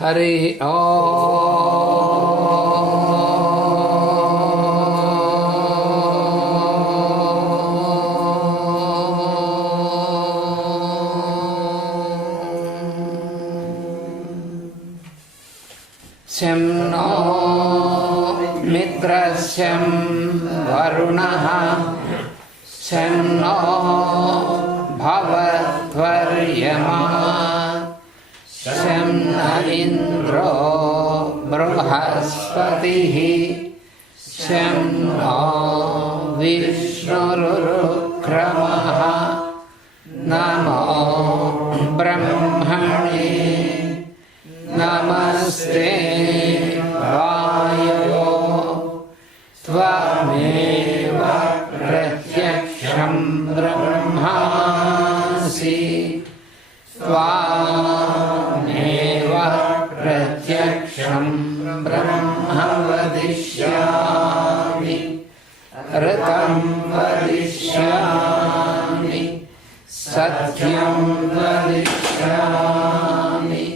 Hari Shem no mitrashem varunaha Shem no bhavatvaryama Shem na indro brahaspatihi Shem no vishnurrukramaha Namo brahmane Namaste Vayo Tvameva Pratyaksham Brahmasi Tvameva Pratyaksham Brahma Vadishyami Ratam Vadishyami Satyam Vadishyami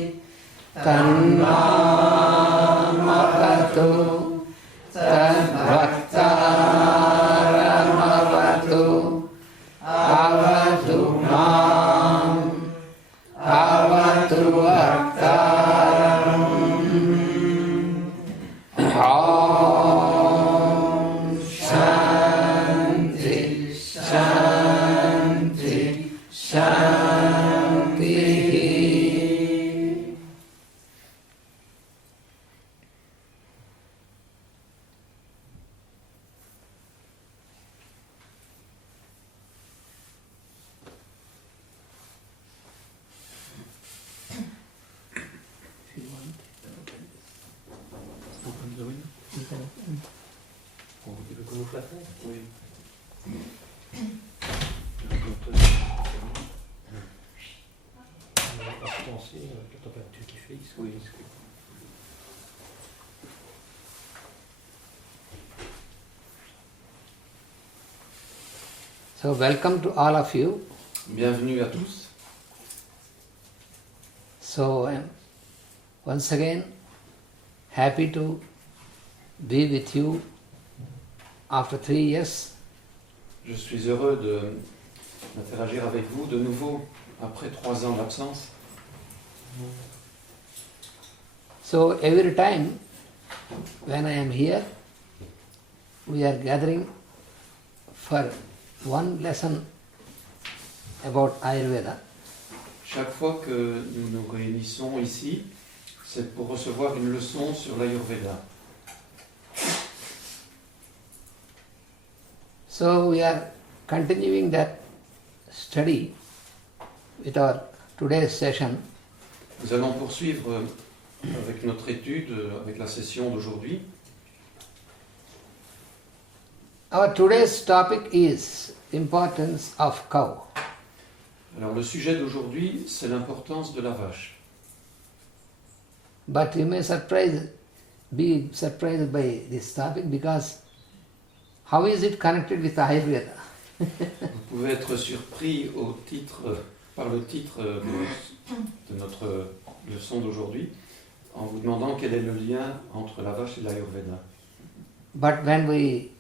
Tanmamavatu Tadbhaktaramavatu Avatu Mam Avatu Bhaktaram Om Shanti Shanti Shanti. So welcome to all of you. Bienvenue à tous. So once again happy to be with you after 3 years. Je suis heureux d'interagir avec vous de nouveau après 3 ans d'absence. So every time when I am here, we are gathering for one lesson about Ayurveda. Chaque fois que nous nous réunissons ici, c'est pour recevoir une leçon sur l'Ayurveda. So we are continuing that study with our today's session. Nous allons poursuivre avec notre étude, avec la session d'aujourd'hui. Our today's topic is importance of cow. Alors le sujet d'aujourd'hui, c'est l'importance de la vache. But you may be surprised by this topic because how is it connected with Ayurveda? Vous pouvez être surpris par le titre de notre leçon d'aujourd'hui, en vous demandant quel est le lien entre la vache et l'Ayurveda. But when we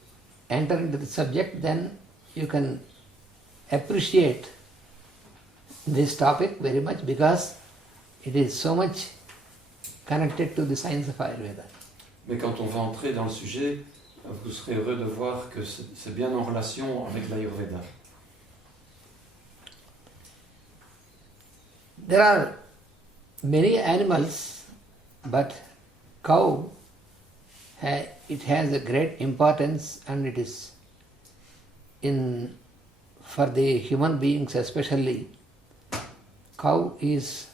enter into the subject, then you can appreciate this topic very much because it is so much connected to the science of Ayurveda. Mais quand on va entrer dans le sujet, vous serez heureux de voir que c'est bien en relation avec l'Ayurveda. There are many animals, but cow, it has a great importance, and it is for the human beings especially. Cow is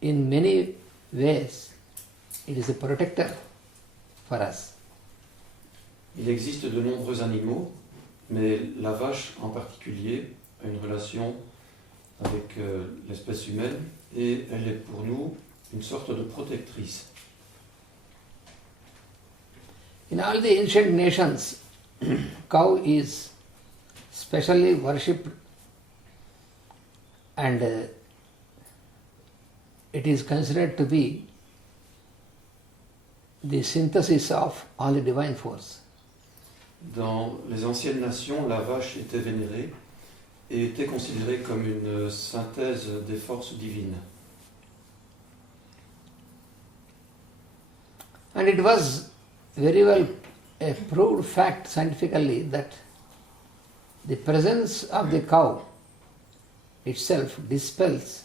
in many ways, it is a protector for us. Il existe de nombreux animaux, mais la vache en particulier a une relation avec l'espèce humaine et elle est pour nous une sorte de protectrice. In all the ancient nations, cow is specially worshipped, and it is considered to be the synthesis of all the divine force. Dans les anciennes nations, la vache était vénérée et était considérée comme une synthèse des forces divines. And it was very well a proved fact scientifically that the presence of the cow itself dispels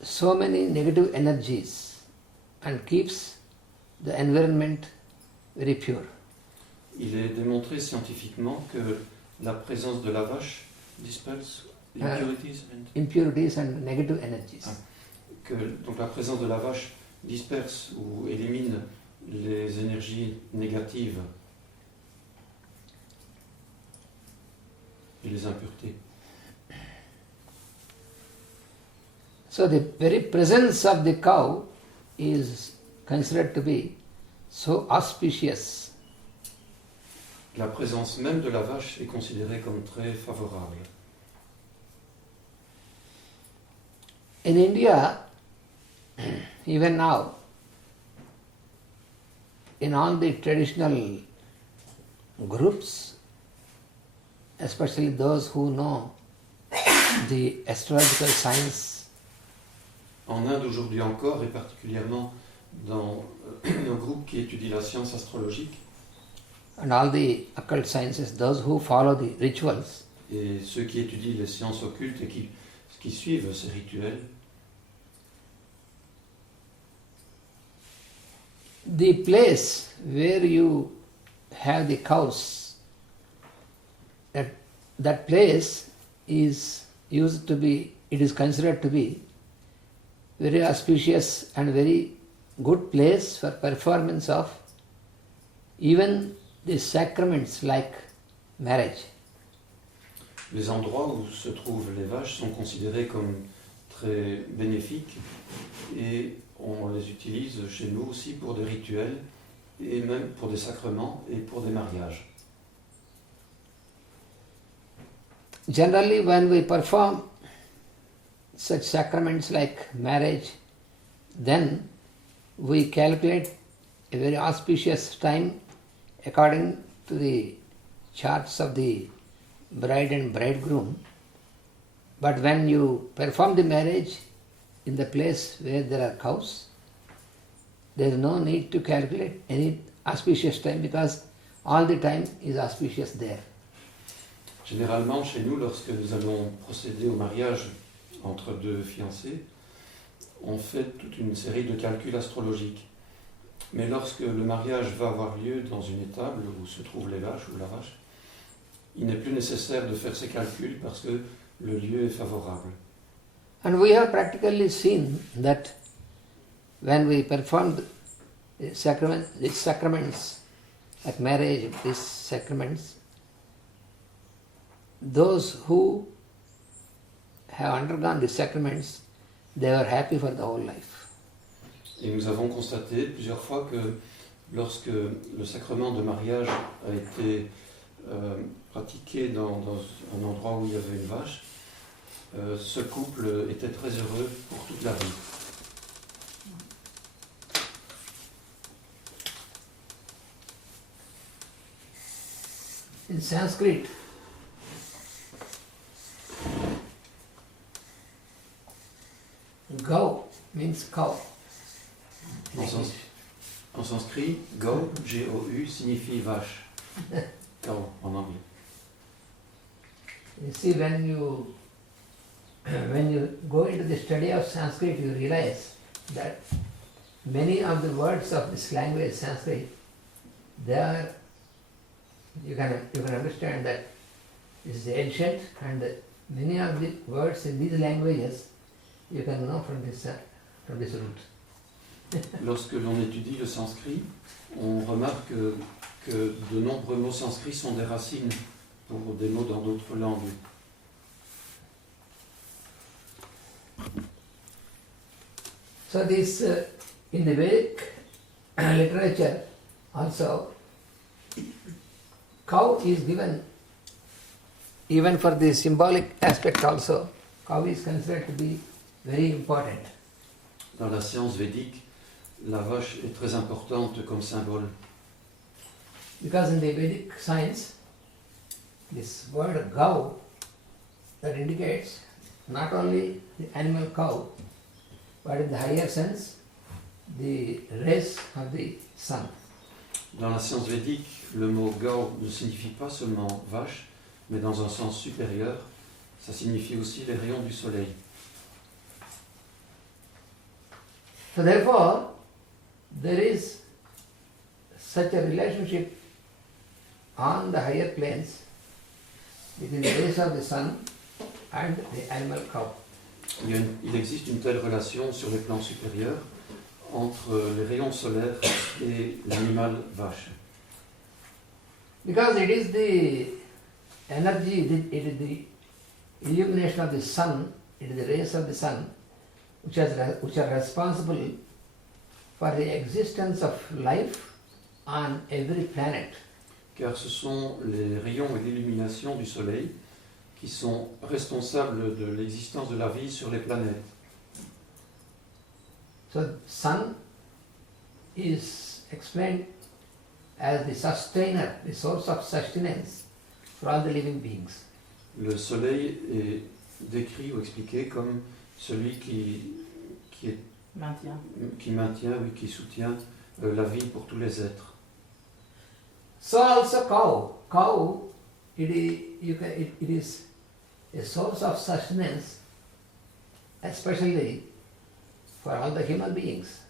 so many negative energies and keeps the environment very pure. Il est démontré scientifiquement que la présence de la vache disperse Impurities and negative energies. Donc la présence de la vache disperse ou élimine les énergies négatives et les impuretés. So the very presence of the cow is considered to be so auspicious. La présence même de la vache est considérée comme très favorable. In India, even now, in all the traditional groups, especially those who know the astrological science, En Inde aujourd'hui encore, et particulièrement dans nos groupes qui étudient la science astrologique, and all the occult sciences, those who follow the rituals, et ceux qui étudient les sciences occultes et qui suivent ces rituels, the place where you have the cows, that place is used to be, it is considered to be very auspicious and very good place for performance of even the sacraments like marriage. les endroits où se trouvent les vaches sont considérés comme très bénéfiques et on les utilise chez nous aussi pour des rituels et même pour des sacrements et pour des mariages. Generally, when we perform such sacraments like marriage, then we calculate a very auspicious time according to the charts of the bride and bridegroom. But when you perform the marriage in the place where there are cows, there is no need to calculate any auspicious time because all the time is auspicious there. Généralement, chez nous, lorsque nous allons procéder au mariage entre deux fiancés, on fait toute une série de calculs astrologiques. Mais lorsque le mariage va avoir lieu dans une étable où se trouvent les vaches ou la vache, il n'est plus nécessaire de faire ces calculs parce que le lieu est favorable. And we have practically seen that when we perform these sacraments like marriage, these sacraments, those who have undergone these sacraments, they were happy for the whole life. Et nous avons constaté plusieurs fois que lorsque le sacrement de mariage a été pratiqué dans un endroit où il y avait une vache, ce couple était très heureux pour toute la vie. In Sanskrit, Gau means cow. En sanskrit, Gau, G-O-U, signifie vache. Cow en anglais. You see, when you go into the study of Sanskrit, you realize that many of the words of this language, Sanskrit, they are, you can understand that this is ancient, and many of the words in these languages you can know from this root. Lorsque l'on étudie le sanskrit, on remarque que de nombreux mots sanskrits sont des racines pour des mots dans d'autres langues. So this, in the Vedic literature also, cow is given even for the symbolic aspect also. cow is considered to be very important. Dans la science védique, la vache est très importante comme symbole. Because in the Vedic science, this word cow that indicates not only the animal cow, but in the higher sense, the race of the sun. Dans la science védique, le mot gau ne signifie pas seulement vache, mais dans un sens supérieur, ça signifie aussi les rayons du soleil. So therefore, there is such a relationship on the higher planes between the rays of the sun and the animal cow. Il existe une telle relation sur les plans supérieurs entre les rayons solaires et l'animal vache. Because it is the energy, it is the illumination of the sun, it is the rays of the sun which are responsible for the existence of life on every planet. Car ce sont les rayons et l'illumination du soleil qui sont responsables de l'existence de la vie sur les planètes. So sun is explained as the sustainer, the source of sustenance for all the living beings. Le soleil est décrit ou expliqué comme celui qui maintient, oui, qui soutient la vie pour tous les êtres. So also cow. Cow, it is a source of sustenance, especially for all the human beings.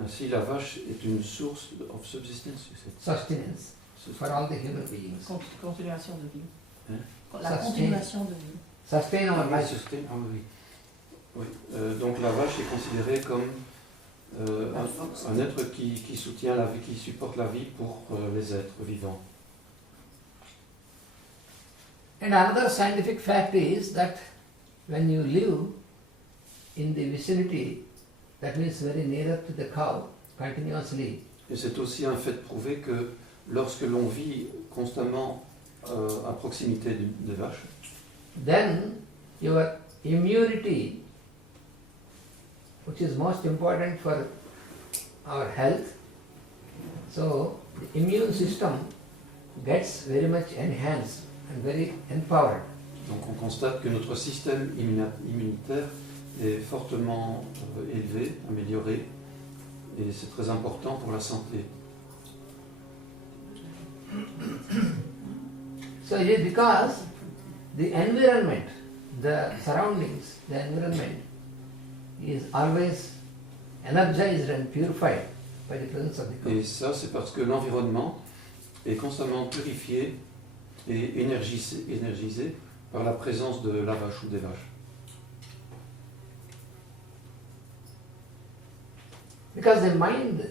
Ainsi, la vache est une source of subsistence. Sustenance for all the human beings. Continuation de vie. Hein? La continuation de vie. Sustain our life. Ah oui. Oui. Donc la vache est considérée comme un être qui soutient la vie, qui supporte la vie pour les êtres vivants. And another scientific fact is that when you live in the vicinity, that means very nearer to the cow, continuously, Et c'est aussi un fait prouvé que lorsque l'on vit constamment à proximité des vaches, then your immunity, which is most important for our health, so the immune system gets very much enhanced and very empowered. donc on constate que notre système immunitaire est fortement élevé, amélioré, et c'est très important pour la santé. So it is because the environment, the surroundings, the environment is always energized and purified by the presence of the cow. Et ça, c'est parce que l'environnement est constamment purifié et énergisé par la présence de la vache ou des vaches. Because the mind,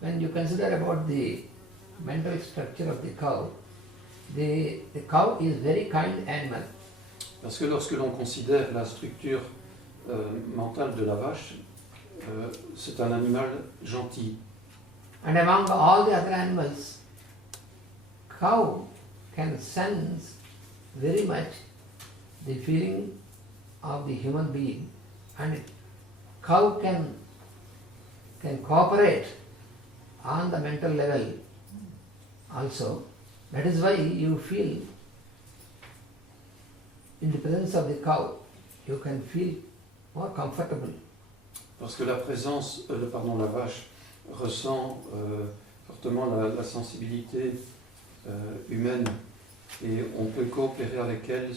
when you consider about the mental structure of the cow is very kind animal. Parce que lorsque l'on considère la structure mentale de la vache, c'est un animal gentil. And among all the other animals, cow can sense very much the feeling of the human being, and cow can cooperate on the mental level also. That is why you feel in the presence of the cow, you can feel more comfortable. Parce que la vache ressent fortement la sensibilité humaine et on peut coopérer avec elle,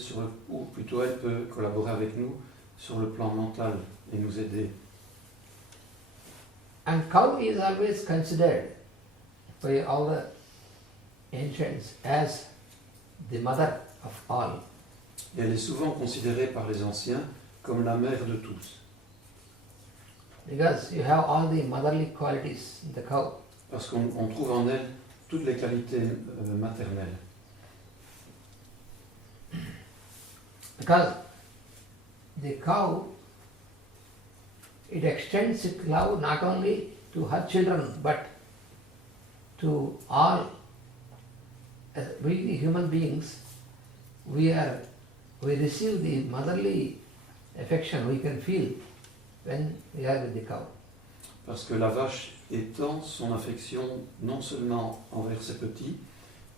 ou plutôt elle peut collaborer avec nous sur le plan mental et nous aider. And cow is always considered by all the ancients as the mother of all. Et elle est souvent considérée par les anciens comme la mère de tous. Because you have all the motherly qualities in the cow. Parce qu'on trouve en elle toutes les qualités maternelles. Because the cow, it extends its love not only to her children but to all. We the human beings, we receive the motherly affection we can feel when we are with the cow. Parce que la vache étend son affection non seulement envers ses petits,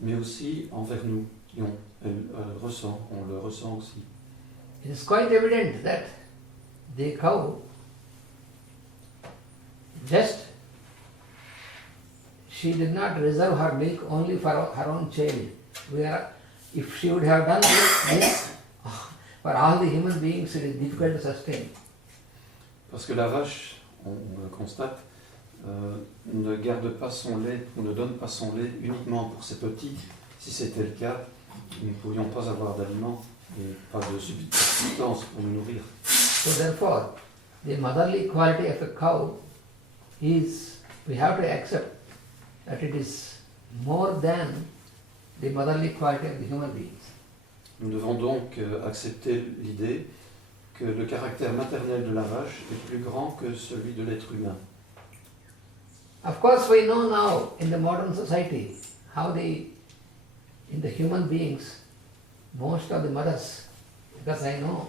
mais aussi envers nous. Et on le ressent aussi. It is quite evident that the cow she did not reserve her milk only for her own child. If she would have done this for all the human beings, it is difficult to sustain. Parce que la vache, on le constate, ne garde pas son lait ou ne donne pas son lait uniquement pour ses petits. Si c'était le cas, nous ne pourrions pas avoir d'aliments et pas de subsistance pour nous nourrir. So therefore, the motherly quality of a cow is, we have to accept that it is more than the motherly quality of the human beings. Nous devons donc accepter l'idée que le caractère maternel de la vache est plus grand que celui de l'être humain. Of course, we know now in the modern society how in the human beings, most of the mothers, because I know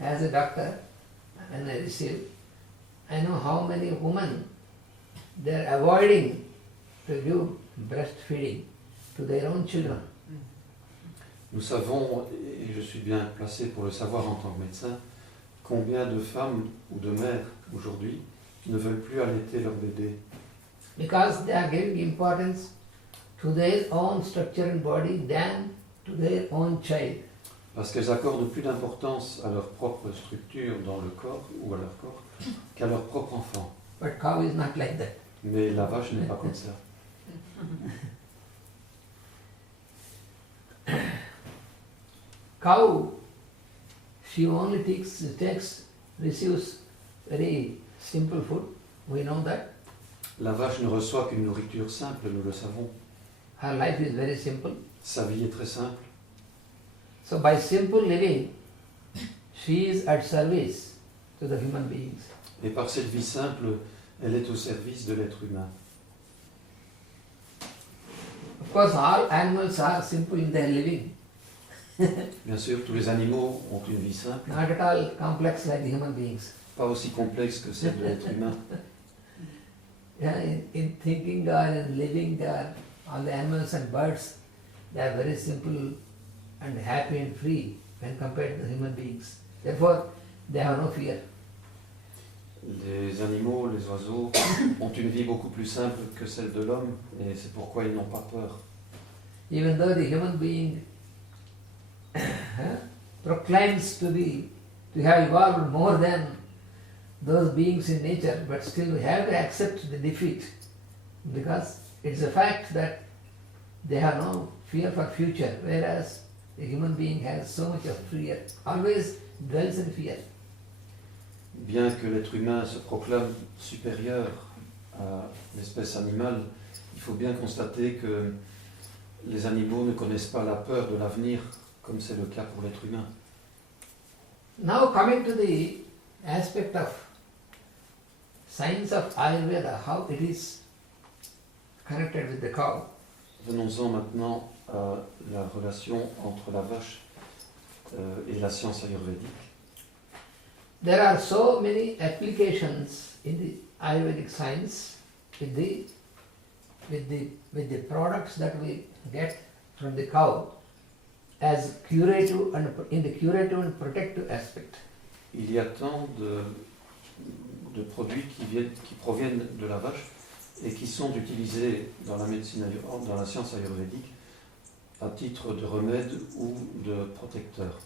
as a doctor and I receive, I know how many women they are avoiding to give breastfeeding to their own children. Nous savons, et je suis bien placé pour le savoir en tant que médecin, combien de femmes ou de mères aujourd'hui ne veulent plus allaiter leur bébé. Because they are giving importance to their own structure and body than to their own child. Parce qu'elles accordent plus d'importance à leur propre structure dans le corps ou à leur corps qu'à leur propre enfant. But cow is not like that. Mais la vache n'est pas comme ça. Cow, she only receives very simple food. We know that. La vache ne reçoit qu'une nourriture simple, nous le savons. Her life is very simple. Sa vie est très simple. So by simple living, she is at service to the human beings. Et par cette vie simple, elle est au service de l'être humain. Of course, all animals are simple in their living. Bien sûr, tous les animaux ont une vie simple, Not at all complex like the human beings. pas aussi complexe que celle de l'être humain. Yeah, in thinking or in living, all the animals and birds, they are very simple and happy and free when compared to the human beings. Therefore, they have no fear. Les animaux, les oiseaux ont une vie beaucoup plus simple que celle de l'homme et c'est pourquoi ils n'ont pas peur. Even though the human being proclaims to have evolved more than those beings in nature, but still we have to accept the defeat because it's a fact that they have no fear for future, whereas the human being has so much of fear, always dwells in fear. Bien que l'être humain se proclame supérieur à l'espèce animale, il faut bien constater que les animaux ne connaissent pas la peur de l'avenir comme c'est le cas pour l'être humain. Now coming to the aspect of science of Ayurveda, how it is connected with the cow. Venons-en maintenant à la relation entre la vache et la science ayurvédique. There are so many applications in the Ayurvedic science with the products that we get from the cow as curative and in the curative and protective aspect. Il y a tant de produits qui proviennent de la vache et qui sont utilisés dans la médecine, dans la science ayurvédique à titre de remède ou de protecteur.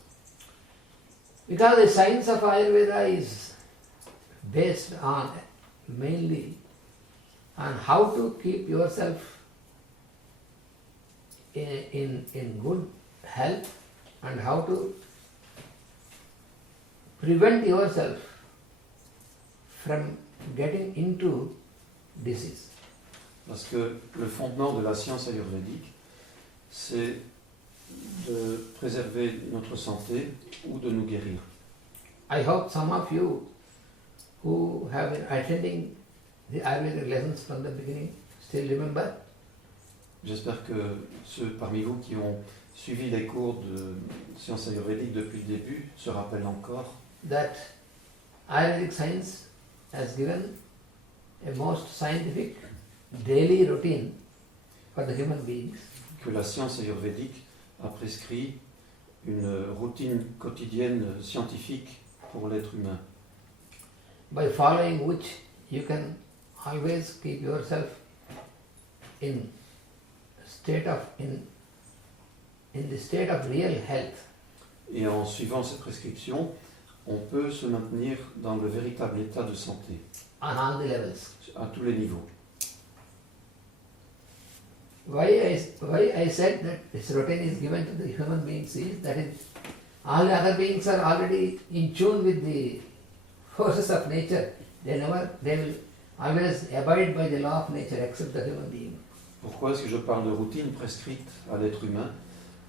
Because the science of Ayurveda is based on mainly on how to keep yourself in good health and how to prevent yourself from getting into disease. Parce que le fondement de la science ayurvédique, c'est de préserver notre santé ou de nous guérir. I hope some of you who have been attending the Ayurvedic lessons from the beginning still remember. J'espère que ceux parmi vous qui ont suivi les cours de sciences ayurvédiques depuis le début se rappelle encore that Ayurvedic science has given a most scientific daily routine for the human beings, que la science ayurvédique a prescrit une routine quotidienne scientifique pour l'être humain, by following which you can always keep yourself in the state of real health. et en suivant ces prescriptions, on peut se maintenir dans le véritable état de santé, On all the levels. à tous les niveaux. Why I said that this routine is given to the human beings is that all the other beings are already in tune with the forces of nature. They will always abide by the law of nature except the human being. Pourquoi est-ce que je parle de routine prescrite à l'être humain?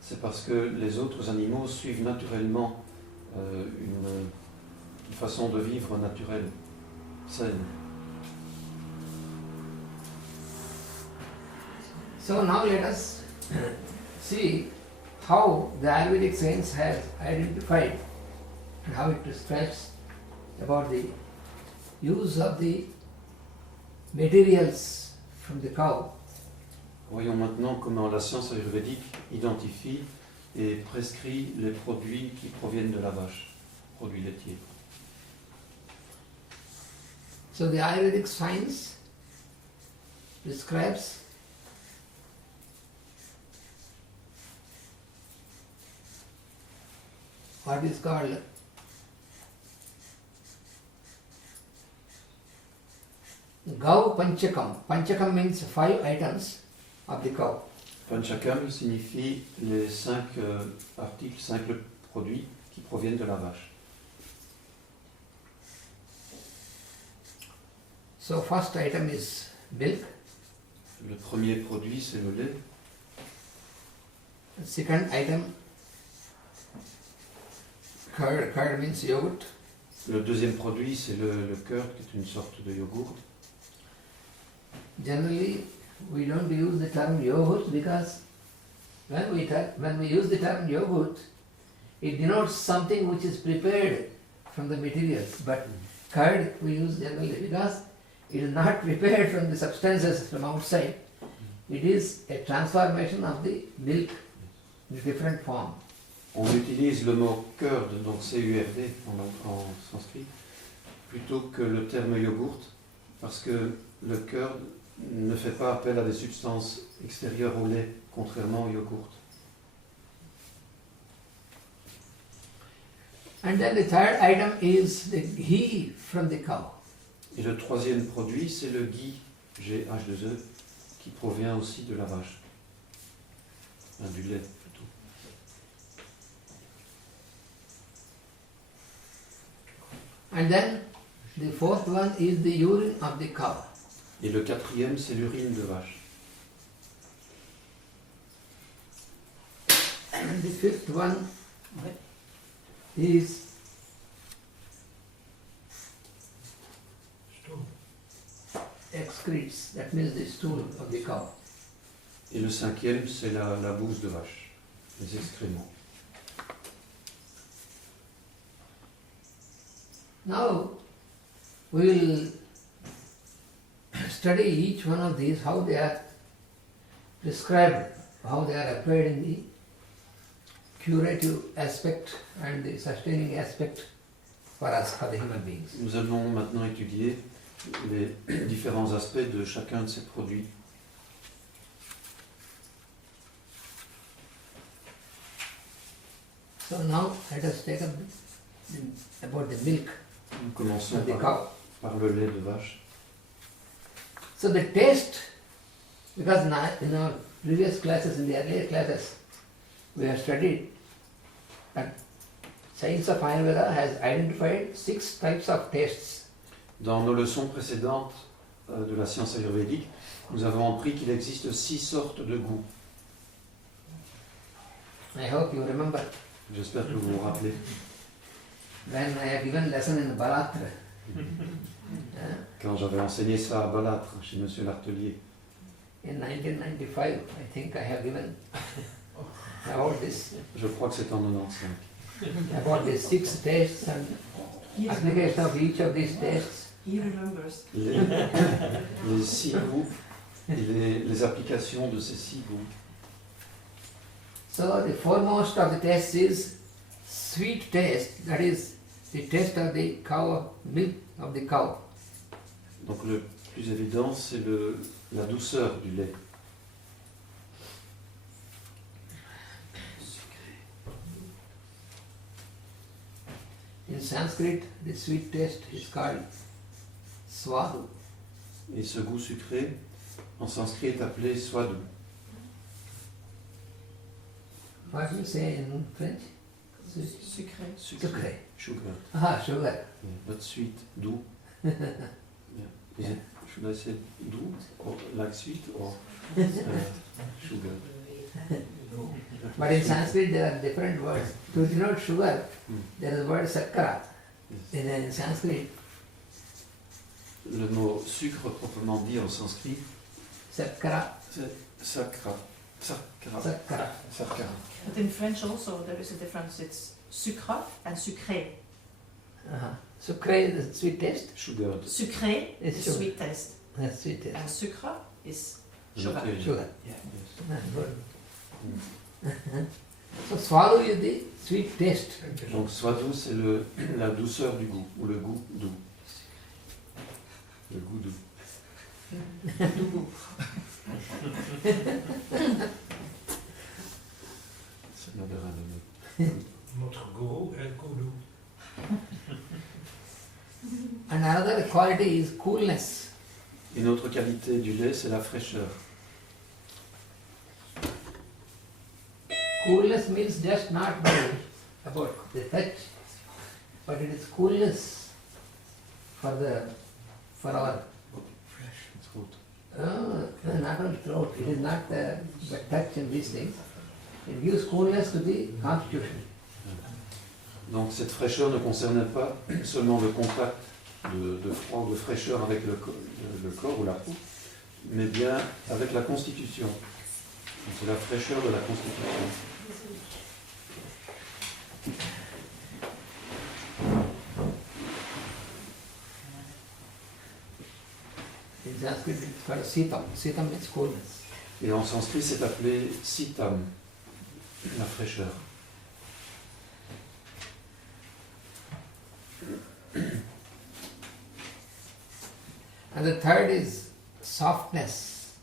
C'est parce que les autres animaux suivent naturellement une façon de vivre naturelle, saine. So now let us see how the Ayurvedic science has identified and how it describes about the use of the materials from the cow. Voyons maintenant comment la science ayurvédique identifie et prescrit les produits qui proviennent de la vache, produits laitiers. So the Ayurvedic science describes what is called Gau Panchakam. Panchakam means 5 items of the cow. Panchakam signifie les 5 articles, 5 produits qui proviennent de la vache. So first item is milk. Le premier produit, c'est le lait. Second item, curd. Curd means yogurt. Le deuxième produit, c'est le curd, qui est une sorte de yogourt. Generally, we don't use the term yogurt because when we use the term yogurt, it denotes something which is prepared from the materials. But curd we use generally because it is not prepared from the substances from outside. It is a transformation of the milk in a different form. On utilise le mot curd, donc C-U-R-D en sanskrit, plutôt que le terme yogourt, parce que le curd ne fait pas appel à des substances extérieures au lait, contrairement au yogourt. And then the third item is the ghee from the cow. Et le troisième produit, c'est le ghee, G-H-2-E, qui provient aussi de la vache. Du lait, plutôt. And then the fourth one is the urine of the cow. Et le quatrième, c'est l'urine de vache. And the fifth one is excretes, that means the stool of the cow. Et le cinquième, c'est la bouse de vache, les excréments. Now we will study each one of these, how they are prescribed, how they are applied in the curative aspect and the sustaining aspect for us, for the human beings. Nous allons maintenant étudier les différents aspects de chacun de ces produits. So now let us take up about the milk Nous commençons of the par, cow. par le lait de vache. So the taste, because in our previous classes, in the earlier classes, we have studied that science of Ayurveda has identified 6 types of tastes. Dans nos leçons précédentes de la science ayurvédique, nous avons appris qu'il existe 6 sortes de goûts. I hope you remember J'espère que vous vous rappelez. when I have given lesson in Balatra. Quand j'avais enseigné ça à Balâtre, chez Monsieur Lartelier, In 1995, I think I have given about this, Je crois que c'est en 95. about the 6 tests and He application remembers. of each of these tests. He remembers. Les 6 goûts et les applications de ces 6 goûts. So the foremost of the tests is sweet taste, that is the taste of the cow, milk of the cow. Donc le plus évident, c'est la douceur du lait. In Sanskrit, the sweet taste is called swadu. Et ce goût sucré, en sanskrit, est appelé swadu. What do you say in French? Sucré. Sucré. Sugar. Ah, sugar. Yeah, but sweet, doux. Yeah. Is it, should I say doux, or like sweet, or sugar? But in Sanskrit there are different words. To denote sugar, there is the word sakara. Yes. In Sanskrit, Le mot sucre proprement dit en sanskrit, sakara, c'est sakra. Sakra. sakara. Sakra. But in French also there is a difference. It's sucre and sucré. Sucré is the sweet taste. Sugar. Sucré It's is sugar. sweet taste. Sweet taste. And sucre is sugar. Okay. Sugar. Yes. Good. So swallow is the sweet taste. Donc swadu, c'est la douceur du goût, ou le goût doux. Le goût doux. C'est modéré. Notre goût est goût. And another quality is coolness. Une autre qualité du lait, c'est la fraîcheur. Coolness means just not about the touch, but it is coolness for our Throat. not only throat. It is not the touch and these things. It gives coolness to the constitution. Donc cette fraîcheur ne concerne pas seulement le contact de froid ou de fraîcheur avec le corps ou la peau, mais bien avec la constitution. Donc, c'est la fraîcheur de la constitution. In Sanskrit it's called sitam. Sitam means coolness. Et en sanskrit, c'est appelé sitam, la fraîcheur. And the third is softness.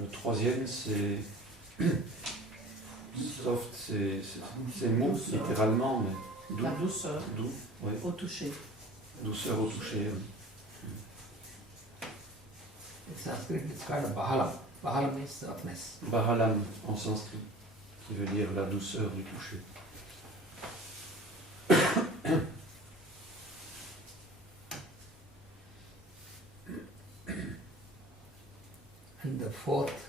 Le troisième, c'est soft, c'est mou, littéralement, mais doux. La douceur Doux, ouais. au toucher. Douceur au toucher. In Sanskrit it's called bahalam. Bahalam means softness. Bahalam en sanskrit, qui veut dire la douceur du toucher. And the fourth,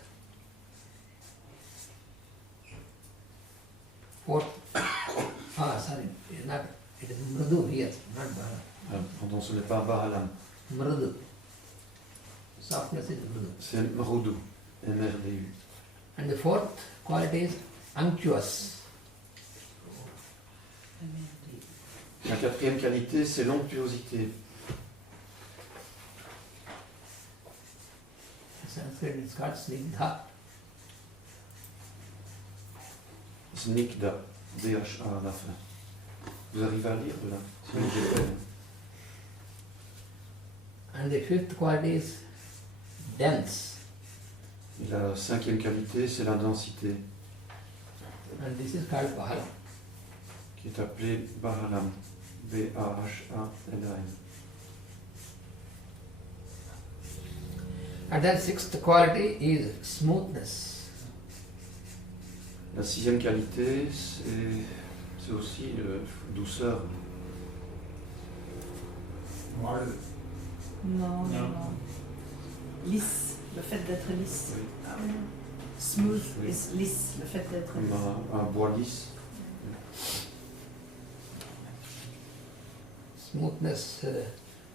it is mridu here, not bahalam. Pardon, ce n'est pas Bahalam, Mridu. Softness is mridu. c'est Mrudu, MRDU. And the fourth quality is unctuous. La quatrième qualité, c'est l'onctuosité. In Sanskrit it's called snigdha. Snigda, DHA à la fin. Vous arrivez à lire de là? Sinon, j'ai fait. And the fifth quality is dense. Et la cinquième qualité, c'est la densité, And this is called bahalam. qui est appelée Bahalam. B-A-H-A-L-A-M. And then sixth quality is smoothness. La sixième qualité, c'est aussi douceur. Molle. Non, non, non. Lisse, le fait d'être lisse. Oui. Smooth Oui. is lisse, le fait d'être Comme lisse. un bois lisse. Smoothness,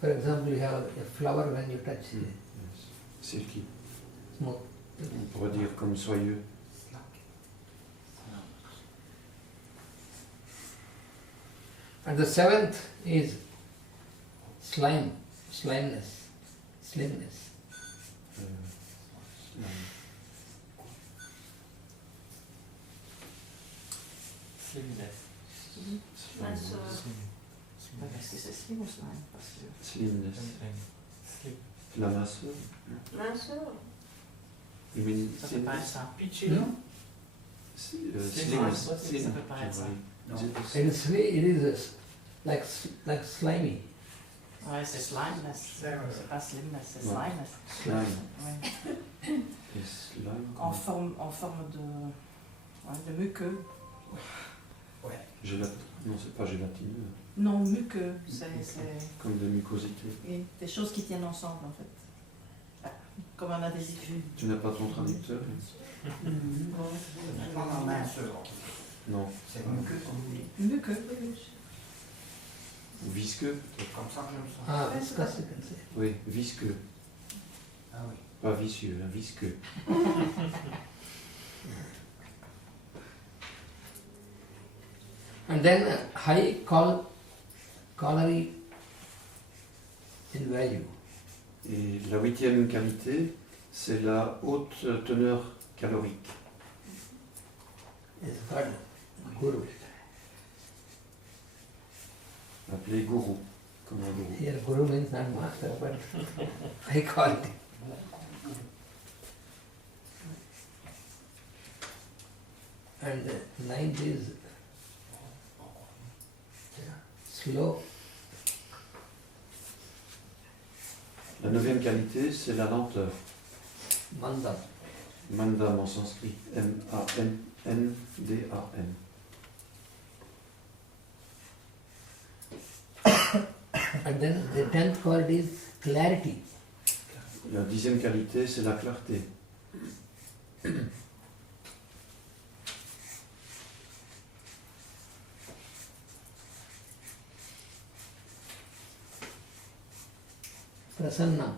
for example, you have a flower when you touch Silky. smooth. On pourrait dire comme soyeux. And the seventh is slime, slimeness, slimness. Slimness. Est-ce que c'est slim ou slime? Parce que... Slimness. Slim. La minceur. Minceur. You mean Ça peut pas être thinness? ça. Peachy. Slimness. Ça peut pas être ça. It is like slimy. Ouais, c'est slimeness. C'est pas slimness, c'est Ouais. slimeness. Slime. Ouais. Et slime. En forme de, ouais, de muqueux. Non, c'est pas gélatineux. Non, muqueux, c'est Comme de mucosité. oui, des choses qui tiennent ensemble en fait. Ah, comme un adhésif. Tu n'as pas ton traducteur? Non. C'est muqueux comme vous dites. Muqueux, oui. Ou visqueux? C'est comme ça que je me sens. Ah, viscous you can say. Oui, visqueux. Ah oui. Pas vicieux, hein, visqueux. And then high calorie in value. Et la huitième qualité, c'est la haute teneur calorique. Is called guru. Appelée gourou, comme un gourou. Here guru means not master, but high quality. And the ninth is slow. La neuvième qualité, c'est la lenteur. Mandam. Mandam en sanskrit. M-A-N-N-D-A-M. And then the 10th quality is clarity. La dixième qualité, c'est la clarté. Prasanna.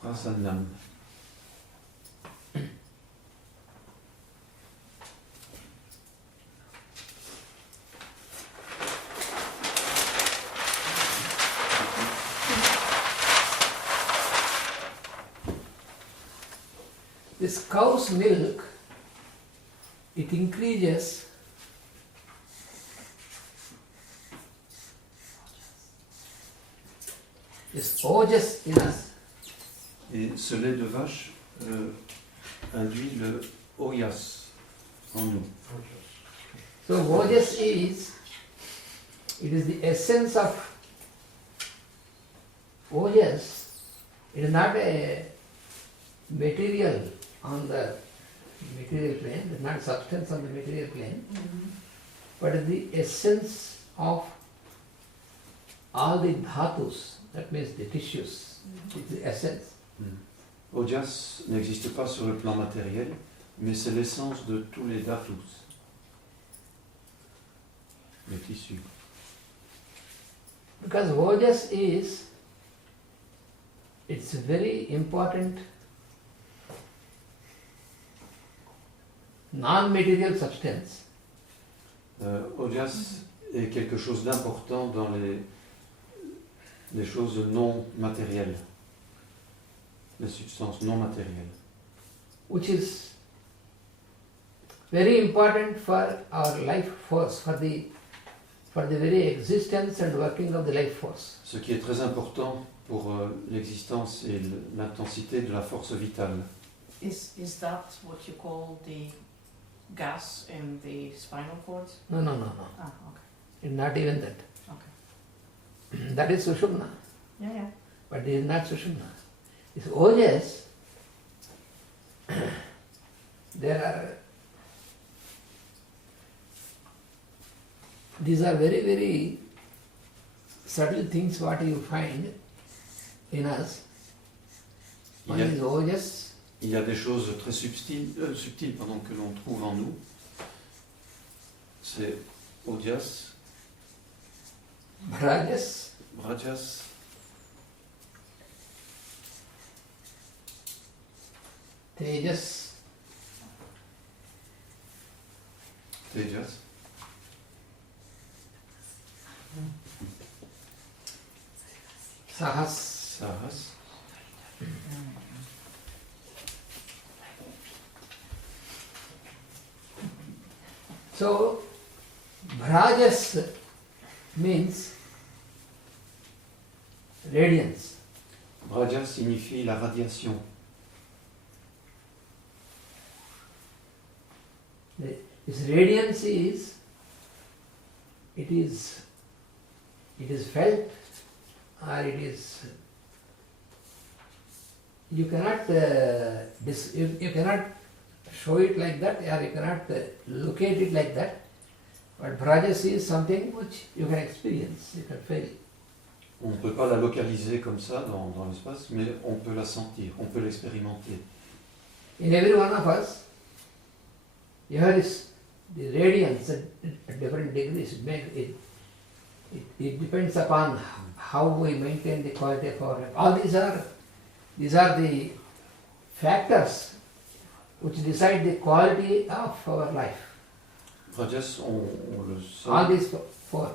Prasannam. This cow's milk, it increases this ojas in us. Et ce lait de vache induit le oyas en nous. So ojas is, it is the essence of ojas. It is not a material on the material plane, it is not substance on the material plane, but is the essence of all the dhatus, that means the tissues, it's the essence. Ojas n'existe pas sur le plan matériel, mais c'est l'essence de tous les dhatus, les tissus. Because ojas is, it's a very important non-material substance. Ojas est quelque chose d'important dans les choses non matérielles, les substances non matérielles. Which is very important for our life force, for the very existence and working of the life force. Ce qui est très important pour l'existence et l'intensité de la force vitale. Is that what you call the gas in the spinal cord? No. Ah, okay. It's not even that. Okay. That is Sushumna, Yeah. but it is not Sushumna. It's ojas. These are very, very subtle things what you find in us. One is ojas, Il y a des choses très subtiles que l'on trouve en nous. C'est ojas, rajas, brajas, tejas, tejas, Sahas. Sahas. So, Bhrajas means radiance. Braja signifie la radiation. This radiance is, it is felt, or it is, you cannot you cannot show it like that, or you cannot locate it like that. But Bhrajas is something which you can experience, you can feel. On ne peut pas la localiser comme ça dans l'espace, mais on peut la sentir, on peut l'expérimenter. In every one of us, here is the radiance at different degrees. It depends upon how we maintain the quality of our life. All these are the factors which decide the quality of our life. Brajas, on le sent. All these four.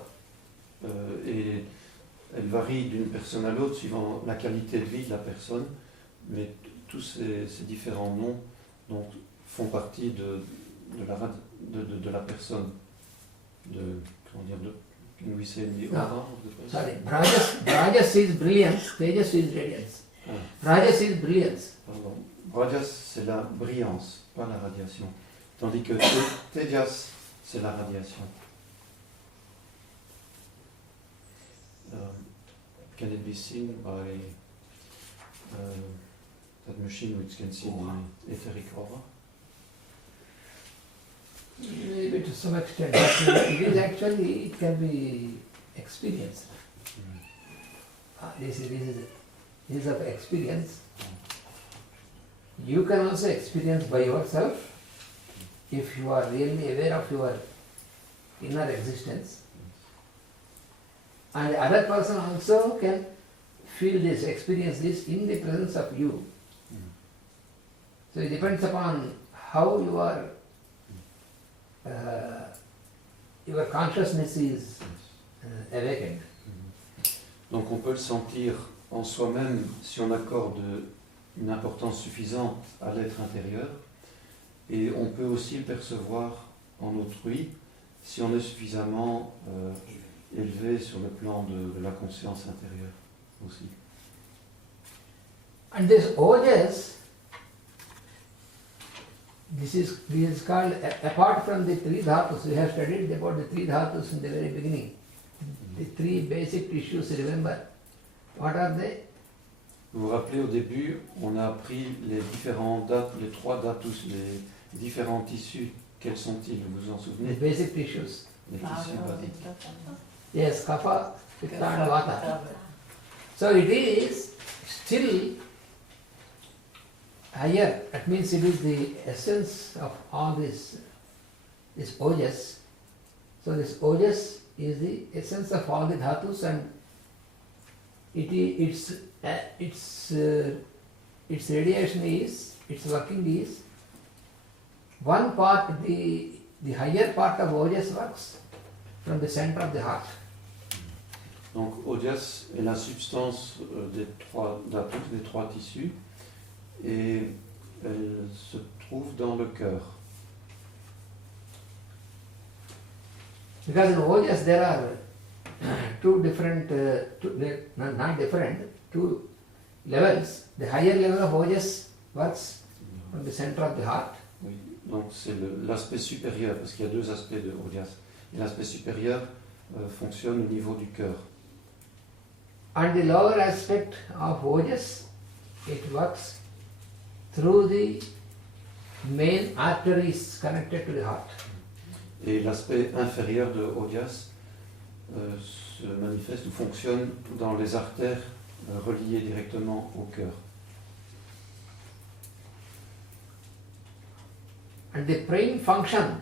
Et elle varie d'une personne à l'autre suivant la qualité de vie de la personne, mais tous ces différents noms donc, font partie de la personne. Comment dire, can we say the aura of the person? Sorry, Bhrajas is brilliance, Tejas is radiance. Bhrajas is brilliance. Pardon. Brajas, c'est la brillance, pas la radiation. Tandis que Tejas, c'est la radiation. Can it be seen by that machine which can see the etheric aura? Maybe to some extent, but it is actually, it can be experienced. This is of experience. You can also experience by yourself if you are really aware of your inner existence. And the other person also can feel this, experience this in the presence of you. So it depends upon how your consciousness is awakened. Donc on peut le sentir en soi-même si on accorde une importance suffisante à l'être intérieur, et on peut aussi le percevoir en autrui si on est suffisamment élevé sur le plan de la conscience intérieure aussi. And this ojas, this is called, apart from the three dhatus, we have studied about the three dhatus in the very beginning. The three basic tissues, remember, what are they? Vous vous rappelez, au début, on a appris les différents les trois dhatus, les différents tissus. Quels sont-ils? Vous vous en The souvenez? basic tissues. Les tissus basiques. Yes, kapha, pitta and vata. So it is still higher. That means it is the essence of all this ojas. So this ojas is the essence of all the dhatus, and its radiation is, its working is, one part, the higher part of ojas works from the center of the heart. Donc, ojas est la substance des trois dhatus, des trois tissus, et elle se trouve dans le cœur. Because in ojas there are two different, two levels. The higher level of ojas works from the center of the heart. Oui, donc c'est l'aspect supérieur, parce qu'il y a deux aspects de ojas. Et l'aspect supérieur fonctionne au niveau du cœur. And the lower aspect of ojas, it works through the main arteries connected to the heart. Et l'aspect inférieur de ojas se manifeste ou fonctionne dans les artères reliées directement au cœur. And the prime function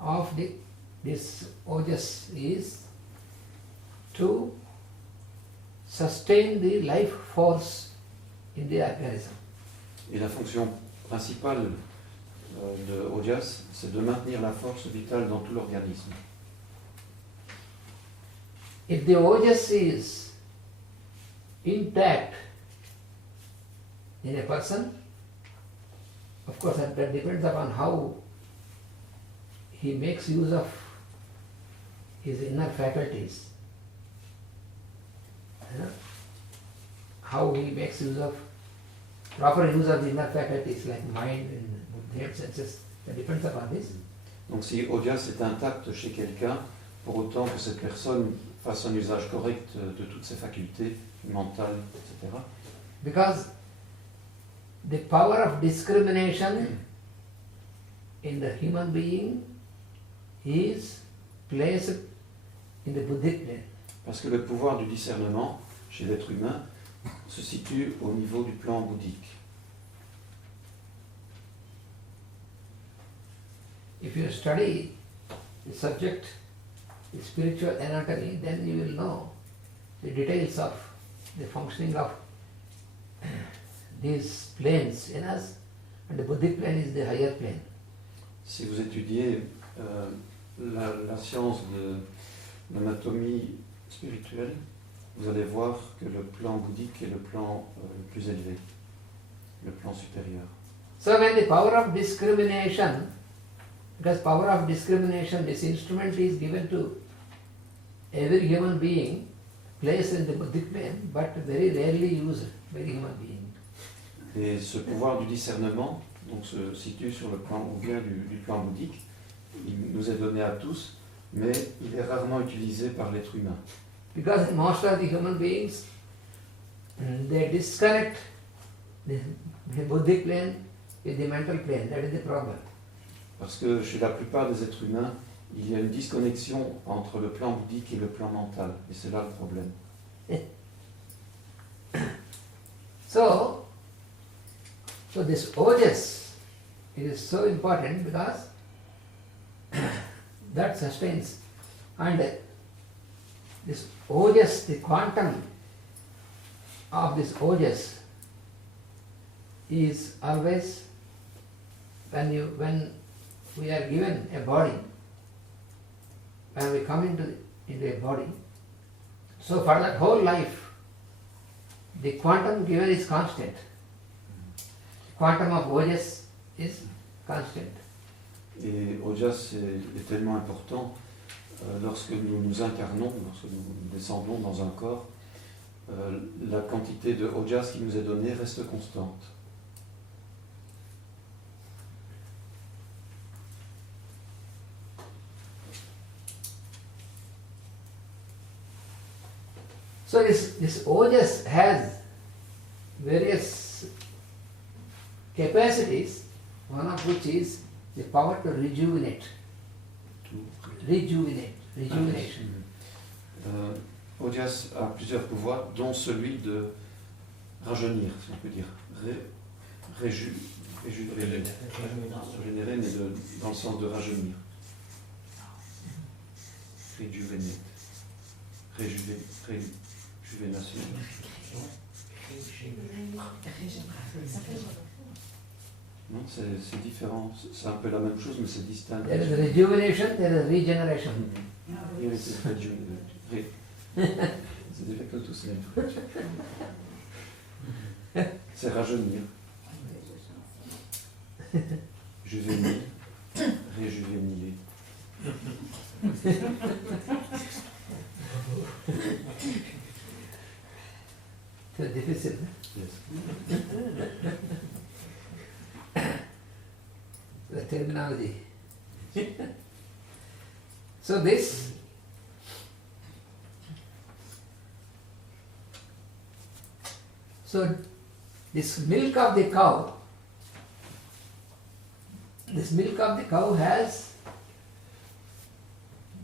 of this ojas is to sustain the life force in the organism. Et la fonction principale de ojas, c'est de maintenir la force vitale dans tout l'organisme. if the ojas is intact in a person, of course that depends upon how he makes use of his inner faculties. You know, how he makes use of proper use of the inner faculties like mind and buddhi and senses. That depends upon this. Donc si Ojas est intact chez quelqu'un, pour autant que cette personne fasse un usage correct de toutes ses facultés mentales, etc., Because the power of discrimination in the human being is placed in the buddhic plane. parce que le pouvoir du discernement chez l'être humain se situe au niveau du plan bouddhique. If you study the subject, the spiritual anatomy, then you will know the details of the functioning of these planes in us, and the buddhic plane is the higher plane. Si vous étudiez la science de l'anatomie spirituelle, vous allez voir que le plan bouddhique est le plan le plus élevé, le plan supérieur. So when the power of discrimination, because power of discrimination, this instrument is given to every human being, placed in the buddhic plane, but very rarely used by the human being. Et ce pouvoir du discernement donc, se situe sur le plan ou bien du plan bouddhique. Il nous est donné à tous, mais il est rarement utilisé par l'être humain. Because most of the human beings, they disconnect the buddhic plane with the mental plane. That is the problem. Parce que chez la plupart des êtres humains, il y a une disconnexion entre le plan bouddhique et le plan mental. Et c'est là le problème. So this ojas is so important because that sustains, and this ojas, the quantum of this ojas is always when we are given a body, when we come into a body, so for that whole life, the quantum given is constant. Quantum of ojas is constant. Et Ojas est tellement important lorsque nous nous incarnons, lorsque nous descendons dans un corps, la quantité de Ojas qui nous est donnée reste constante. So this ojas has various capacities, one of which is the power to rejuvenate. Rejuvenation. Ojas a plusieurs pouvoirs, dont celui de rajeunir, si on peut dire. Régénérer, mais dans le sens de rajeunir. Réjuvénate. Réjuvénation. Non, c'est différent. C'est un peu la même chose, mais c'est distinct. There is rejuvenation, there is regeneration. C'est difficile to say. C'est rajeunir. Juvénile. Réjuvéniler. C'est difficile. Yes. The terminology. So this milk of the cow has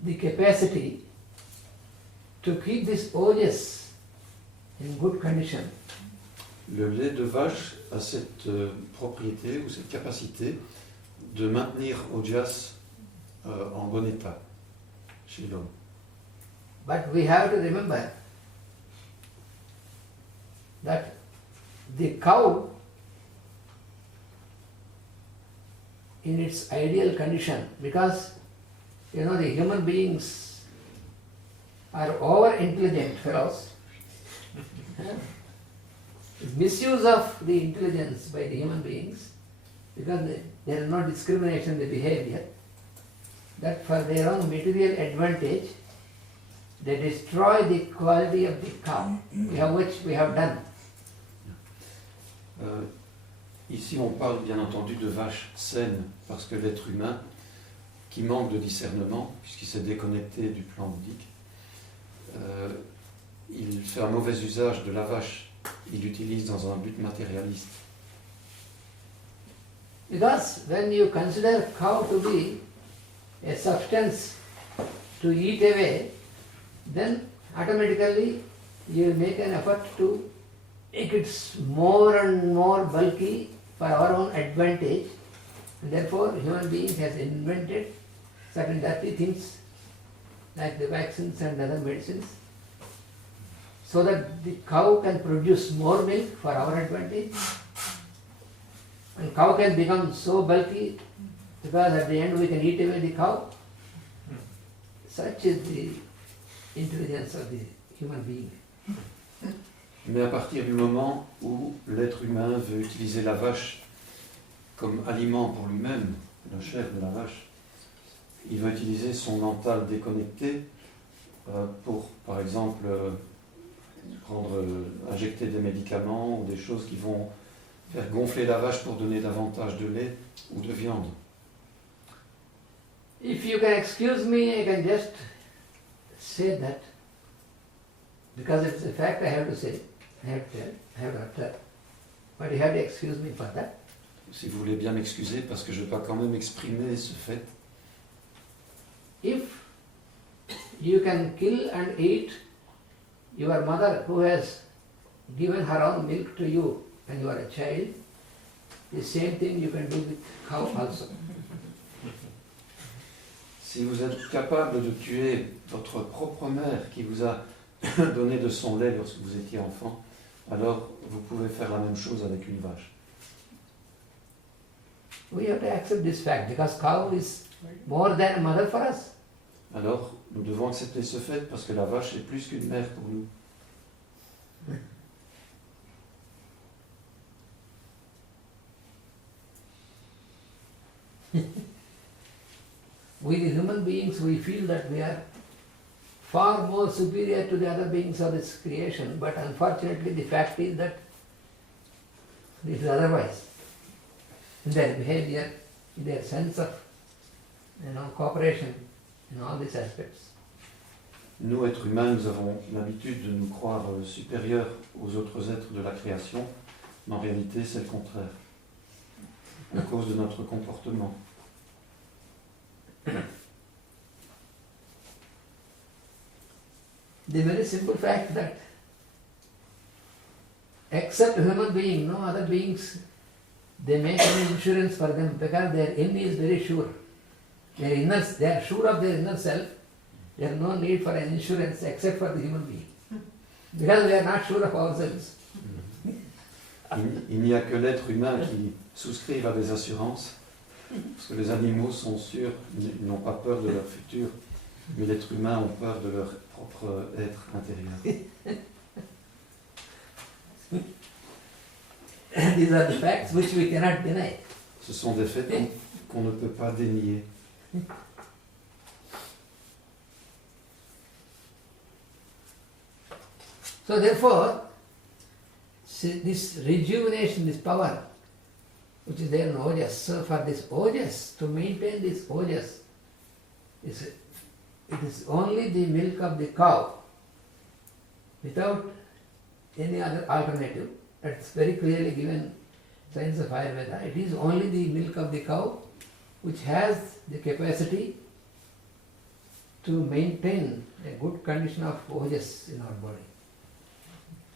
the capacity to keep this ojas in good condition. Le lait de vache a cette propriété ou cette capacité de maintenir Ojas en bon état chez l'homme. But we have to remember that the cow in its ideal condition, because the human beings are over-intelligent fellows. Misuse of the intelligence by the human beings, because there is no discrimination in the behavior, that for their own material advantage, they destroy the quality of the cow, which we have done. Ici, on parle bien entendu de vaches saines, parce que l'être humain, qui manque de discernement, puisqu'il s'est déconnecté du plan bouddhique, il fait un mauvais usage de la vache. Il l'utilise dans un but matérialiste. Because when you consider cow to be a substance to eat away, then automatically you make an effort to make it more and more bulky for our own advantage. And therefore, human beings has invented certain dirty things like the vaccines and other medicines, so that the cow can produce more milk for our advantage. And cow can become so bulky because at the end we can eat away the cow. Such is the intelligence of the human being. Mais à partir du moment où l'être humain veut utiliser la vache comme aliment pour lui-même, la chair de la vache, il veut utiliser son mental déconnecté pour, par exemple, injecter des médicaments ou des choses qui vont faire gonfler la vache pour donner davantage de lait ou de viande. If you can excuse me, I can just say that, because it's a fact I have to say, I have to tell, I have to tell. But you have to excuse me for that. Si vous voulez bien m'excuser, parce que je vais quand même exprimer ce fait. If you can kill and eat your mother who has given her own milk to you when you are a child, the same thing you can do with cow also. Si vous êtes capable de tuer votre propre mère qui vous a donné de son lait lorsque vous étiez enfant, alors vous pouvez faire la même chose avec une vache. We have to accept this fact because cow is more than a mother for us. Alors, nous devons accepter ce fait parce que la vache est plus qu'une mère pour nous. We the human beings, we feel that we are far more superior to the other beings of this creation, but unfortunately the fact is that it is otherwise. In their behavior, in their sense of cooperation, in all these aspects. Nous, êtres humains, nous avons l'habitude de nous croire supérieurs aux autres êtres de la création, mais en réalité c'est le contraire, à cause de notre comportement. The very simple fact that except human being, no other beings, they make any insurance for them because their end is very sure. They are sure of their inner self. There is no need for an insurance except for the human being. Because we are not sure of ourselves. Il n'y a que l'être humain qui souscrive à des assurances, parce que les animaux sont sûrs, ils n'ont pas peur de leur futur, mais l'être humain a peur de leur propre être intérieur. These are the facts which we cannot deny. Ce sont des faits qu'on ne peut pas dénier. So therefore, this rejuvenation, this power, which is there in ojas, so for this ojas, to maintain this ojas, it is only the milk of the cow, without any other alternative. That's very clearly given Science of Ayurveda. It is only the milk of the cow which has the capacity to maintain a good condition of ojas in our body.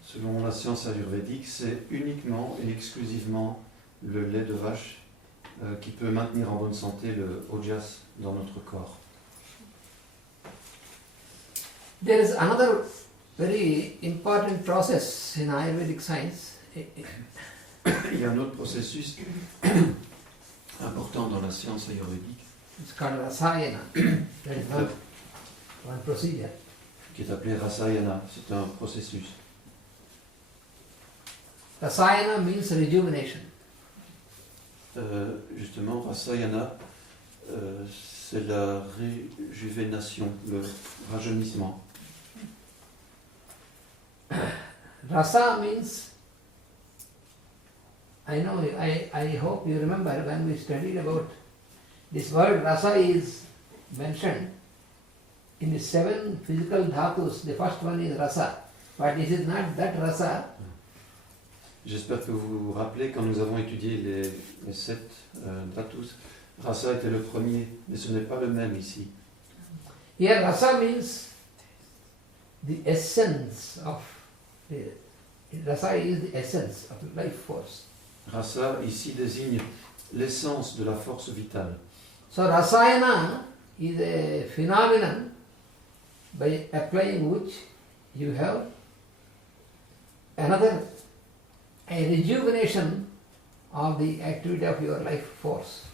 Selon la science ayurvédique, c'est uniquement et exclusivement le lait de vache qui peut maintenir en bonne santé le ojas dans notre corps. There is another very important process in Ayurvedic science. Il y a un autre processus important dans la science ayurvédique It's called rasayana. That is one procedure. qui est appelé Rasayana. C'est un processus. Rasayana means rejuvenation. Justement, Rasayana, c'est la réjuvénation, le rajeunissement. Rasa means, I know, I hope you remember when we studied about this word rasa is mentioned in the 7 physical dhatus. The first one is rasa, but it is not that rasa. J'espère que vous vous rappelez, quand nous avons étudié les 7 dhatus, rasa était le premier, mais ce n'est pas le même ici. Here rasa means the essence of rasa is the essence of life force. Rasa ici désigne l'essence de la force vitale. So rasayana is a phenomenon by applying which you have another a rejuvenation of the activity of your life force.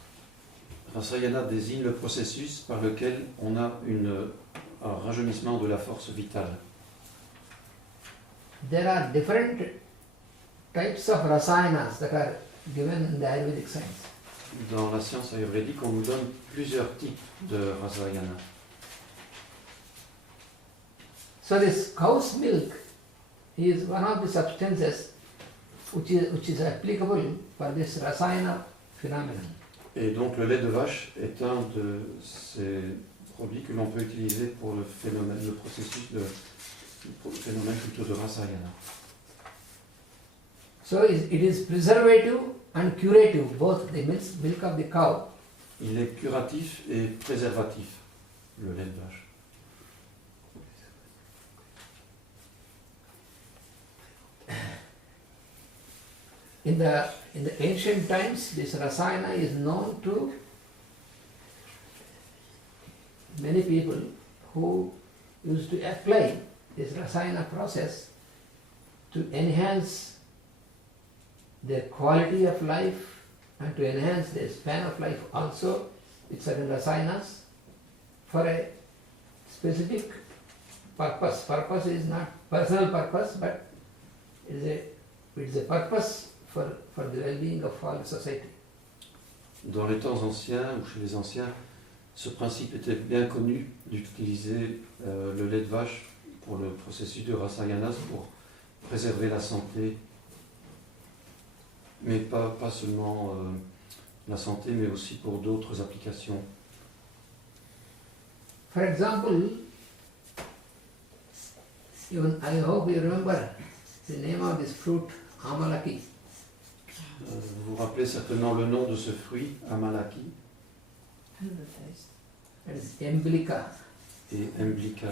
Rasayana désigne le processus par lequel on a un rajeunissement de la force vitale. There are different types of rasayanas that are given in the Ayurvedic science. Dans la science ayurvédique, on nous donne plusieurs types de rasayana. So this cow's milk is one of the substances which is applicable for this rasayana phenomenon. Et donc le lait de vache est un de ces produits que l'on peut utiliser pour le phénomène, le processus le phénomène plutôt de rasayana. So it is preservative and curative, both the milk of the cow. Il est curatif et préservatif, le lait de vache. In the ancient times, this rasayana is known to many people who used to apply this rasayana process to enhance their quality of life and to enhance their span of life also with certain rasayanas for a specific purpose. Purpose is not personal purpose, but it is a purpose for the well-being of all the society. Dans les temps anciens ou chez les anciens, ce principe était bien connu d'utiliser le lait de vache pour le processus de rasayana pour préserver la santé, mais pas seulement la santé, mais aussi pour d'autres applications. For example, I hope you remember the name of this fruit, amalaki. Vous vous rappelez certainement le nom de ce fruit, amalaki, And the taste. That is Emblica, et Emblica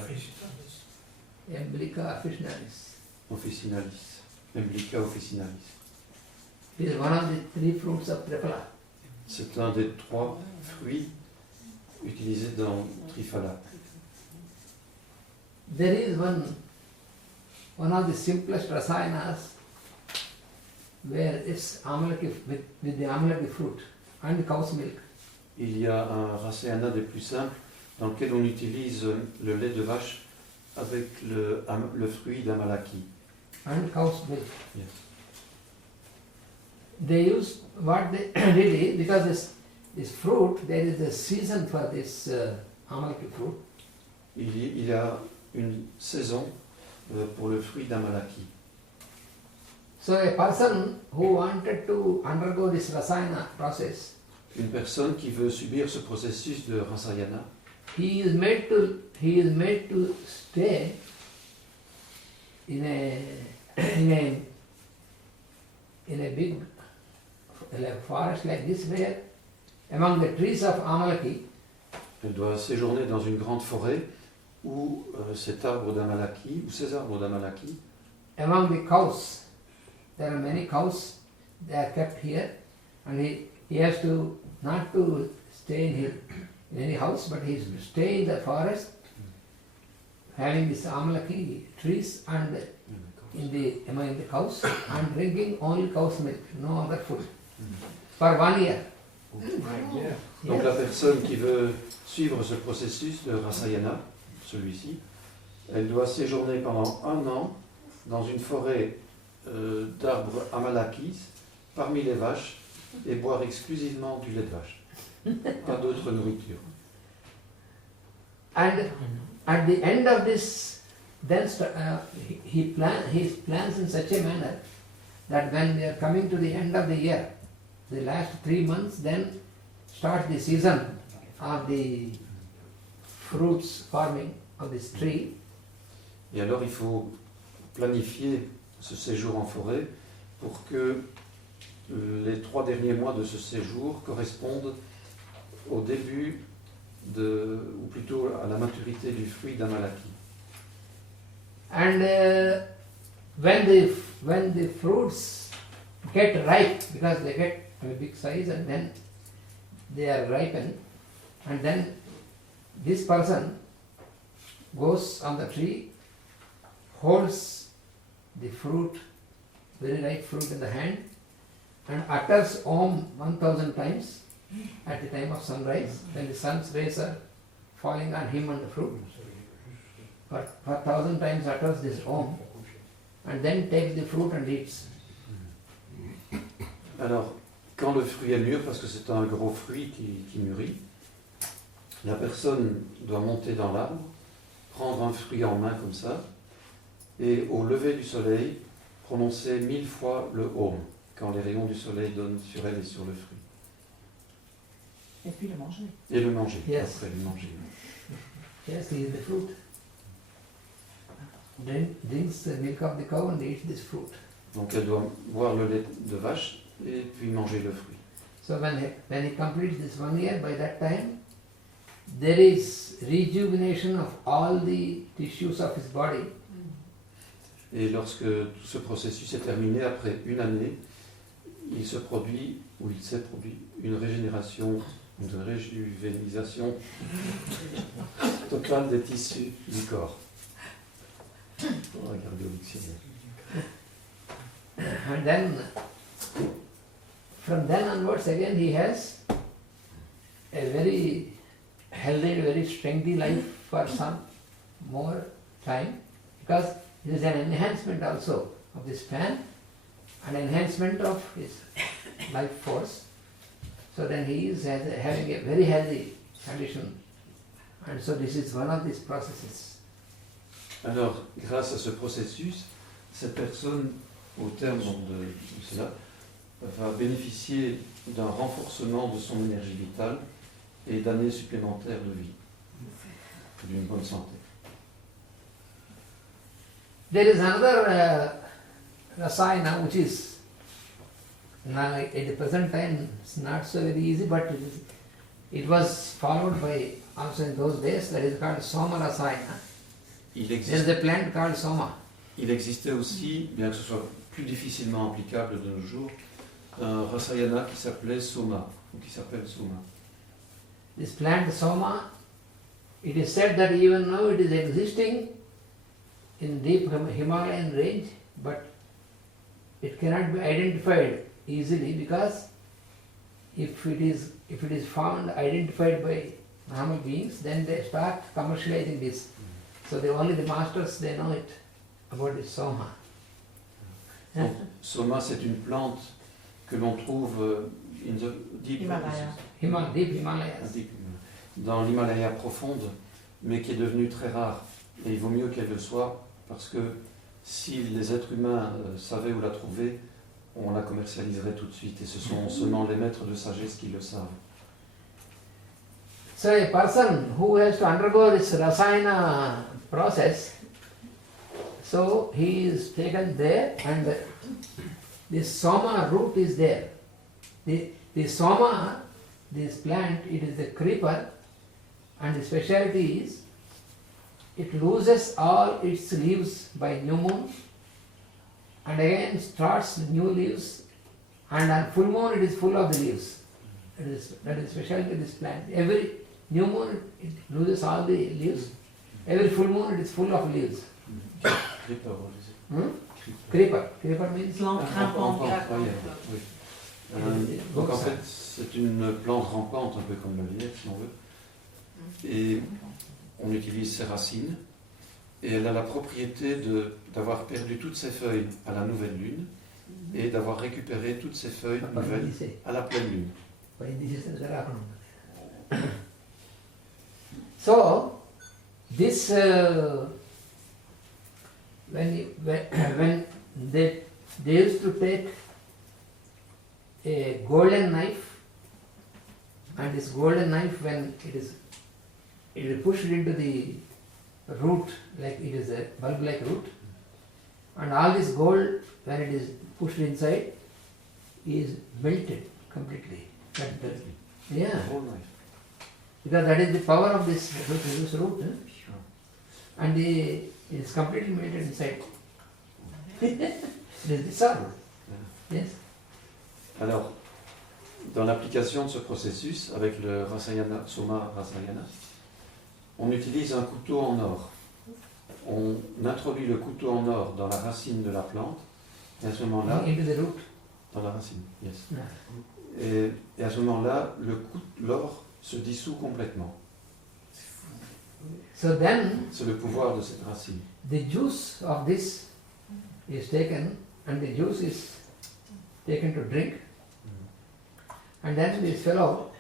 Emblica officinalis. officinalis. Emblica officinalis. It is one of the 3 fruits of Triphala. C'est un des 3 fruits utilisés dans Triphala. There is one of the simplest rasayanas where it's amalaki with the amalaki fruit and the cow's milk. Il y a un rasayana des plus simples dans lequel on utilise le lait de vache avec le fruit d'amalaki. And cow's milk. Yes. They use what they did is, because this fruit, there is a season for this amalaki fruit. Il y a une saison pour le fruit d'amalaki. So a person who wanted to undergo this rasayana process, Une personne qui veut subir ce processus de rasayana, he is made to stay in a big forest like this, where among the trees of amalaki, elle doit séjourner dans une grande forêt où cet arbre d'amalaki, ou ces arbres d'amalaki, among the cows. There are many cows, they are kept here, and he has to not to stay in any house, but he has to stay in the forest, having these amalaki trees and among the cows, and drinking only cow's milk, no other food, for 1 year. Donc la personne qui veut suivre ce processus de rasayana, celui-ci, Elle doit séjourner pendant 1 an dans une forêt d'arbres amalakis parmi les vaches et boire exclusivement du lait de vache. Pas d'autre nourriture. And at the end of this, then he plans in such a manner that when they are coming to the end of the year, the last 3 months, then starts the season of the fruits farming of this tree. Et alors il faut planifier ce séjour en forêt pour que les 3 derniers mois de ce séjour correspondent au début ou plutôt à la maturité du fruit d'Amalaki. And when the fruits get ripe, because they get a big size and then they are ripened, and then this person goes on the tree, holds the fruit, very ripe fruit in the hand, and utters Om 1000 times at the time of sunrise, when the sun's rays are falling on him and the fruit. For 1000 times utters this Om, and then takes the fruit and eats. Alors, quand le fruit est mûr, parce que c'est un gros fruit qui mûrit, la personne doit monter dans l'arbre, prendre un fruit en main comme ça, et au lever du soleil, prononcer 1000 fois le Om, quand les rayons du soleil donnent sur elle et sur le fruit. Et puis le manger. Et le manger, Yes. après le manger. Yes, he eats the fruit. Drinks the milk of the cow and eats this fruit. Donc elle doit boire le lait de vache et puis manger le fruit. So when he completes this 1 year, by that time, there is rejuvenation of all the tissues of his body. Et lorsque tout ce processus est terminé, après 1 année, il s'est produit une régénération, une réjuvénisation totale des tissus du corps. On va regarder au dictionnaire. And then, from then onwards again he has a very healthy, very strengthy life for some more time, because it is an enhancement also of the span, an enhancement of his life force. So then he is having a very healthy condition, and so this is one of these processes. Alors, grâce à ce processus, cette personne, au terme de cela, va bénéficier d'un renforcement de son énergie vitale et d'années supplémentaires de vie, d'une bonne santé. There is another rasayana which is now at the present time it's not so very easy, but it was followed by also in those days, that is called soma rasayana. There is a plant called soma. Il existait aussi, bien que ce soit plus difficilement applicable de nos jours, un rasayana qui s'appelait soma, ou qui s'appelle soma. This plant soma, it is said that even now it is existing in deep Himalayan range, but it cannot be identified easily, because if it is found, identified by normal beings, then they start commercializing this. So only the masters, they know it, about this soma. Donc, soma, c'est une plante que l'on trouve in the deep Deep Himalayas. dans l'Himalaya profonde, mais qui est devenue très rare. Et il vaut mieux qu'elle le soit, parce que si les êtres humains savaient où la trouver, on la commercialiserait tout de suite. Et ce sont seulement les maîtres de sagesse qui le savent. So a person who has to undergo this rasayana process, so he is taken there, and this soma root is there. The soma, this plant, it is the creeper, and the speciality is it loses all its leaves by new moon, and again starts new leaves, and on full moon it is full of the leaves. That is speciality of this plant. Every new moon it loses all the leaves. Every full moon it is full of leaves. Creeper. Creeper means Plante rampante. Donc en fait, c'est une plante rampante, un peu comme la lierre, si on veut. Et on utilise ses racines Et elle a la propriété d'avoir perdu toutes ses feuilles à la nouvelle lune et d'avoir récupéré toutes ses feuilles nouvelles à la pleine lune. So, this when they used to take a golden knife, and this golden knife, when it is pushed into the root, like it is a bulb-like root, and all this gold, when it is pushed inside, is melted completely. Yeah, because that is the power of this root, and it is completely melted inside. It is dissolved. Yes. Alors, dans l'application de ce processus, avec le Rasayana, Soma Rasayana, on utilise un couteau en or. On introduit le couteau en or dans la racine de la plante, et à ce moment-là, dans la racine, yes. Et à ce moment-là, l'or se dissout complètement. So then, c'est le pouvoir de cette racine. The juice of this is taken, and the juice is taken to drink. And then this fellow,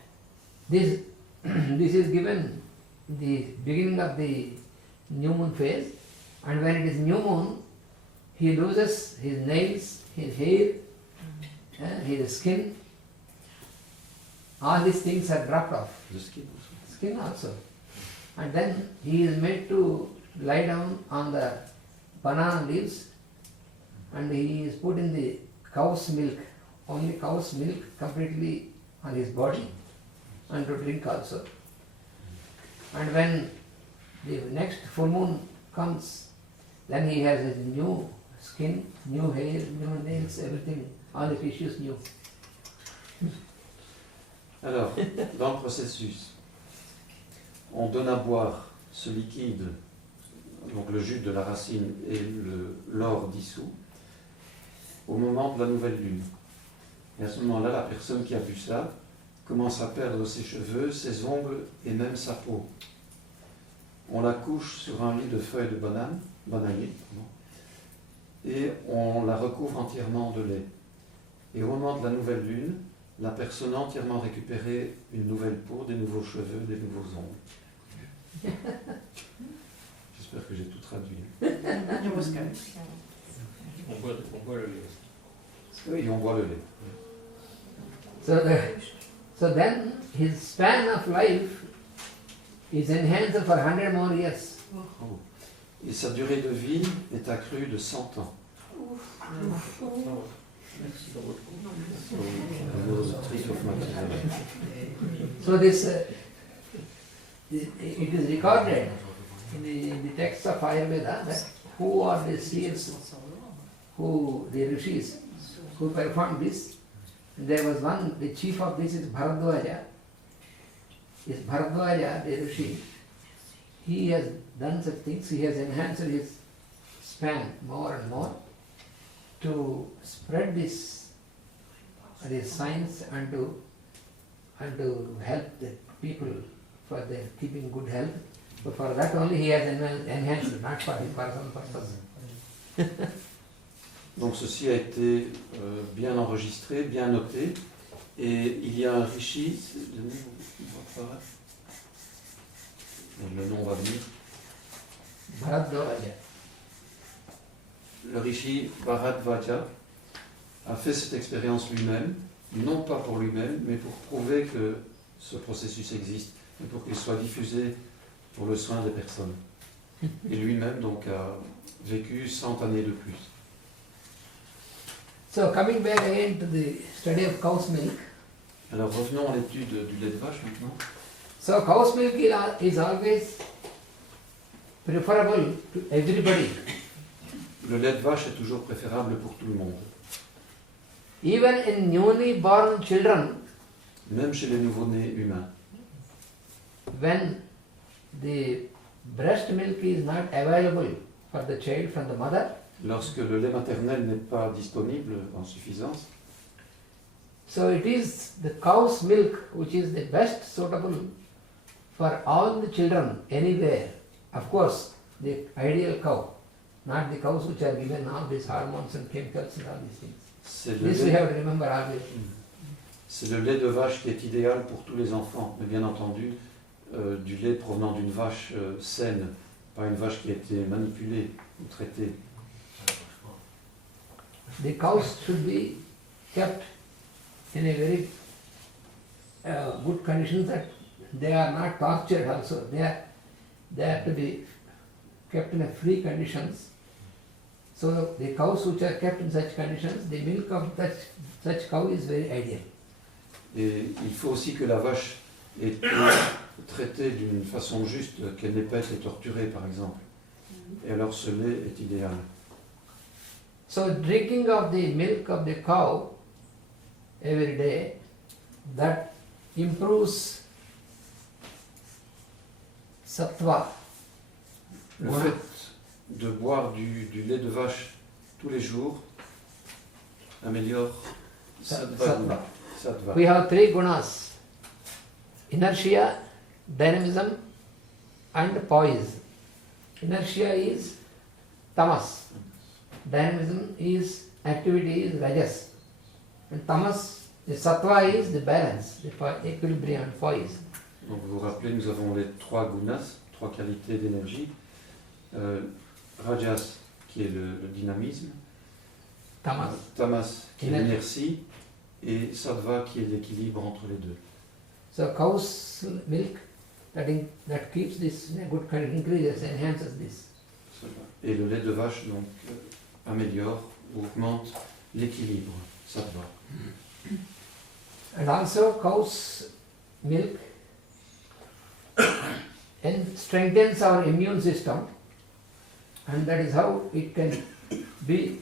this is given the beginning of the new moon phase, and when it is new moon, he loses his nails, his hair, his skin. All these things are dropped off. The skin also. Skin also. And then he is made to lie down on the banana leaves, and he is put in the cow's milk, only cow's milk completely on his body, and to drink also. And when the next full moon comes, then he has his new skin, new hair, new nails, everything, all the tissues new. Alors, dans le processus, on donne à boire ce liquide, donc le jus de la racine et l'or dissous, au moment de la nouvelle lune. Et à ce moment-là, la personne qui a bu ça commence à perdre ses cheveux, ses ongles et même sa peau. On la couche sur un lit de feuilles de bananier, et on la recouvre entièrement de lait. Et au moment de la nouvelle lune, la personne a entièrement récupéré une nouvelle peau, des nouveaux cheveux, des nouveaux ongles. J'espère que j'ai tout traduit. On boit le lait. Oui, on boit le lait. So then his span of life is enhanced for 100 more years. Oh. Et sa durée de vie est accrue de 100 ans. So this it is recorded in the text of Ayurveda that who are the seers, the rishis who performed this. There was one, the chief of this is Bharadwaja. Is Bharadwaja, the rishi. He has done such things, he has enhanced his span more and more to spread this science and to help the people for their keeping good health. So for that only he has enhanced, not for his personal purpose. Donc ceci a été bien enregistré, bien noté, et il y a un rishi, le nom va venir. Bharadwaja. Le rishi Bharadwaja a fait cette expérience lui-même, non pas pour lui-même, mais pour prouver que ce processus existe, et pour qu'il soit diffusé pour le soin des personnes. Et lui-même donc a vécu 100 années de plus. So coming back again to the study of cow's milk. Alors revenons à l'étude du lait de vache maintenant. So cow's milk is always preferable to everybody. Le lait de vache est toujours préférable pour tout le monde. Even in newly born children, même chez les nouveau-nés humains. When the breast milk is not available for the child from the mother, lorsque le lait maternel n'est pas disponible en suffisance, so it is the cow's milk which is the best suitable for all the children anywhere. Of course, the ideal cow, not the cows which are given all these hormones and chemicals and all these things. C'est le This we lait, have to remember always. c'est le lait de vache qui est idéal pour tous les enfants, mais bien entendu, du lait provenant d'une vache saine, pas une vache qui a été manipulée ou traitée. The cows should be kept in a very good condition, that they are not tortured also. They have to be kept in a free conditions. So the cows which are kept in such conditions, the milk of such cow is very ideal. Et il faut aussi que la vache ait été traitée d'une façon juste, qu'elle n'ait pas été torturée par exemple. Et alors ce lait est idéal. So drinking of the milk of the cow every day, that improves sattva. Le Voilà. fait de boire du lait de vache tous les jours améliore Sattva. sattva. We have three gunas: inertia, dynamism, and poise. Inertia is tamas. Dynamism is activity is rajas. And tamas, the sattva is the balance, the equilibrium and poise. Donc vous vous rappelez, nous avons les trois gunas, trois qualités d'énergie. Rajas qui est le dynamisme, Tamas. tamas qui est Énergie. l'inertie et sattva qui est l'équilibre entre les deux. So cow's milk that keeps this in a good condition, increases, enhances this. Et le lait de vache donc améliore ou augmente l'équilibre, sattva. And also cow's milk and strengthens our immune system, and that is how it can be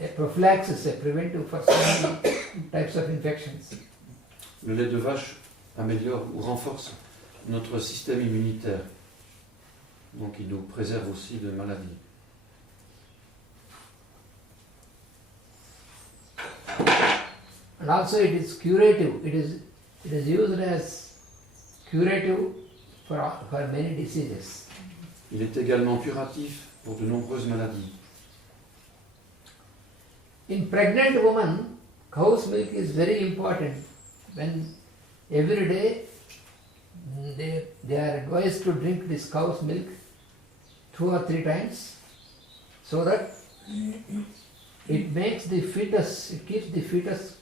a prophylaxis, a preventive for so many types of infections. Le lait de vache améliore ou renforce notre système immunitaire. Donc il nous préserve aussi de maladies. And also it is curative. It is used as curative for many diseases. Il est également curatif pour de nombreuses maladies. In pregnant women, cow's milk is very important. When every day they are advised to drink this cow's milk 2 or 3 times, so that it makes the fetus, it keeps the fetus,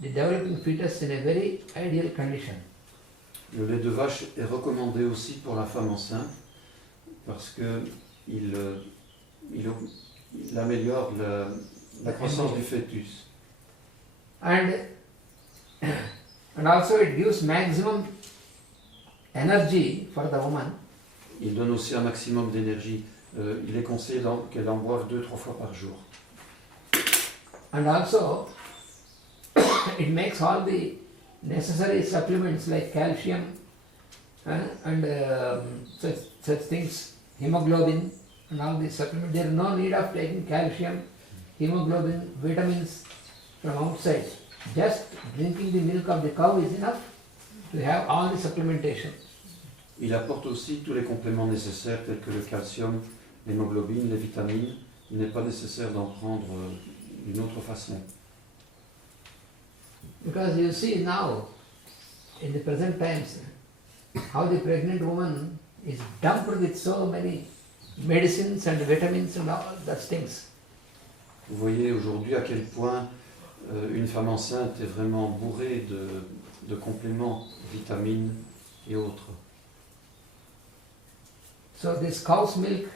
the developing fetus in a very ideal condition. Le lait de vache est recommandé aussi pour la femme enceinte parce que il améliore la croissance du fœtus. And also it gives maximum energy for the woman. Il donne aussi un maximum d'énergie. Il est conseillé qu'elle en boive 2-3 fois par jour. And also it makes all the necessary supplements like calcium and such things, hemoglobin and all these supplements. There is no need of taking calcium, hemoglobin, vitamins from outside. Just drinking the milk of the cow is enough to have all the supplementation. Il apporte aussi tous les compléments nécessaires tels que le calcium, l'hémoglobine, les vitamines. Il n'est pas nécessaire d'en prendre d'une autre façon. Because you see now, in the present times, how the pregnant woman is dumped with so many medicines and vitamins and all those things. Vous voyez aujourd'hui à quel point une femme enceinte est vraiment bourrée de compléments, vitamines et autres. So this cow's milk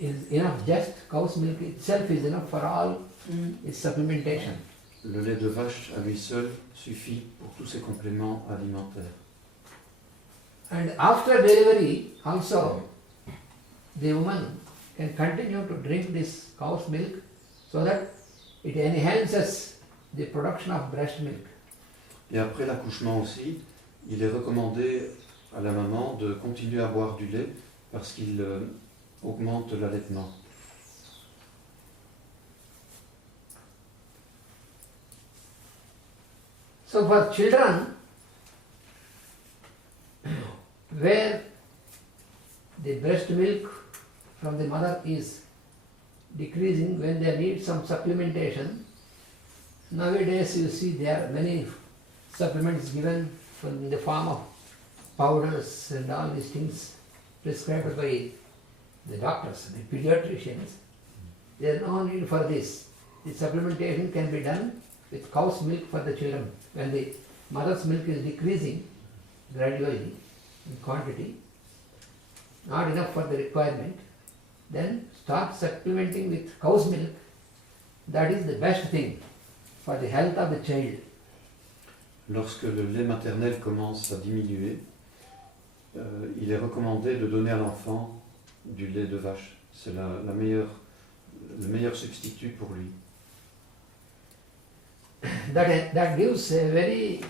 is enough, just cow's milk itself is enough for all its supplementation. Le lait de vache à lui seul suffit pour tous ces compléments alimentaires. And after delivery also, the woman can continue to drink this cow's milk so that it enhances the production of breast milk. Et après l'accouchement aussi, il est recommandé à la maman de continuer à boire du lait parce qu'il augmente l'allaitement. So for children, where the breast milk from the mother is decreasing, when they need some supplementation, nowadays you see there are many supplements given in the form of powders and all these things prescribed by the doctors, the pediatricians. There is no need for this. The supplementation can be done with cow's milk for the children. When the mother's milk is decreasing gradually in quantity, not enough for the requirement, then start supplementing with cow's milk. That is the best thing for the health of the child. Lorsque le lait maternel commence à diminuer, il est recommandé de donner à l'enfant du lait de vache. C'est le meilleur substitut pour lui. That gives a very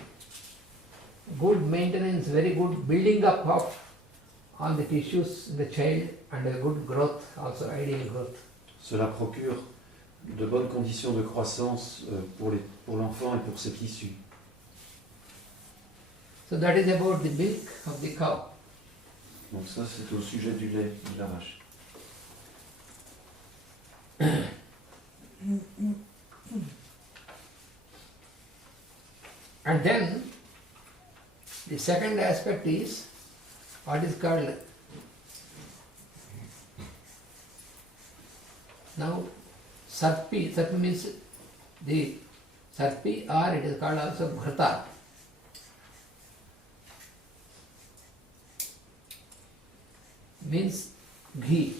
good maintenance, very good building up of all the tissues in the child and a good growth, also ideal growth. Cela procure de bonnes conditions de croissance pour l'enfant et pour ses tissus. So that is about the milk of the cow. Donc ça, c'est au sujet du lait de la vache. And then the second aspect is what is called now sarpi. Sarpi means the sarpi, or it is called also ghrata. Means ghee.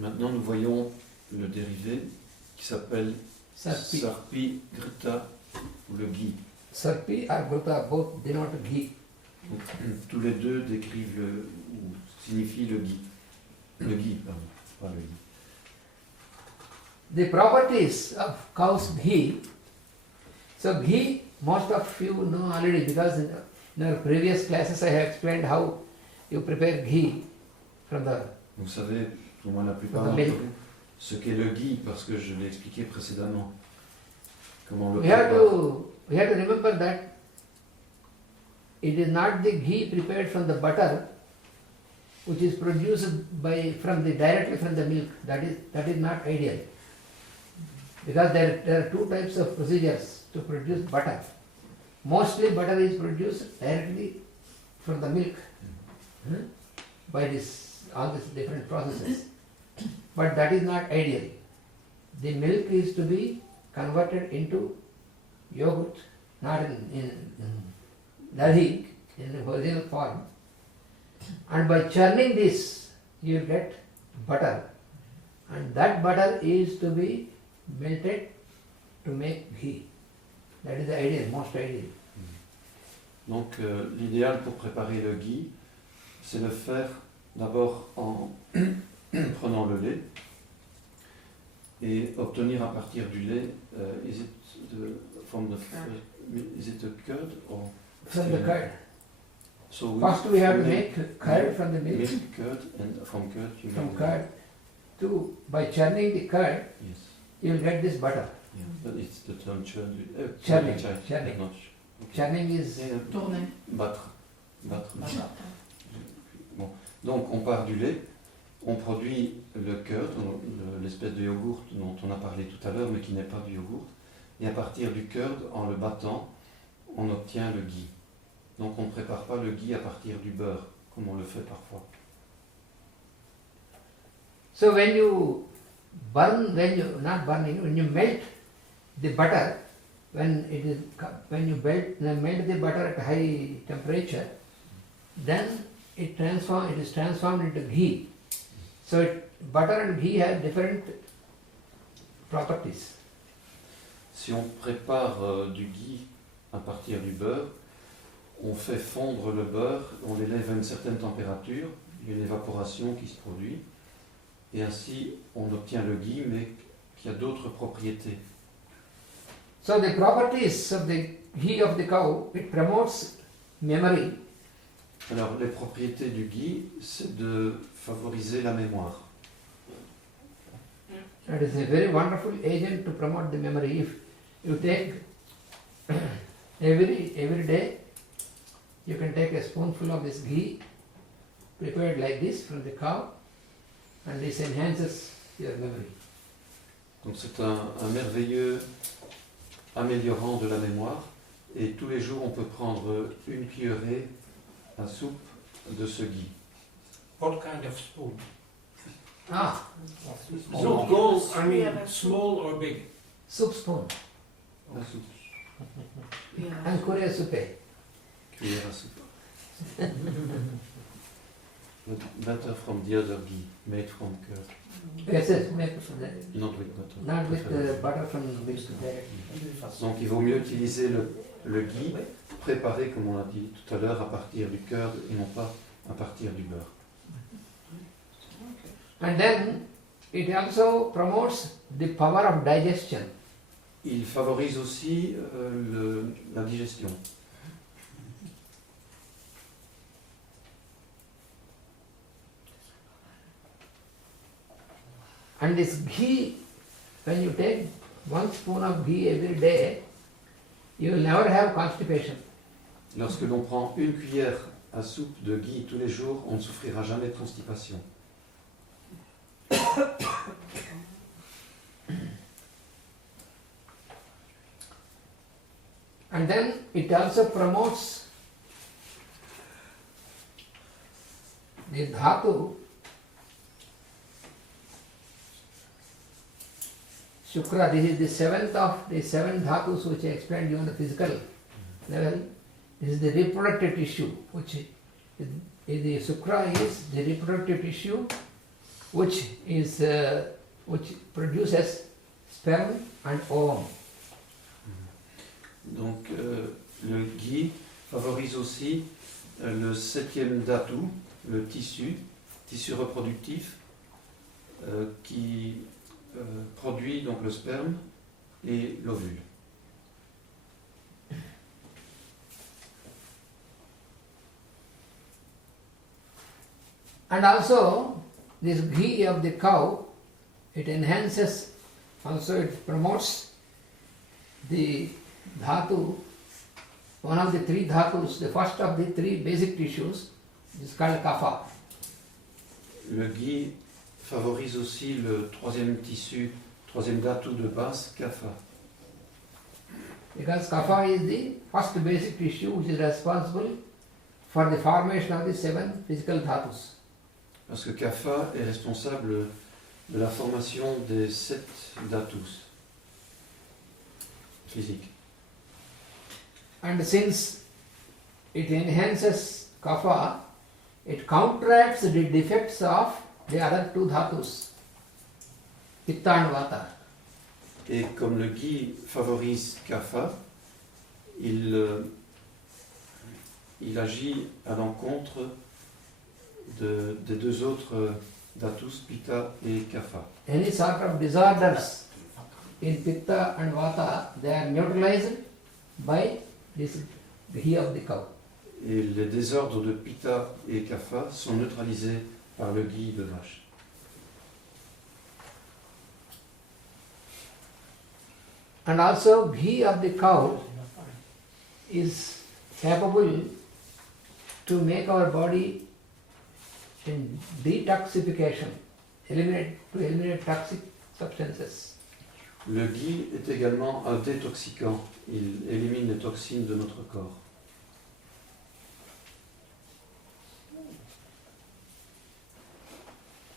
Maintenant, nous voyons le dérivé qui s'appelle Sarpi. sarpi grita ou le ghee. Sarpi or ghrata both denote ghee. Donc, tous les deux décrivent ou signifient le ghee. Le ghee, pardon, pas le ghee. The properties of cow's ghee. So ghee, most of you know already, because in our previous classes I have explained how you prepare ghee from the. Vous savez, au moins la plupart From the d'entre milk. vous, ce qu'est le ghee, parce que je l'ai expliqué précédemment. Comment on le We have prépare. to remember that it is not the ghee prepared from the butter, which is produced directly from the milk. That is not ideal. Because there are two types of procedures to produce butter. Mostly butter is produced directly from the milk by all these different processes. But that is not ideal. The milk is to be converted into yogurt, not in dahi, in the original form. And by churning this, you get butter. And that butter is to be melted to make ghee. That is the ideal, most ideal. Donc l'idéal pour préparer le ghee, c'est le faire d'abord en prenant le lait et obtenir à partir du lait, is it the curd or From the curd. So First we have to make curd from the milk. Milk, curd, and from curd you From make curd to, by churning the curd, Yes. you will get this butter. Yeah. But it's the term churn. Churning, Churning. churning. Not Churning is Yeah, Tourner. battre. Battre. Voilà. Bon. Donc on part du lait, on produit le curd, l'espèce de yogourt dont on a parlé tout à l'heure mais qui n'est pas du yogourt. Et à partir du curd, en le battant, on obtient le ghee. Donc on ne prépare pas le ghee à partir du beurre, comme on le fait parfois. so when you when you melt the butter, when you melt the butter at high temperature, then it is transformed into ghee. So butter and ghee have different properties. Si on prépare du ghee à partir du beurre, on fait fondre le beurre, on l'élève à une certaine température, il y a une évaporation qui se produit, et ainsi on obtient le ghee, mais qui a d'autres propriétés. So the properties of the ghee of the cow, it promotes memory. Alors les propriétés du ghee, c'est de favoriser la mémoire. That is a very wonderful agent to promote the memory. If you take every day, you can take a spoonful of this ghee prepared like this from the cow, and this enhances your memory. Donc c'est un merveilleux améliorant de la mémoire. Et tous les jours, on peut prendre une cuillerée à soupe de ce ghee. What kind of spoon? Ah, So gold, I mean, small or big? soup spoon. La soupe, And Korea soupe. cuillère à soupe. Butter from the other ghee, made from curd. Yes, yes, make from that. Not with butter. Not with butter from milk directly. Donc il vaut mieux utiliser le ghee préparé, comme on l'a dit tout à l'heure, à partir du curd et non pas à partir du beurre. And then it also promotes the power of digestion. Il favorise aussi la digestion. And this ghee, when you take 1 spoon of ghee every day, you will never have constipation. Lorsque l'on prend une cuillère à soupe de ghee tous les jours, on ne souffrira jamais de constipation. And then it also promotes the dhatu, Shukra. This is the seventh of the 7 dhatus which I explained you on the physical level. This is the reproductive tissue, which the Shukra is the reproductive tissue which produces sperm and ovum. Donc le ghee favorise aussi le 7e dhatu, le tissu reproductif qui produit donc le sperme et l'ovule. And also this ghee of the cow, it enhances, also it promotes the dhatu, one of the 3 dhatus, the first of the 3 basic tissues is called kapha. Le ghee favorise aussi le 3e tissu, 3e dhatu de base, kapha. Because kapha is the first basic tissue which is responsible for the formation of the 7 physical dhatus. Parce que kapha est responsable de la formation des 7 dhatus physiques. And since it enhances kapha, it counteracts the defects of the other 2 dhatus, pitta and vata. Et comme le ghee favorise kapha, il agit à l'encontre des 2 autres dhatus, pitta et kapha. Any sort of disorders in pitta and vata, they are neutralized by this ghee of the cow. Et les désordres de pitta et kapha sont neutralisés par le ghee de vache. And also ghee of the cow is capable to make our body in detoxification, eliminate toxic substances. Le ghee est également un détoxicant. Il élimine les toxines de notre corps.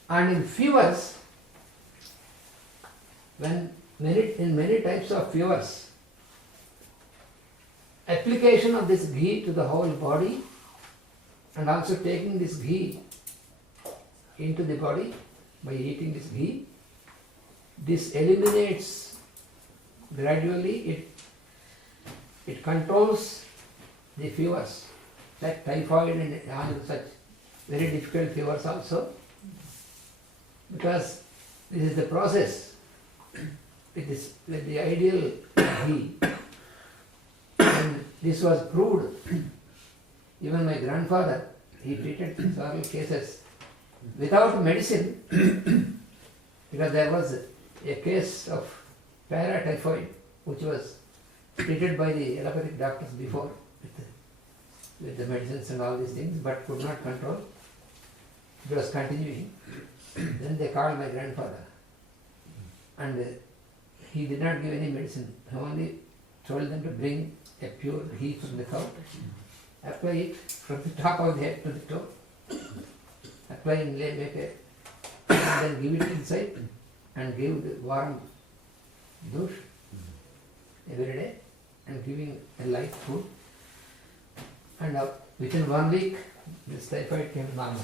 And in fevers, in many types of fevers, application of this ghee to the whole body and also taking this ghee into the body by eating this ghee, this eliminates gradually, it controls the fevers like typhoid and all such very difficult fevers also, because this is the process with the ideal ghee. And this was proved. Even my grandfather, he treated several cases without medicine, because there was a case of paratyphoid which was treated by the allopathic doctors before with the medicines and all these things, but could not control. It was continuing. Then they called my grandfather. And he did not give any medicine. He only told them to bring a pure ghee from the cow. Apply it from the top of the head to the toe. Apply and make a, and then give it inside and give the warm douche every day and giving a light food. And within 1 week, this typhoid came normal.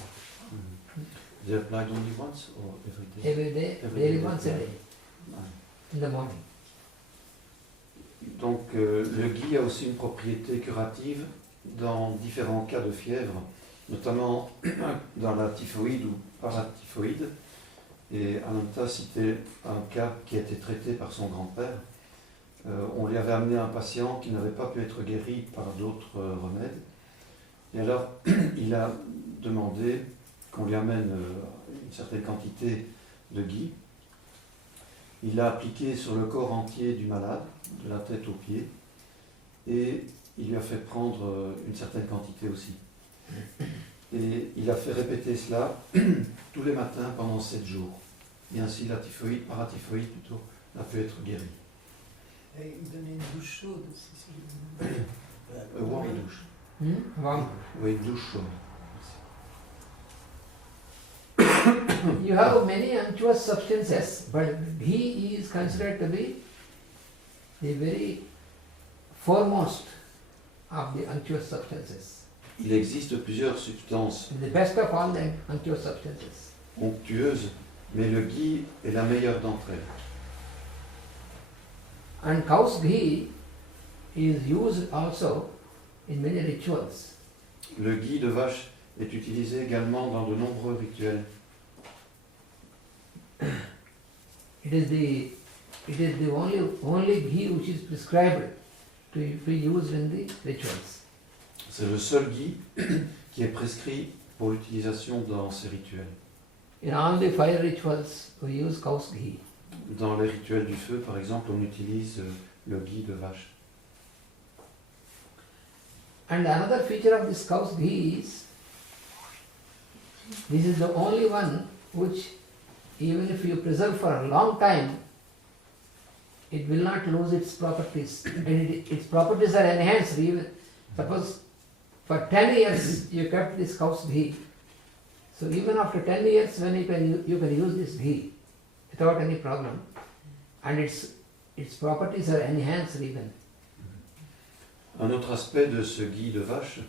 They applied only once or every day? Every day, Every daily day, once a yeah. day, Ouais. in the morning. Donc le ghee a aussi une propriété curative dans différents cas de fièvre, notamment dans la typhoïde ou paratyphoïde. Et Ananta citait un cas qui a été traité par son grand-père. On lui avait amené un patient qui n'avait pas pu être guéri par d'autres remèdes. Et alors, il a demandé qu'on lui amène une certaine quantité de ghee. Il l'a appliqué sur le corps entier du malade, de la tête aux pieds, et il lui a fait prendre une certaine quantité aussi. Et il a fait répéter cela tous les matins pendant 7 jours. Et ainsi la typhoïde, paratyphoïde plutôt, a pu être guérie. Et il donnait une douche chaude aussi. Warm douche. Warm. Oui, une douche chaude. You have many unctuous substances, but ghee is considered to be the very foremost of the unctuous substances. Il existe plusieurs substances The best of all the unctuous substances. onctueuses, mais le ghee est la meilleure d'entre elles. And cow's ghee is used also in many rituals. Le ghee de vache est utilisé également dans de nombreux rituels. It is the only ghee which is prescribed to be used in the rituals. C'est le seul ghee qui est prescrit pour l'utilisation dans ces rituels. In all the 5 rituals, we use cow's ghee. Dans les rituels du feu, par exemple, on utilise le ghee de vache. And another feature of this cow's ghee is, this is the only one which, even if you preserve for a long time, it will not lose its properties. And its properties are enhanced. Even, suppose for 10 years you kept this cow's ghee. So even after 10 years, when you can use this ghee without any problem, and its properties are enhanced even. Un autre aspect de ce ghee de vache,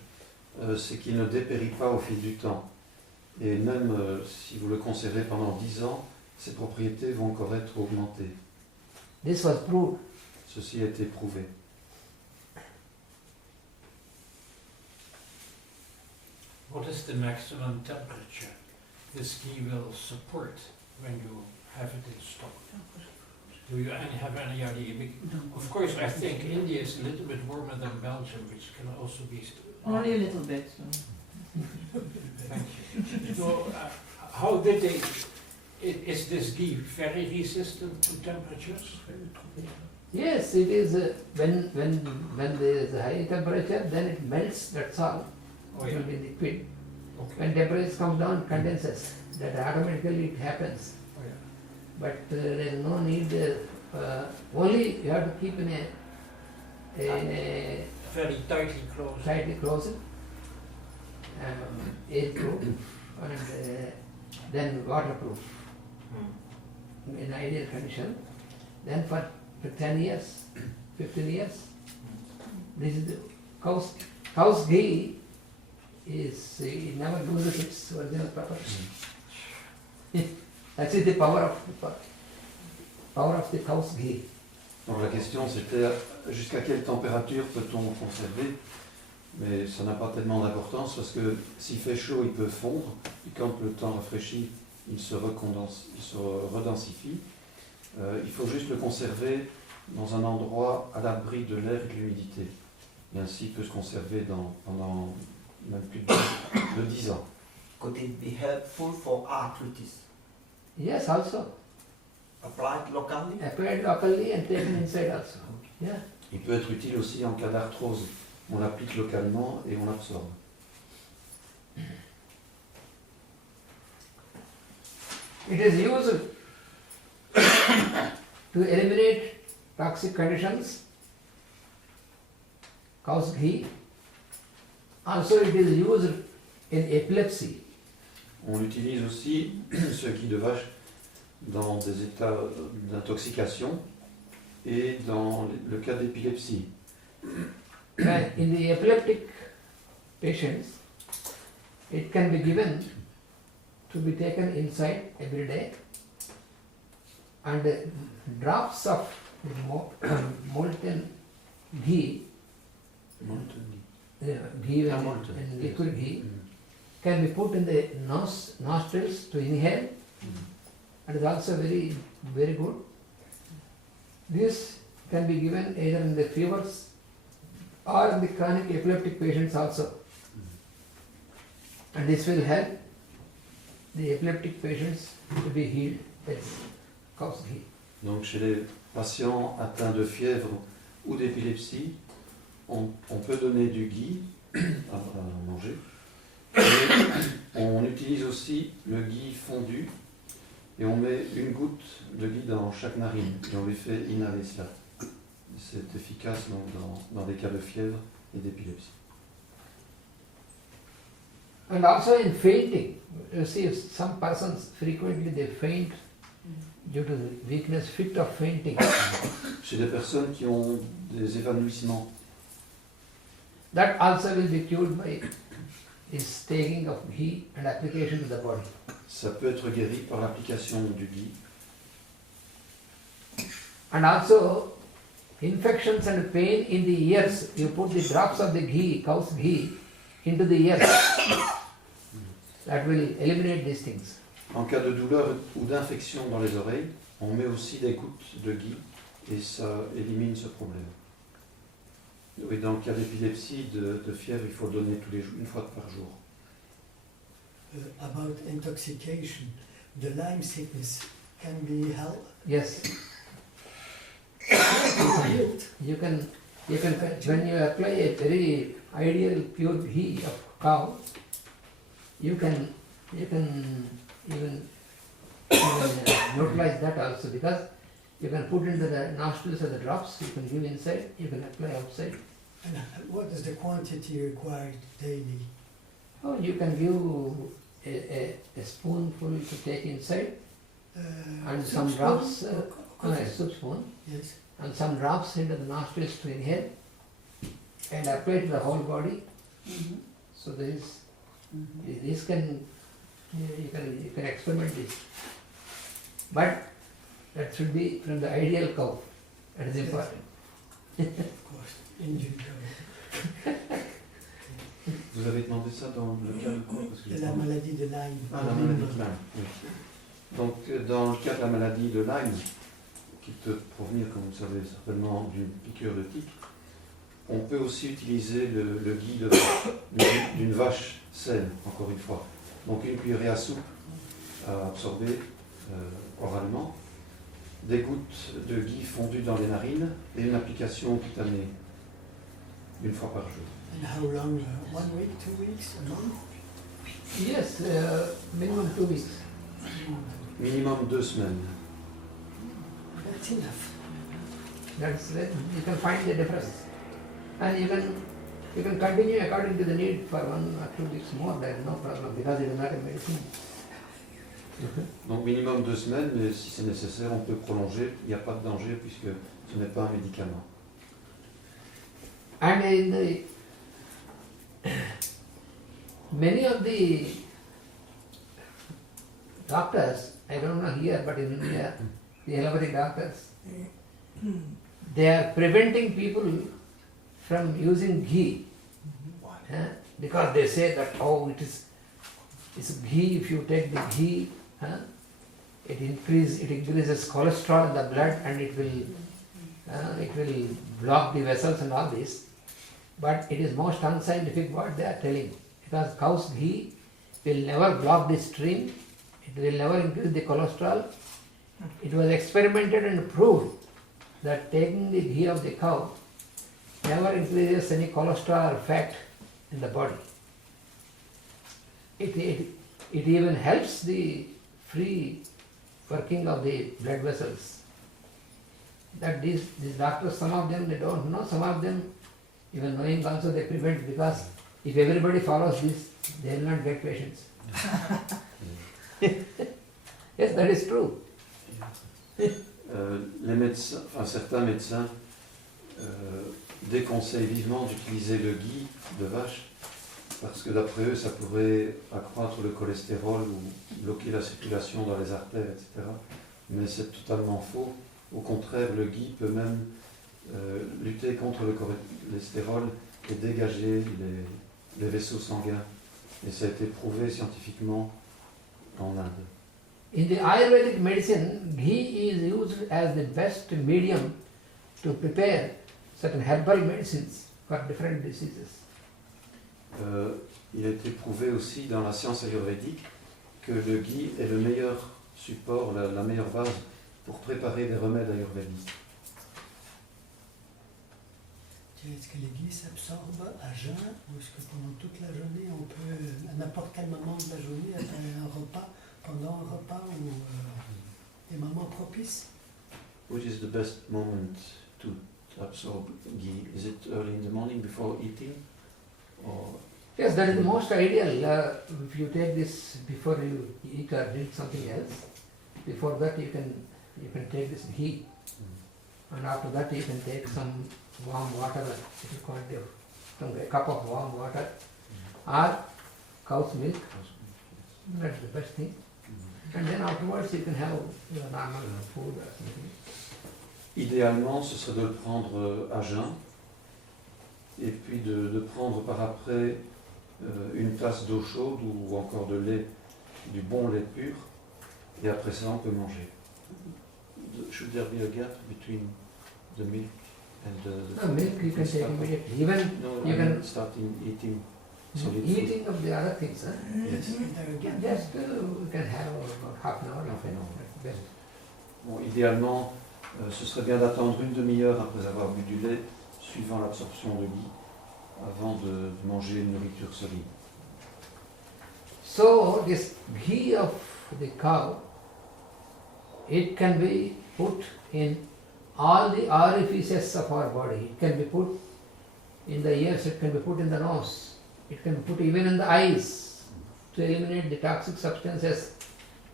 c'est qu'il ne dépérit pas au fil du temps. Et même si vous le conservez pendant 10 ans, ses propriétés vont encore être augmentées. This was proved. Ceci a été prouvé. What is the maximum temperature this ghee will support when you have it in stock? Do you have any idea? Of course, I think India is a little bit warmer than Belgium, which can also be. Only a little bit. Thank you. So, how did they? Is this ghee very resistant to temperatures? Yes, it is. When there is a high temperature, then it melts. That's all. Oh, It yeah. will be liquid. Okay. When temperature comes down, it condenses. That automatically it happens. Oh, yeah. But there is no need. Only you have to keep in a Very tightly closed. tightly closed, air-proof, and then waterproof in ideal condition. Then for 10 years, 15 years, this is the cow's ghee is it never loses its original property. That is the power of the cow's ghee. Donc la question c'était jusqu'à quelle température peut-on conserver, mais ça n'a pas tellement d'importance parce que s'il fait chaud il peut fondre et quand le temps rafraîchit il se redensifie. Il faut juste le conserver dans un endroit à l'abri de l'air et de l'humidité. Et ainsi il peut se conserver pendant même plus de 10 ans. Could it be helpful for arthritis? Yes, also Applied locally? applied locally and taken inside also. Yeah. Il peut être utile aussi en cas d'arthrose. On l'applique localement et on l'absorbe. It is used to eliminate toxic conditions, cow's ghee. Also it is used in epilepsy. On utilise aussi ce ghee de vache dans des états d'intoxication et dans le cas d'épilepsie. In the epileptic patients, it can be given to be taken inside every day, and drops of molten ghee, ghee and liquid ghee, can be put in the nostrils to inhale, and is also very, very good. This can be given either in the fevers or in the chronic epileptic patients also. And this will help the epileptic patients to be healed. That's cow's ghee. Donc chez les patients atteints de fièvre ou d'épilepsie, on peut donner du ghee à manger. Et on utilise aussi le ghee fondu et on met une goutte de ghee dans chaque narine et on lui fait inhaler cela. C'est efficace donc, dans des cas de fièvre et d'épilepsie. And also in fainting, you see some persons frequently they faint due to the weakness, fit of fainting. Chez des personnes qui ont des évanouissements, That also will be cured by this taking of ghee and application to the body. ça peut être guéri par l'application du ghee. And also infections and pain in the ears, you put the drops of the ghee, cow's ghee, into the ears. That will eliminate these things. En cas de douleur ou d'infection dans les oreilles, on met aussi des gouttes de ghee et ça élimine ce problème. Oui, dans le cas d'épilepsie, de fièvre, il faut donner tous les jours, une fois par jour. About intoxication, the Lyme sickness can be helped. Yes, Healed. you can when you apply a very ideal pure ghee of cow, you can even utilize that also, because you can put into the nostrils of the drops, you can give inside, you can apply outside. And what is the quantity required daily? Oh, you can give a spoonful to take inside, and soup some spoon drops, or a soup spoon, Yes. and some drops into the nostrils to inhale, and apply to the whole body. So this can you can experiment this, but that should be from the ideal cow. That is Yes. important. Of course, Indian cow. Vous avez demandé ça dans le cas de quoi? Parce que De la maladie de Lyme. Ah, la maladie de Lyme, oui. Donc, dans le cas de la maladie de Lyme, qui peut provenir, comme vous le savez, certainement d'une piqûre de tique, on peut aussi utiliser le ghee d'une vache saine, encore une fois. Donc, une cuillerée à soupe à absorber oralement, des gouttes de ghee fondu dans les narines et une application cutanée une fois par jour. And how long? 1 week, 2 weeks, a month? Yes, minimum 2 weeks. Minimum 2 semaines. That's enough. That's when you can find the difference, and you can continue according to the need for 1 or 2 weeks more. There is no problem, because it is not a medicine. Donc minimum 2 semaines, mais si c'est nécessaire, on peut prolonger. Il n'y a pas de danger puisque ce n'est pas un médicament. And in the many of the doctors, I don't know here, but in India, the allopathic doctors, they are preventing people from using ghee, because they say that it's ghee. If you take the ghee, it increases cholesterol in the blood, and it will block the vessels and all this. But it is most unscientific what they are telling, because cow's ghee will never block the stream, it will never increase the cholesterol. It was experimented and proved that taking the ghee of the cow never increases any cholesterol or fat in the body. It even helps the free working of the blood vessels. That these doctors, some of them they don't know, some of them even knowing also they prevent, because if everybody follows this, they will not get patients. Yes, that is true. Les médecins, enfin certains médecins déconseillent vivement d'utiliser le ghee de vache parce que d'après eux ça pourrait accroître le cholestérol ou bloquer la circulation dans les artères, etc. Mais c'est totalement faux. Au contraire, le ghee peut même lutter contre le cholestérol et dégager les vaisseaux sanguins. Et ça a été prouvé scientifiquement en Inde. In the Ayurvedic medicine, ghee is used as the best medium to prepare certain herbal medicines for different diseases. Il a été prouvé aussi dans la science ayurvédique que le ghee est le meilleur support, la meilleure base pour préparer des remèdes ayurvédiques. Est-ce que le ghee s'absorbe à jeun ou est-ce que pendant toute la journée, on peut, à n'importe quel moment de la journée, après un repas, pendant un repas ou des moments propices? Which is the best moment to absorb ghee? Is it early in the morning before eating? Or Yes, that is the most ideal. If you take this before you eat or drink something else, before that you can take this ghee, and after that you can take some warm water, little quantity of a cup of warm water, or cow's milk. That's the best thing. And then afterwards you can have your normal food or something. idéalement, ce serait de le prendre à jeun et puis de prendre par après une tasse d'eau chaude ou encore de lait, du bon lait pur, et après ça on peut manger. Should there be a gap between the milk and the Milk you can take immediately. Even No, you I can mean starting eating solid food. eating of the other things. Yes. Just you can have about half an hour. Best. Bon, idéalement, ce serait bien d'attendre une demi-heure après avoir bu du lait, suivant l'absorption de ghee, avant de manger une nourriture solide. So this ghee of the cow, it can be put in all the orifices of our body. It can be put in the ears, it can be put in the nose, it can be put even in the eyes to eliminate the toxic substances,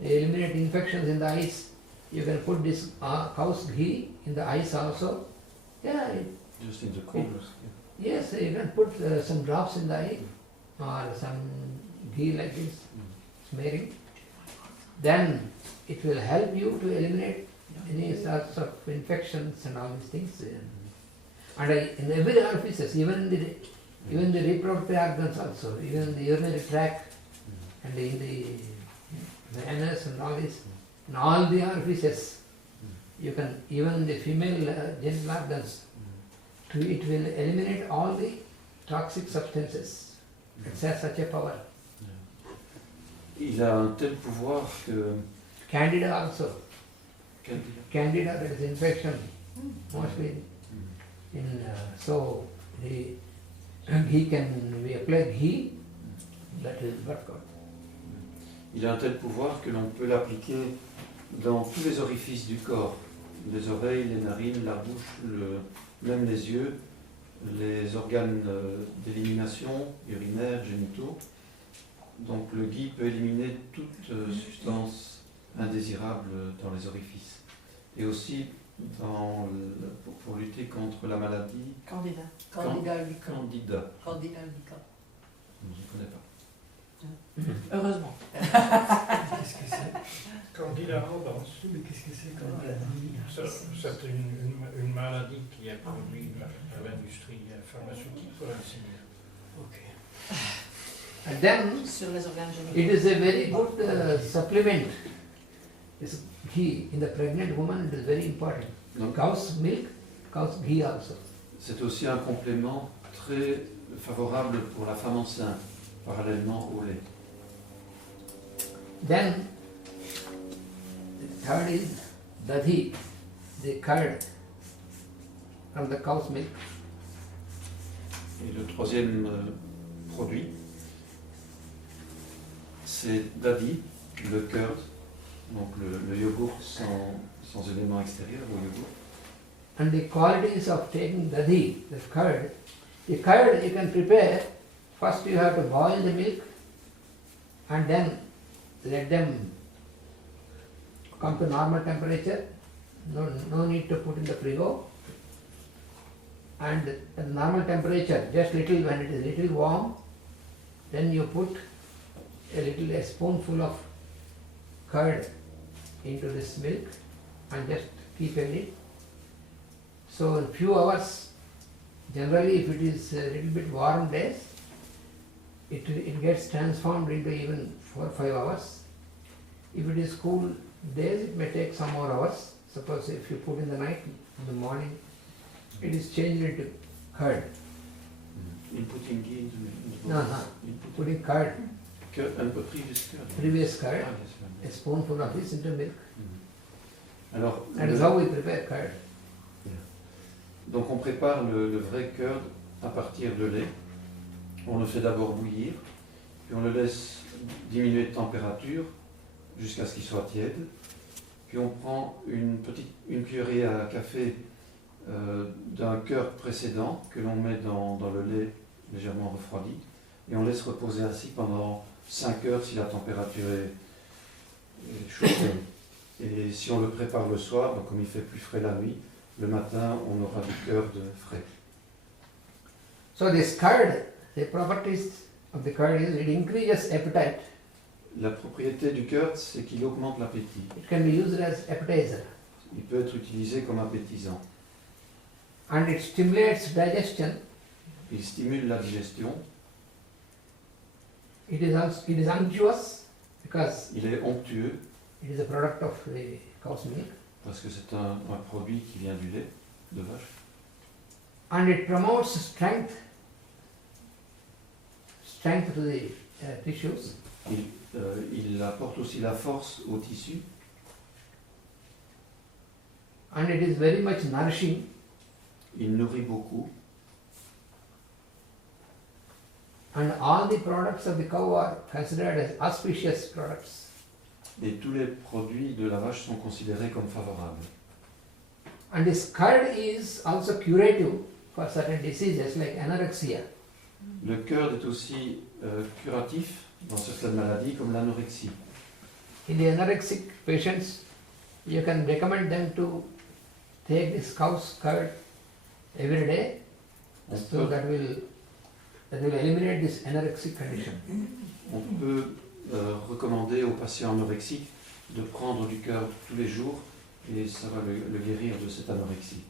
eliminate infections in the eyes. You can put this cow's ghee in the eyes also. Yeah, Just in the corners. yes, you can put some drops in the eye or some ghee like this, smearing. Then it will help you to eliminate any sorts of infections and all these things. And in every orifices, even the reproductive organs also, even in the urinary tract and in the anus and all this, in all the orifices, you can, even the female genital organs, it will eliminate all the toxic substances. It has such a power. Il a un tel pouvoir que... Candida also. Candida. Candida, that is infection, mostly. So we apply ghee, that will work out. Il a un tel pouvoir que l'on peut l'appliquer dans tous les orifices du corps, les oreilles, les narines, la bouche, même les yeux, les organes d'élimination, urinaires, génitaux. Donc le ghee peut éliminer toute substance indésirable dans les orifices. Et aussi pour lutter contre la maladie Candida. Candida. Candida. Je ne connais pas. Heureusement. Qu'est-ce que c'est? Candida albans, Mais qu'est-ce que c'est comme maladie? c'est une maladie qui est produite par l'industrie pharmaceutique pour ainsi dire. Ok. And then Sur les organes it génitaux. is a very good supplement. This ghee in the pregnant woman, it is very important. Donc, Cow's milk, cow's ghee also. c'est aussi un complément très favorable pour la femme enceinte, parallèlement au lait. Then the third is dadhi, the curd from the cow's milk. Et le troisième produit, c'est dadi, le curd Donc le yogourt sans éléments extérieurs au yogourt. And the qualities of taking dadi, the curd you can prepare, first you have to boil the milk and then let them come to normal temperature, no need to put in the frigo, and at normal temperature, just little, when it is little warm, then you put a spoonful of curd into this milk and just keep a lid. So in few hours, generally if it is a little bit warm days, it gets transformed into even 4 or 5 hours. If it is cool days, it may take some more hours. Suppose if you put in the night, in the morning, it is changed into curd. In putting ghee into No, putting curd, previous curd, Ah, bien sûr. a spoonful of this into milk. Alors, That is how we prepare curd. donc on prépare le vrai curd à partir de lait. On le fait d'abord bouillir, puis on le laisse diminuer de température jusqu'à ce qu'il soit tiède. Puis on prend une cuillerée à café d'un curd précédent que l'on met dans le lait légèrement refroidi et on laisse reposer ainsi pendant 5 heures si la température est chaude. Et si on le prépare le soir, donc comme il fait plus frais la nuit, le matin on aura du curd frais. So this curd, the properties of the curd is it increases appetite. La propriété du curd, c'est qu'il augmente l'appétit. It can be used as appetizer. Il peut être utilisé comme appétisant. And it stimulates digestion. Il stimule la digestion. It is unctuous because Il est onctueux it is a product of the cow's milk. parce que c'est un produit qui vient du lait de vache. And it promotes strength to the tissues. Il apporte aussi la force au tissu. And it is very much nourishing. Il nourrit beaucoup. And all the products of the cow are considered as auspicious products. Et tous les produits de la vache sont considérés comme favorables. And this curd is also curative for certain diseases like anorexia. Le curd est aussi curatif dans certaines maladies comme l'anorexie. In the anorexic patients, you can recommend them to take this cow's curd every day, On so peut, that will eliminate this anorexic condition. on peut recommander aux patients anorexiques de prendre du curd tous les jours et ça va le guérir de cette anorexie.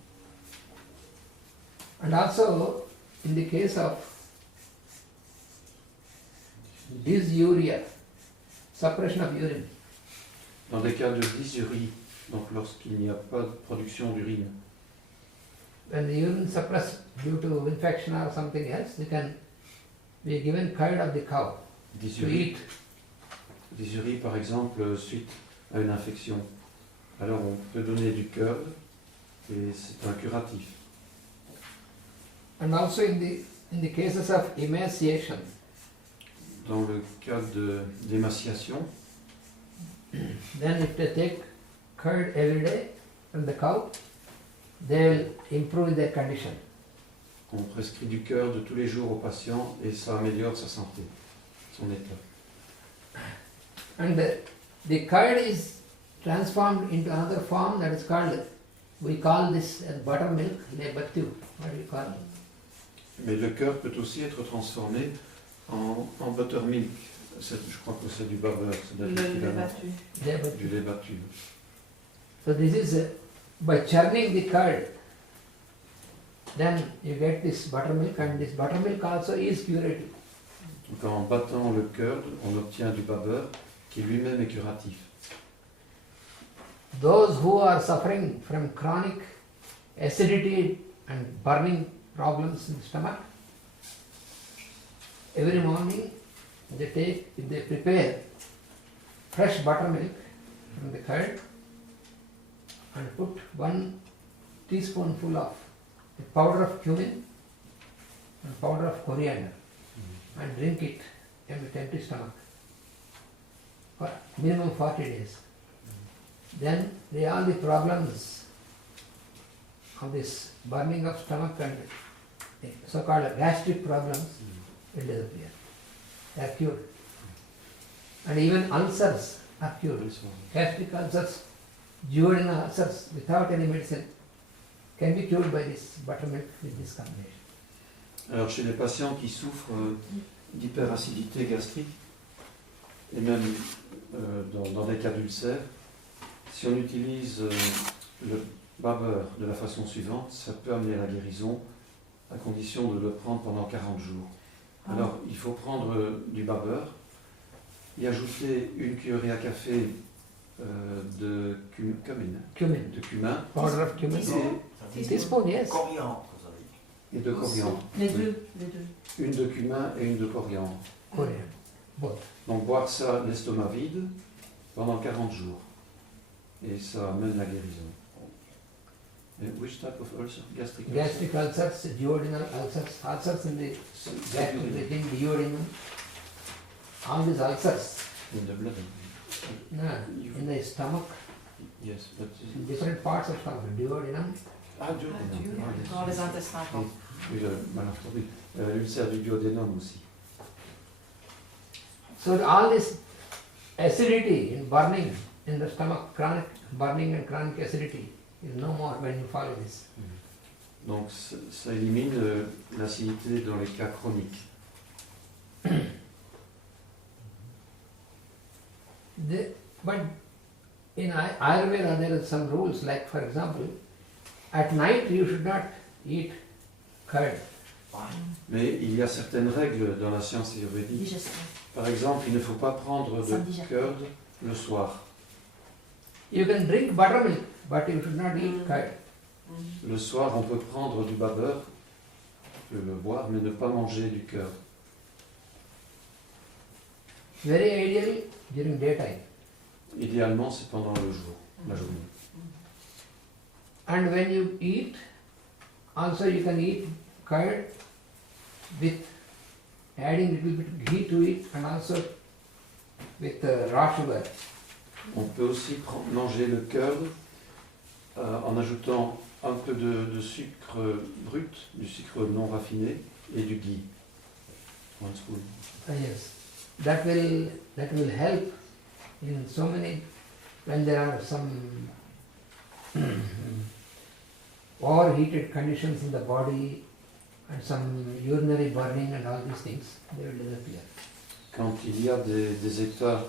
And also, in the case of dysuria, suppression of urine, Dans des cas de dysurie, donc lorsqu'il n'y a pas de production d'urine, when the urine suppressed due to infection or something else, you can be given curd of the cow to eat. dysurie par exemple suite à une infection. Alors on peut donner du curd et c'est un curatif. And also in the cases of emaciation, Dans le cas d'émaciation, then if they take curd every day from the cow, they will improve their condition. on prescrit du curd tous les jours aux patients et ça améliore sa santé, son état. And the curd is transformed into another form that is called, we call this buttermilk, le battu. What do you call it? Mais le curd peut aussi être transformé en buttermilk. Je crois que c'est du beurre, c'est Le l'équivalent battu. Le battu. du lait battu. So this is by churning the curd, then you get this buttermilk, and this buttermilk also is curative. Donc en battant le curd, on obtient du beurre qui lui-même est curatif. Those who are suffering from chronic acidity and burning problems in the stomach, every morning they prepare fresh buttermilk from the curd and put 1 teaspoonful of the powder of cumin and powder of coriander and drink it with empty stomach for minimum 40 days. then all the problems of this burning of stomach and the so-called gastric problems will disappear. They are cured. And even ulcers are cured. Gastric ulcers, duodenal ulcers without any medicine can be cured by this buttermilk with this combination. Alors chez les patients qui souffrent d'hyperacidité gastrique, et même dans des cas d'ulcères, si on utilise le beurre de la façon suivante, ça peut amener la guérison à condition de le prendre pendant 40 jours. Alors il faut prendre du beurre, y ajouter une cuillerée à café de cumin, Powder of cumin. Teaspoon, yes. Coriandre, vous avez dit. et de coriandre. Les Oui. deux, les deux. Une de cumin et une de coriandre. Coriander. Both. Donc boire ça l'estomac vide pendant 40 jours. Et ça amène la guérison. And which type of ulcer? Gastric ulcer? Gastric ulcers, duodenal ulcers, ulcers in the gastric within duodenum, all these ulcers, In the blood. in the stomach, Yes, but in different parts of stomach, duodenum, duodénum. Dans les intestins. Oui, oui, mal entendu. L'ulcère du duodénum aussi. so all this acidity in burning in the stomach, chronic burning and chronic acidity is no more when you follow this. Donc ça élimine l'acidité dans les cas chroniques. But in Ayurveda there are some rules, like for example, at night you should not eat curd. Mais il y a certaines règles dans la science ayurvédique. Digestion. Par exemple, il ne faut pas prendre Ça de digère. curd le soir. You can drink buttermilk, but you should not eat curd. Le soir, on peut prendre du beurre, on peut le boire, mais ne pas manger du curd. Very ideal during daytime. Idéalement, c'est pendant le jour, la journée. And when you eat, also you can eat curd with adding little bit ghee to it and also with raw sugar. On peut aussi manger le curd en ajoutant un peu de sucre brut, du sucre non raffiné et du ghee. One spoon. Yes, that will help in so many when there are some overheated conditions in the body and some urinary burning and all these things, they will disappear. Quand il y a des états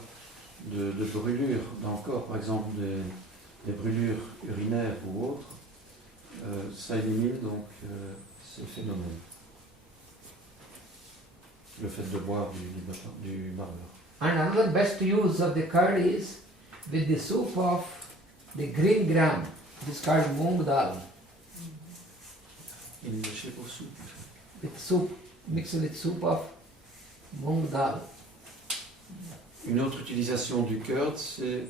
de brûlure dans le corps, par exemple des brûlures urinaires ou autres, ça élimine donc ces phénomènes. Le fait de boire du beurre. And another best use of the curd is with the soup of the green gram. It is called moong dal. In the shape of soup. With soup, mixed with soup of moong dal. Une autre utilisation du curd, c'est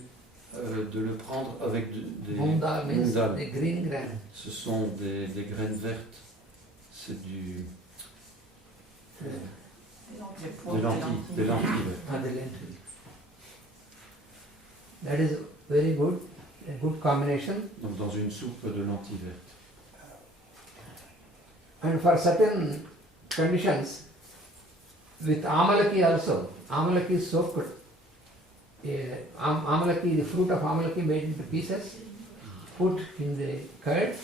de le prendre avec des Moong dal means moong dal. the green gram. Ce sont des graines vertes. C'est des lentilles vertes. And the lentil. That is very good, a good combination. Donc dans une soupe de lentilles vertes. And for certain conditions, with amalaki also, amalaki is soaked. Amalaki, the fruit of amalaki made into pieces, put in the curd,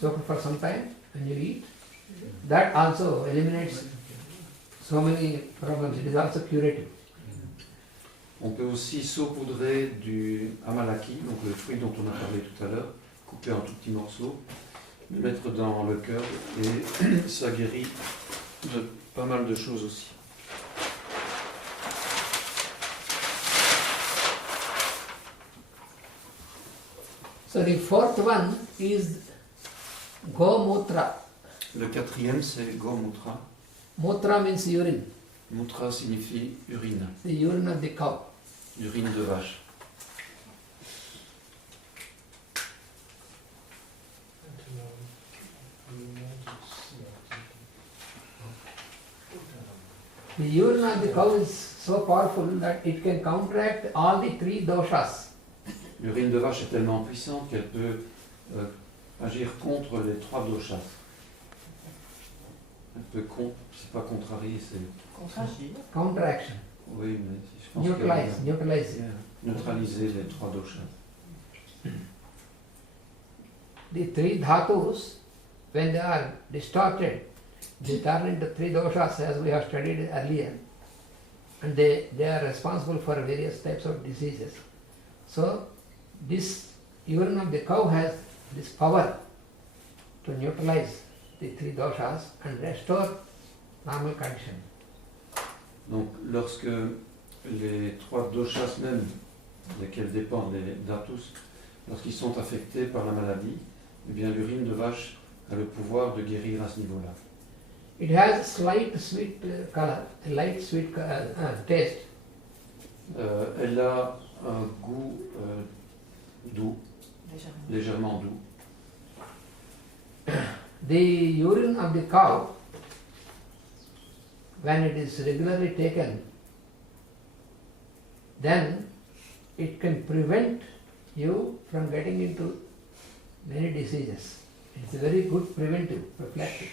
soaked for some time, and you eat. That also eliminates so many problems. It is also curative. On peut aussi saupoudrer du amalaki, donc le fruit dont on a parlé tout à l'heure, couper en tout petits morceaux, le mettre dans le curd et ça guérit de pas mal de choses aussi. So the fourth one is gomutra. Le quatrième, c'est gomutra. Mutra means urine, Mutra signifie urine, the urine of the cow. urine de vache. The urine of the cow is so powerful that it can counteract all the three doshas, l'urine de vache est tellement puissante qu'elle peut agir contre les 3 doshas. Elle peut, c'est pas contrarier, c'est... Counteraction. Oui, mais je pense Neutralize. neutraliser les 3 doshas. The 3 dhatus, when they are distorted, they turn into 3 doshas as we have studied earlier. And they are responsible for various types of diseases. So this urine of the cow has this power to neutralize the 3 doshas and restore normal condition. Donc lorsque les 3 doshas même, desquels dépendent les dhatus, lorsqu'ils sont affectés par la maladie, eh bien l'urine de vache a le pouvoir de guérir à ce niveau-là. It has a slight sweet color, a light sweet taste. Elle a un goût doux, légèrement doux. The urine of the cow, when it is regularly taken, then it can prevent you from getting into many diseases. It's a very good preventive, prophylactic.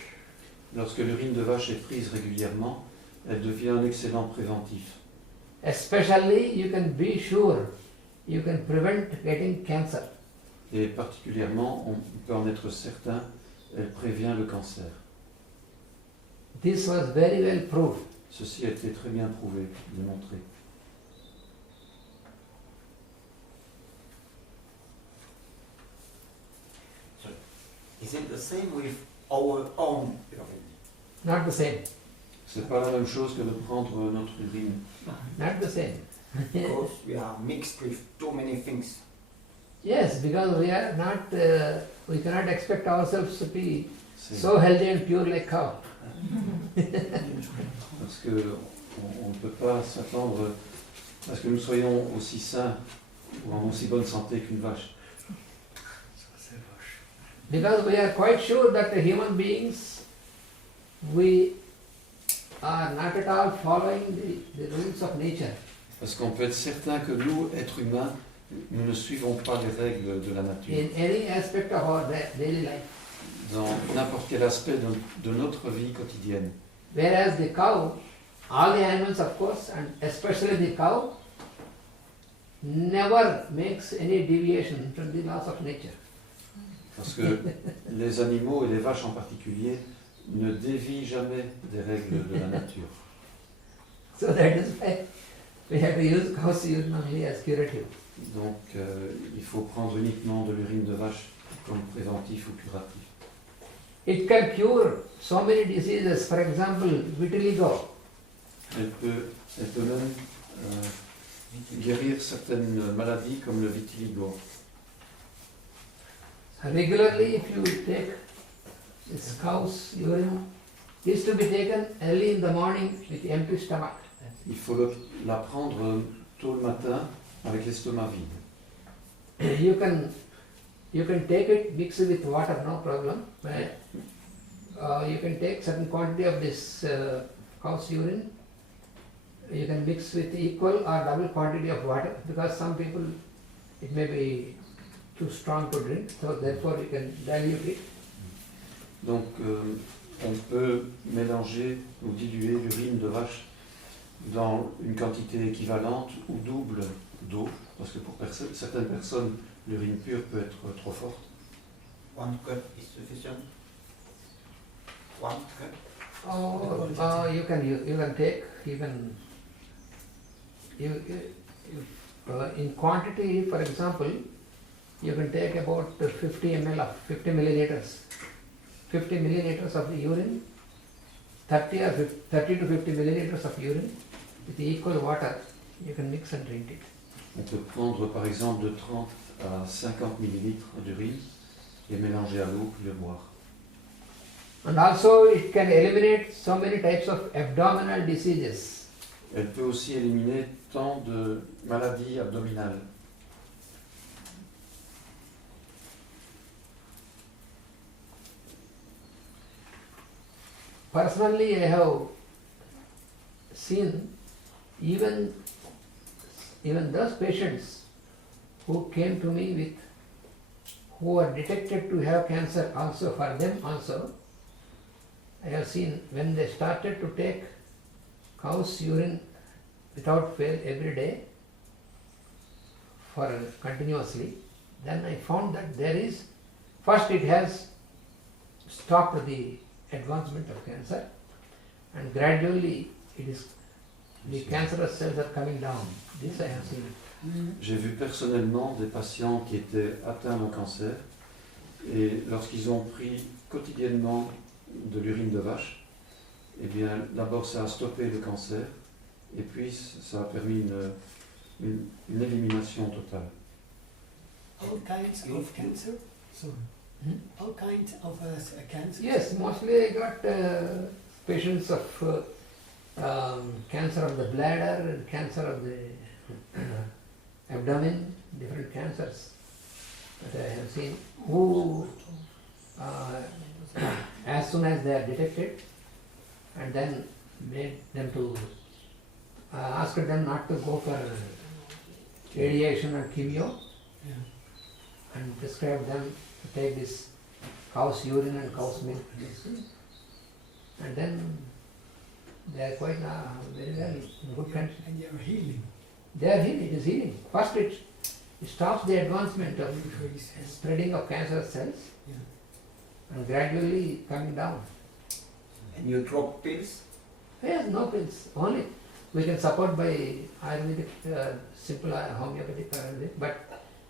Lorsque l'urine de vache est prise régulièrement, elle devient un excellent préventif. Especially, you can be sure you can prevent getting cancer. Et particulièrement, on peut en être certain, elle prévient le cancer. This was very well proved. Ceci a été très bien prouvé, démontré. Is it the same with our own urine? Not the same. C'est pas la même chose que de prendre notre urine. Not the same. Because we are mixed with too many things. Yes, because we are not, we cannot expect ourselves to be C'est so healthy and pure like cow. parce que on ne peut pas s'attendre à ce que nous soyons aussi sains ou en aussi bonne santé qu'une vache. Because we are quite sure that the human beings, we are not at all following the rules of nature. Parce qu'on peut être certain que nous, êtres humains, nous ne suivons pas les règles de la nature. In any aspect of our daily life. Dans n'importe quel aspect de notre vie quotidienne. Whereas the cow, all the animals of course, and especially the cow, never makes any deviation from the laws of nature. Parce que les animaux et les vaches en particulier ne dévient jamais des règles de la nature. So that is why we have to use cow's urine only as curative. Donc il faut prendre uniquement de l'urine de vache comme préventif ou curatif. It can cure so many diseases, for example, vitiligo. Elle peut même guérir certaines maladies comme le vitiligo. Regularly, if you take this cow's urine, it is to be taken early in the morning with empty stomach. Il faut la prendre tôt le matin avec l'estomac vide. You can take it, mix it with water, no problem. But, you can take certain quantity of this cow's urine. You can mix with equal or double quantity of water because some people it may be too strong to drink, so therefore you can dilute it. Donc on peut mélanger ou diluer l'urine de vache dans une quantité équivalente ou double d'eau, parce que pour certaines personnes, l'urine pure peut être trop forte. 1 cup is sufficient. 1 cup. You can take even in quantity. For example, you can take about 50 ml of 50 milliliters. 50 milliliters of the urine, 30 to 50 milliliters of urine with equal water. You can mix and drink it. On peut prendre par exemple de 30 à 50 millilitres d'urine et mélanger à l'eau puis le boire. And also it can eliminate so many types of abdominal diseases. Elle peut aussi éliminer tant de maladies abdominales. Personally, I have seen even those patients who came to me with, who are detected to have cancer also, for them also, I have seen when they started to take cow's urine without fail every day for continuously, then I found that there is, first it has stopped the advancement of cancer, and gradually it is, the cancerous cells are coming down. This I have seen. J'ai vu personnellement des patients qui étaient atteints d'un cancer et lorsqu'ils ont pris quotidiennement de l'urine de vache, eh bien d'abord ça a stoppé le cancer et puis ça a permis une élimination totale. All kinds of cancer? Sorry. All kinds of cancer? Yes, mostly I got patients of cancer of the bladder and cancer of the abdomen, different cancers that I have seen, who as soon as they are detected, and then made them to ask them not to go for radiation or chemio, Yeah. and prescribe them to take this cow's urine and cow's milk, and then they are quite very well in good condition. And you are healing. They are healing, it is healing. First it stops the advancement of Increase. spreading of cancer cells Yeah. and gradually coming down. And you drop pills? Yes, no pills, only we can support by Ayurvedic, simple homeopathic Ayurvedic, but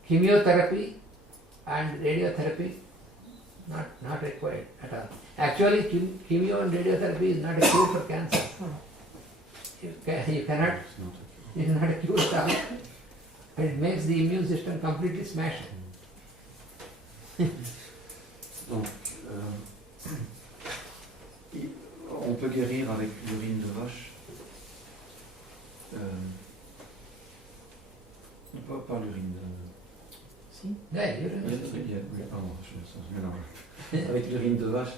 chemotherapy and radiotherapy not required at all. Actually, chemo and radiotherapy is not a cure for cancer. You cannot, it is not a cure at all. It makes the immune system completely smashed. Donc, on peut guérir avec l'urine de vache. Pas l'urine. Yeah, urine is- Pardon, je mélange. Avec l'urine de vache,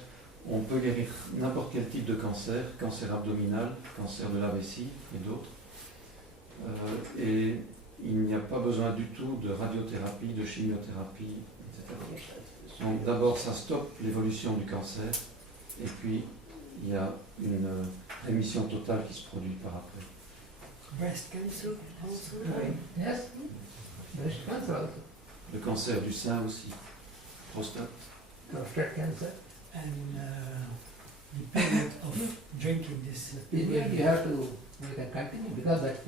on peut guérir n'importe quel type de cancer, cancer abdominal, cancer de la vessie et d'autres. Et il n'y a pas besoin du tout de radiothérapie, de chimiothérapie, etc. Donc d'abord ça stoppe l'évolution du cancer et puis il y a une rémission totale qui se produit par après. Breast cancer also? Yes, breast cancer also, Le cancer du sein aussi, prostate. prostate cancer. And the period of drinking this. You have to, you can continue because that's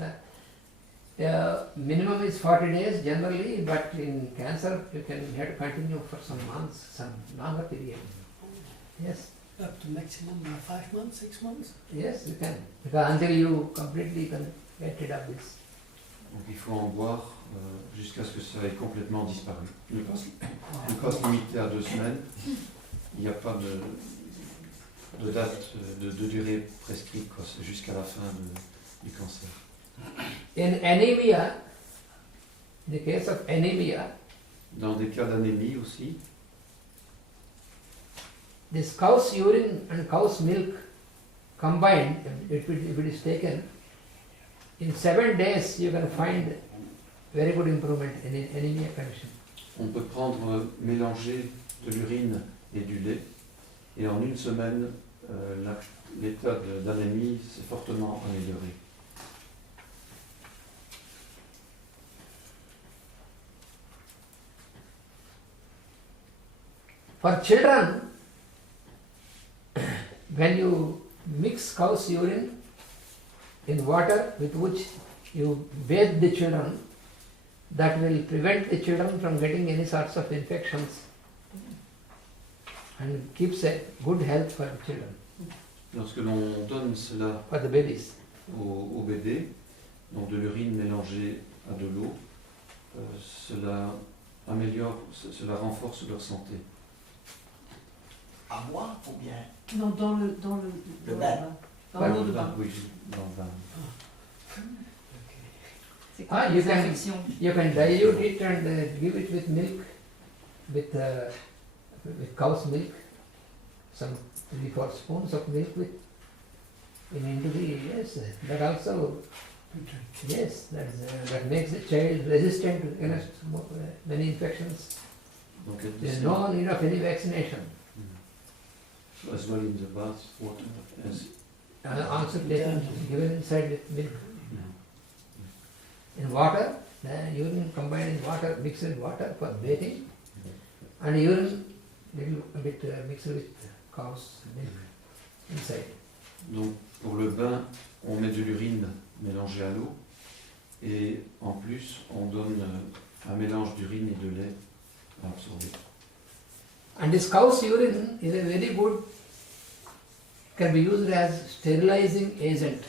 the minimum is 40 days generally, but in cancer you have to continue for some months, some longer period. Yes, Up to maximum 5 months, 6 months? yes, you can, because until you completely can get rid of this. Donc il faut en boire jusqu'à ce que ça ait complètement disparu. Ne pas se limiter à 2 semaines. Il n'y a pas de date, de durée prescrite, quoi. C'est jusqu'à la fin du cancer. In anemia, in the case of anemia, Dans des cas d'anémie aussi, this cow's urine and cow's milk combined, if it is taken, in 7 days you can find very good improvement in anemia condition. on peut prendre, mélanger de l'urine et du lait, et en 1 semaine, l'état d'anémie s'est fortement amélioré. For children, when you mix cow's urine in water with which you bathe the children, that will prevent the children from getting any sorts of infections and keeps a good health for the children, Lorsque l'on donne cela for the babies. au bébé, donc de l'urine mélangée à de l'eau, cela améliore, cela renforce leur santé. À boire ou bien? Non, dans le Le bain. Dans l'eau de bain. Oui, dans le bain. C'est Ah, comme you les can- infections. You can dilute it and give it with milk, with cow's milk, some 3-4 spoons of milk with into the, yes, that also plus Yes, that makes the child resistant against many infections. Donc elle There is descend, no need of any vaccination. as well in the bath water. As, Also taken, given inside with milk. In water, the urine combined in water, mixed with water for bathing, and urine little bit mixed with cow's milk inside. donc pour le bain, on met de l'urine mélangée à l'eau et en plus on donne un mélange d'urine et de lait à absorber. And this cow's urine is a very good, can be used as sterilizing agent.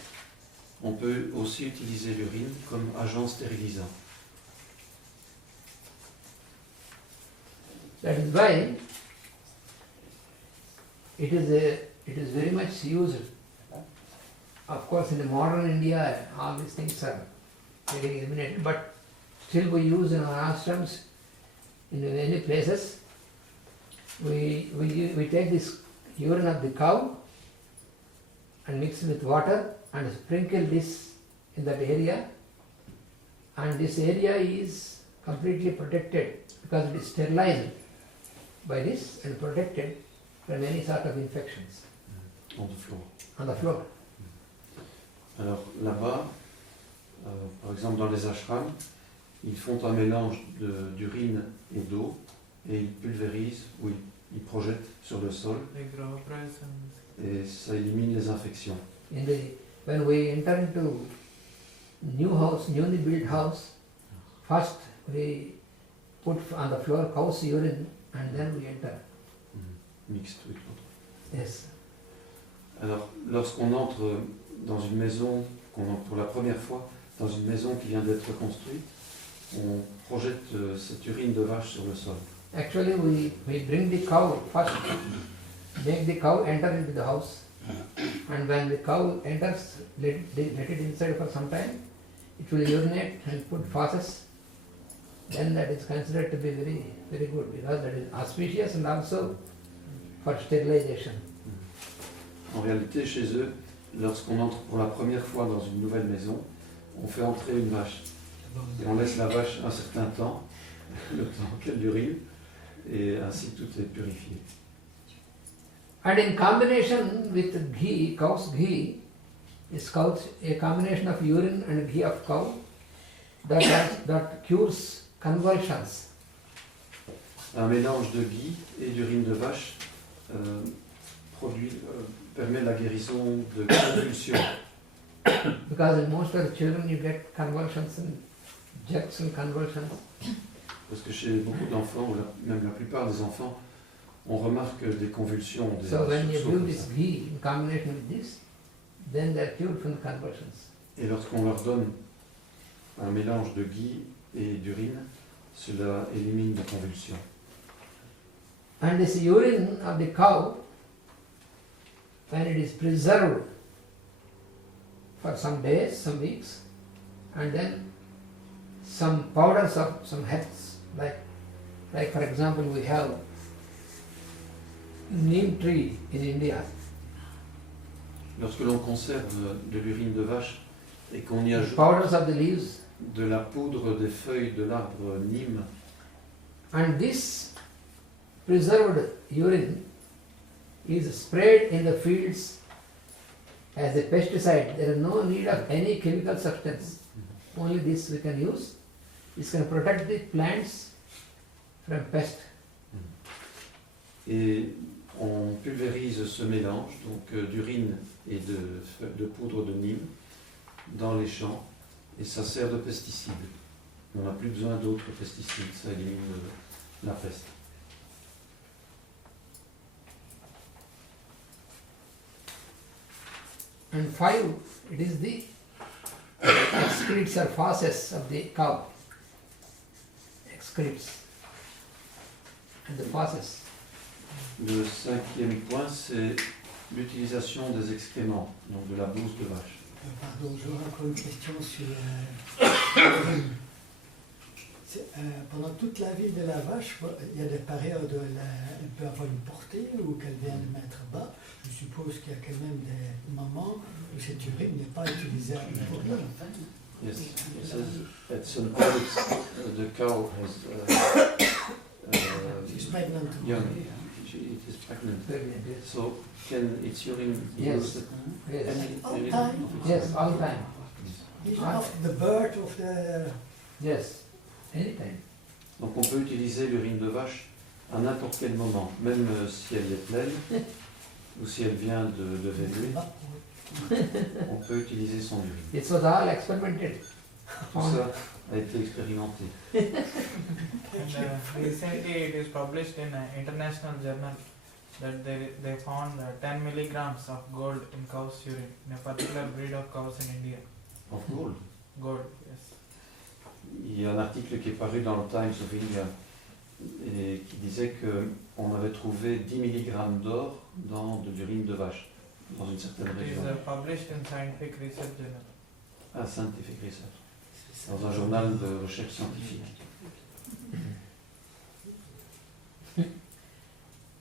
On peut aussi utiliser l'urine comme agent stérilisant. That is why it is very much used. Of course, in the modern India, all these things are very eliminated, but still we use in our ashrams, in many places. We take this urine of the cow and mix it with water and sprinkle this in that area, and this area is completely protected because it is sterilized by this and protected from any sort of infections On the floor. on the floor. Alors là-bas, par exemple dans les ashrams, ils font un mélange d'urine et d'eau et ils pulvérisent ou ils projettent sur le sol et ça élimine les infections. When we enter into new house, newly built house, first we put on the floor cow's urine and then we enter. Mixte with water. Yes. Alors lorsqu'on entre dans une maison, qu'on entre pour la première fois dans une maison qui vient d'être construite, on projette cette urine de vache sur le sol. Actually we bring the cow first, make the cow enter into the house, and when the cow enters, let it inside for some time, it will urinate and put feces, then that is considered to be very, very good because that is auspicious and also for sterilization. En réalité, chez eux, lorsqu'on entre pour la première fois dans une nouvelle maison, on fait entrer une vache. Et on laisse la vache un certain temps, le temps qu'elle urine, et ainsi tout est purifié. And in combination with ghee, cow's ghee, is a combination of urine and ghee of cow that cures convulsions. Un mélange de ghee et d'urine de vache permet la guérison de convulsions. Because in most of the children you get convulsions and jerks and convulsions. Parce que chez beaucoup d'enfants, ou même la plupart des enfants, on remarque des convulsions. Des So when you sursauts give comme this ça. ghee in combination with this, then they are cured from the convulsions. Et lorsqu'on leur donne un mélange de ghee et d'urine, cela élimine les convulsions. And this urine of the cow, when it is preserved for some days, some weeks, and then some powders of some herbs, like for example we have neem tree in India. Lorsque l'on conserve de l'urine de vache et qu'on y ajoute Powders of the leaves, de la poudre des feuilles de l'arbre Nîmes, and this preserved urine is sprayed in the fields as a pesticide. There is no need of any chemical substance. Only this we can use. This can protect the plants from pests. et on pulvérise ce mélange donc d'urine et de poudre de Nîmes dans les champs et ça sert de pesticide. On n'a plus besoin d'autres pesticides, ça élimine la peste. And 5, it is the excretes or feces of the cow. Excretes and the feces. Le cinquième point, c'est l'utilisation des excréments, donc de la bouse de vache. Pardon, j'aurais encore une question sur... pendant toute la vie de la vache, il y a des périodes où elle peut avoir une portée ou qu'elle vient de mettre bas. Je suppose suppose qu'il y a quand même des moments où cette urine n'est pas utilisable pour l'homme. Yes, it says at some point the cow has She's pregnant. young. It is pregnant. Yes. So can its urine be Yes. used? Yes. All time. Yes, all time. Even of the birth of the... Yes, anytime. Donc on peut utiliser l'urine de vache à n'importe quel moment, même si elle est pleine ou si elle vient de véler, on peut utiliser son urine. It was all experimented. Tout ça a été expérimenté. And recently it is published in an international journal that they found 10 milligrams of gold in cow's urine in a particular breed of cows in India. Of gold. Gold, yes. Il y a un article qui est paru dans le Times of India et qui disait qu'on avait trouvé 10 mg d'or dans de l'urine de vache dans une certaine It is région. published in Scientific Research Journal. Ah, Scientific Research. Dans un journal de recherche scientifique.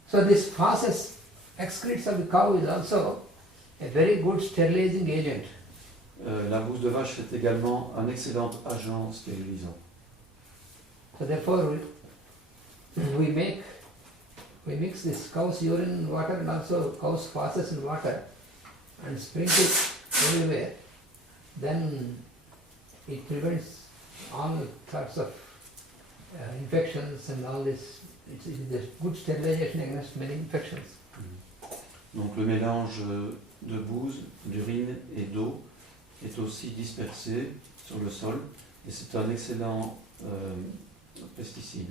So this process, excretes of the cow is also a very good sterilizing agent. La bouse de vache est également un excellent agent stérilisant. So therefore we mix this cow's urine in water and also cow's feces in water and sprinkle it everywhere. Then it prevents all sorts of infections and all this. It's a good sterilization against many infections. Donc le mélange de bouse, d'urine et d'eau est aussi dispersé sur le sol et c'est un excellent pesticide,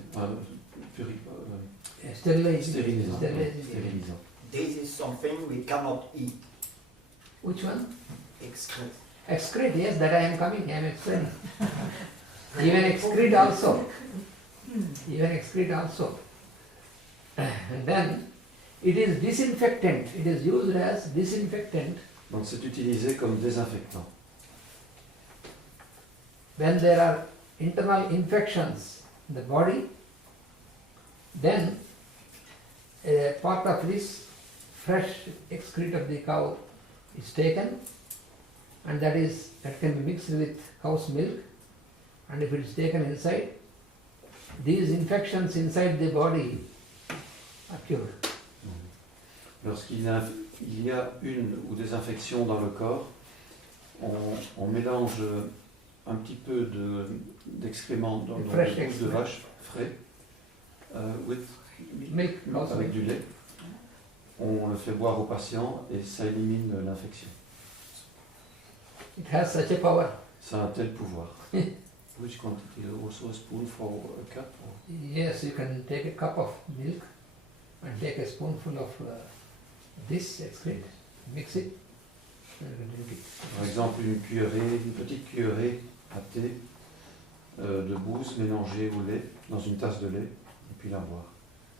stérilisant. Stérilisant. This is something we cannot eat. Which one? Excrete. Excrete, yes, that I am coming, I am explaining. Even excrete also. Even excrete also. And then it is disinfectant, it is used as disinfectant Donc c'est utilisé comme désinfectant. when there are internal infections in the body. Then a part of this fresh excrete of the cow is taken, and that can be mixed with cow's milk, and if it is taken inside, these infections inside the body are cured. Lorsqu'il y a une ou des infections dans le corps, on mélange un petit peu d'excréments dans Fresh le bouse de excrement. vache frais with Milk also. avec du lait. On le fait boire au patient et ça élimine l'infection. It has such a power. Ça a un tel pouvoir. Which quantity? Also a spoon for a cup? Or? Yes, you can take a cup of milk and take a spoonful of this excrete, mix it, and you can drink it. Par exemple, une petite cuillerée à thé de bouse mélangée au lait dans une tasse de lait et puis la boire.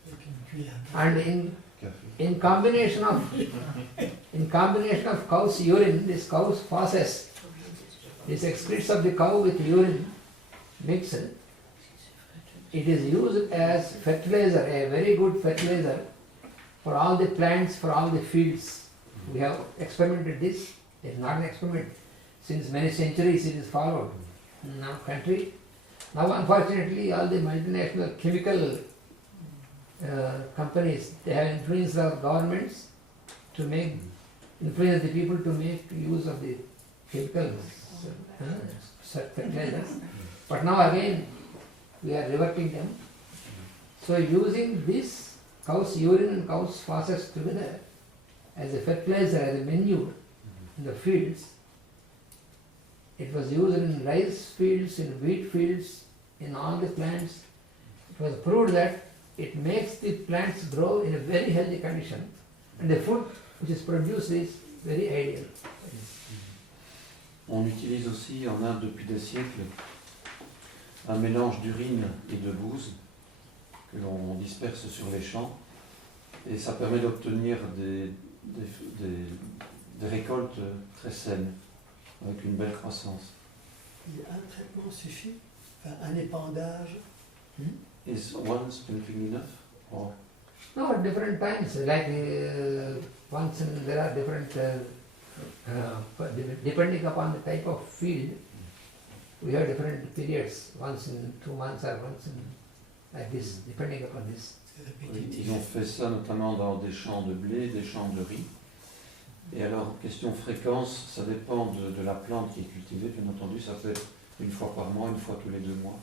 Avec une cuillère. And Café. in combination of cow's urine, this cow's feces, this excretes of the cow with urine mixed, it is used as fertilizer, a very good fertilizer for all the plants, for all the fields. We have experimented this. It is not an experiment. Since many centuries it is followed in our country. Now unfortunately all the multinational chemical companies, they have influenced our governments to influence the people to make use of the chemicals, fertilizers. But now again we are reverting them. So using this cow's urine and cow's feces together as a fertilizer, as a manure in the fields, it was used in rice fields, in wheat fields, in all the plants. It was proved that it makes the plants grow in a very healthy condition, and the food which is produced is very ideal. On utilise aussi en Inde depuis des siècles un mélange d'urine et de bouse que l'on disperse sur les champs et ça permet d'obtenir des récoltes très saines avec une belle croissance. Un traitement suffit, enfin, un épandage. Is one sprinkling enough? Or No, at different times, like once there are different, depending upon the type of field, we have different periods, once in 2 months or once in, like this, depending upon this. Oui, ils ont fait ça notamment dans des champs de blé, des champs de riz. Et alors, question fréquence, ça dépend de la plante qui est cultivée, bien entendu, ça peut être une fois par mois, une fois tous les 2 mois.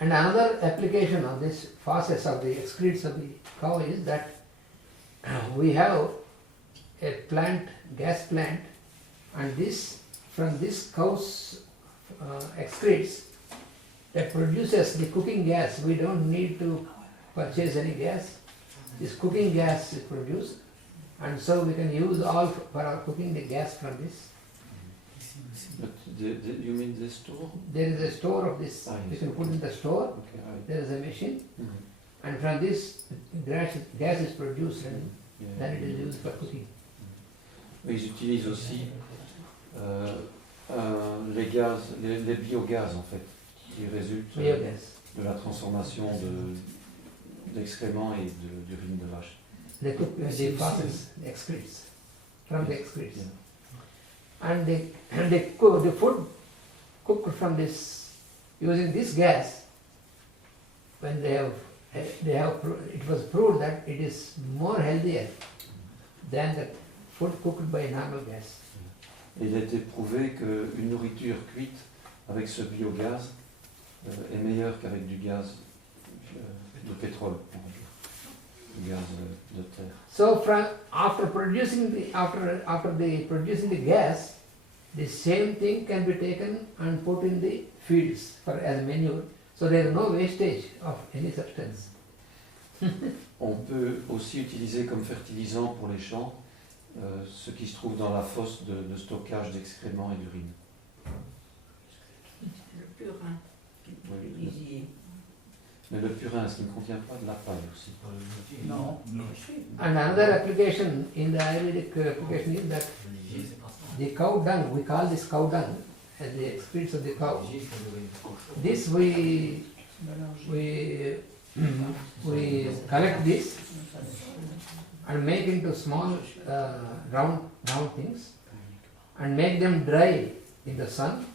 And another application of this process of the excretes of the cow is that we have a plant, gas plant, and this, from this cow's excretes, that produces the cooking gas. We don't need to purchase any gas. This cooking gas is produced, and so we can use all for our cooking the gas from this. But you mean the store? There is a store of this, Ah, you yes. can put in the store, Okay, right. there is a machine, Mhm. and from this gas is produced and Yeah. then it is used for cooking. Mais ils utilisent aussi les gaz, les biogaz en fait, qui résultent Biogas. de la transformation d'excréments et d'urine de vache. They cook the process, the excretes, from the excretes. Yeah. And they cook the food cooked from this, using this gas, when it was proved that it is more healthier than the food cooked by normal gas. Et il a été prouvé qu'une nourriture cuite avec ce biogaz est meilleure qu'avec du gaz de pétrole, on va dire, du gaz de terre. So after producing the gas, the same thing can be taken and put in the fields as manure. So there is no wastage of any substance. On peut aussi utiliser comme fertilisant pour les champs ce qui se trouve dans la fosse de stockage d'excréments et d'urine. Le purin. Oui. Mais le purin, est-ce qu'il ne contient pas de la paille aussi? Non. And another application in the Ayurvedic application is that the cow dung, we call this cow dung as the excretes of the cow. This we collect this and make into small round things and make them dry in the sun,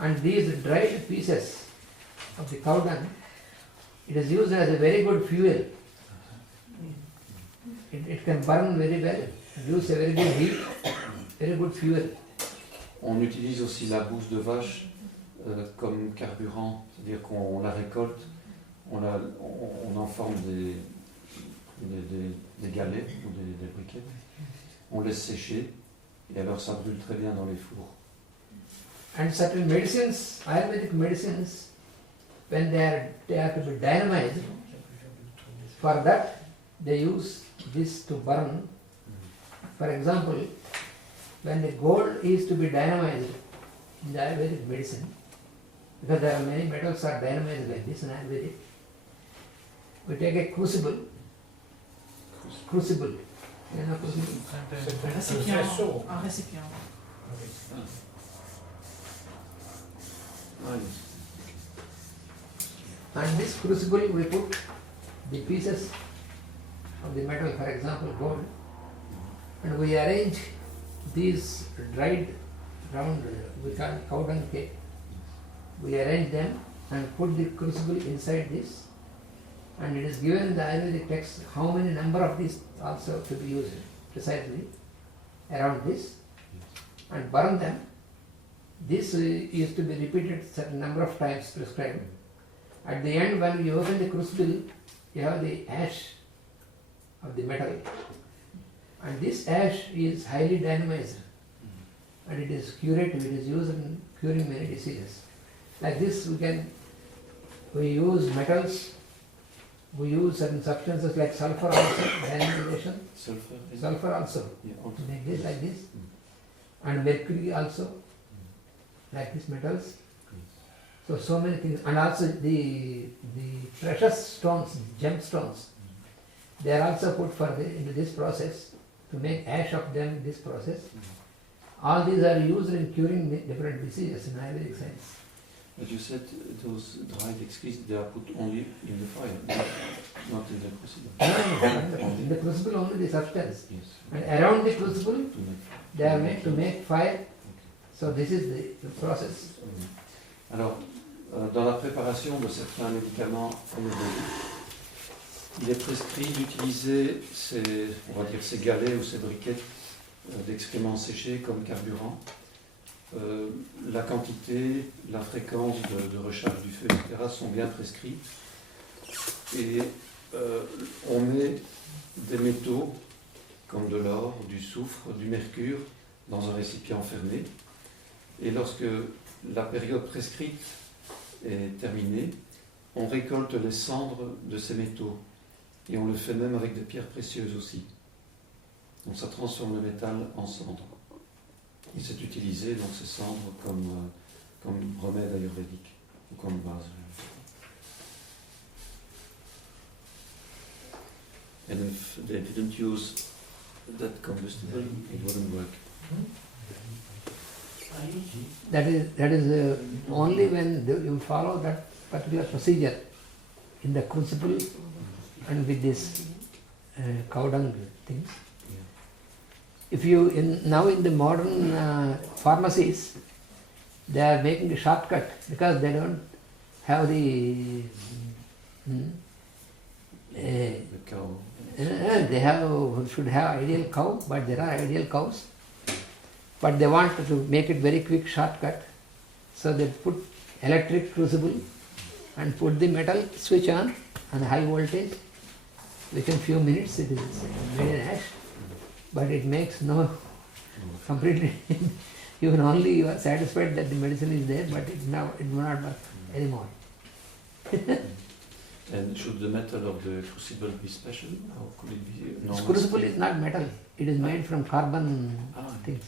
and these dried pieces of the cow dung, it is used as a very good fuel. It can burn very well, it gives a very good heat, very good fuel. On utilise aussi la bouse de vache comme carburant, c'est-à-dire qu'on la récolte, on en forme des galets ou des briquets, on laisse sécher et alors ça brûle très bien dans les fours. And certain medicines, Ayurvedic medicines, when they have to be dynamized, for that they use this to burn. For example, when the gold is to be dynamized in the Ayurvedic medicine, because there are many metals are dynamized like this in Ayurvedic, we take a crucible, you know crucible? Un récipient. Un récipient. And this crucible we put the pieces of the metal, for example gold, and we arrange these dried round, we call cow dung cake. We arrange them and put the crucible inside this, and it is given in the Ayurvedic text how many number of these also to be used precisely around this, and burn them. This is to be repeated certain number of times prescribed. At the end, when you open the crucible, you have the ash of the metal, and this ash is highly dynamized, and it is curative, it is used in curing many diseases. Like this we use metals, we use certain substances like sulfur also, dynamization, sulfur also, Yeah, also. like this, and mercury also, like these metals. So many things, and also the precious stones, gemstones, they are also put into this process to make ash of them in this process. All these are used in curing different diseases in Ayurvedic science. But you said those dried excrete, they are put only in the fire, not in the crucible. In the crucible only the substance. Yes. And around the crucible, To make. they are made to make fire. So this is the process. Alors, dans la préparation de certains médicaments ayurvédiques, il est prescrit d'utiliser ces, on va dire, ces galets ou ces briquettes d'excréments séchés comme carburant. La quantité, la fréquence de recharge du feu, etc. sont bien prescrits. Et on met des métaux comme de l'or, du soufre, du mercure dans un récipient fermé. Et lorsque la période prescrite est terminée, on récolte les cendres de ces métaux. Et on le fait même avec des pierres précieuses aussi. Donc ça transforme le métal en cendres. Et c'est utilisé, donc ces cendres, comme remède ayurvédique, ou comme base. And if they didn't use that combustible, it wouldn't work. That is only when you follow that particular procedure in the crucible and with this cow dung things. If you now in the modern pharmacies, they are making a shortcut because they don't have the The cow. they should have ideal cow, but there are ideal cows. But they want to make it very quick shortcut, so they put electric crucible and put the metal switch on high voltage. Within few minutes it is made an ash, but it makes no completely. You can only you are satisfied that the medicine is there, but it will not work anymore. And should the metal of the crucible be special, or could it be normal? Crucible is not metal; it is made from carbon things.